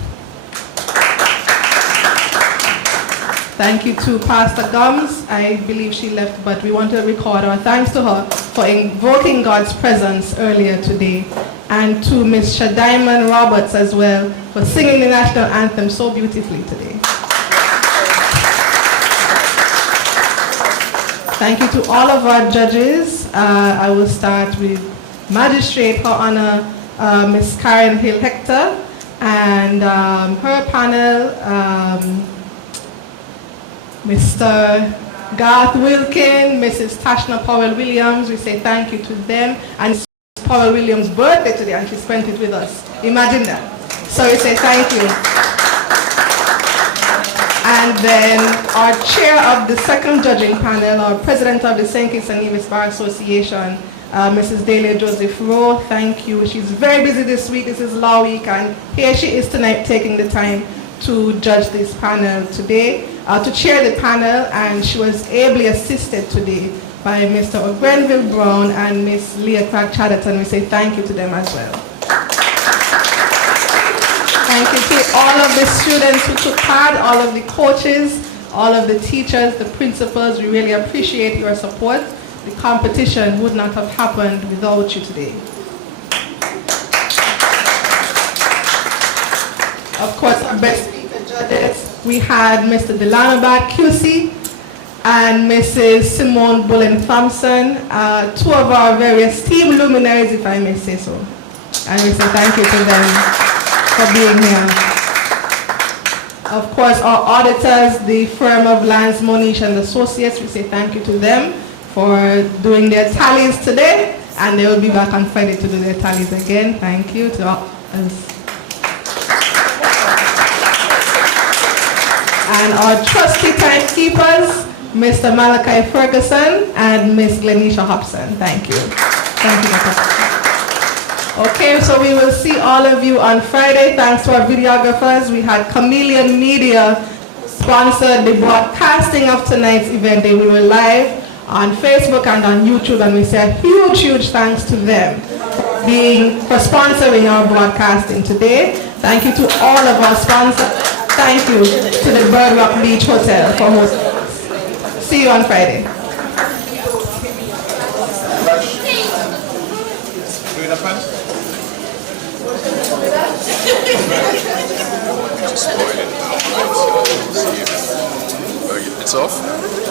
Thank you to Pastor Gums. I believe she left, but we want to record our thanks to her for invoking God's presence earlier today. And to Ms. Shadiman Roberts as well for singing the national anthem so beautifully today. Thank you to all of our judges. I will start with Magistrate, Her Honor, Ms. Karen Hill Hector, and her panel, Mr. Garth Wilkin, Mrs. Tashna Powell-Williams. We say thank you to them. And it's Powell-Williams' birthday today, and she spent it with us. Imagine that. So we say thank you. And then our chair of the second judging panel, our president of the St. Kitts and Nevis Bar Association, Mrs. Delia Joseph Rowe, thank you. She's very busy this week. This is Law Week, and here she is tonight taking the time to judge this panel today, to chair the panel, and she was ably assisted today by Mr. O'Grenville Brown and Miss Leah Clark Chatterton. We say thank you to them as well. Thank you to all of the students who took part, all of the coaches, all of the teachers, the principals. We really appreciate your support. The competition would not have happened without you today. Of course, our best speaker judges, we had Mr. Delano Bat QC and Mrs. Simone Bullen Thompson, two of our various team luminaries, if I may say so. And we say thank you to them for being here. Of course, our auditors, the firm of Lance, Monish and Associates, we say thank you to them for doing their tallies today, and they will be back on Friday to do their tallies again. Thank you to all. And our trusty timekeepers, Mr. Malachi Ferguson and Miss Glenisha Hobson. Thank you. Thank you, Dr. Okay, so we will see all of you on Friday. Thanks to our videographers. We had Chameleon Media sponsored the broadcasting of tonight's event. We were live on Facebook and on YouTube, and we say a huge, huge thanks to them for sponsoring our broadcasting today. Thank you to all of our sponsors. Thank you to the Bird Rock Beach Hotel for hosting us. See you on Friday. It's off?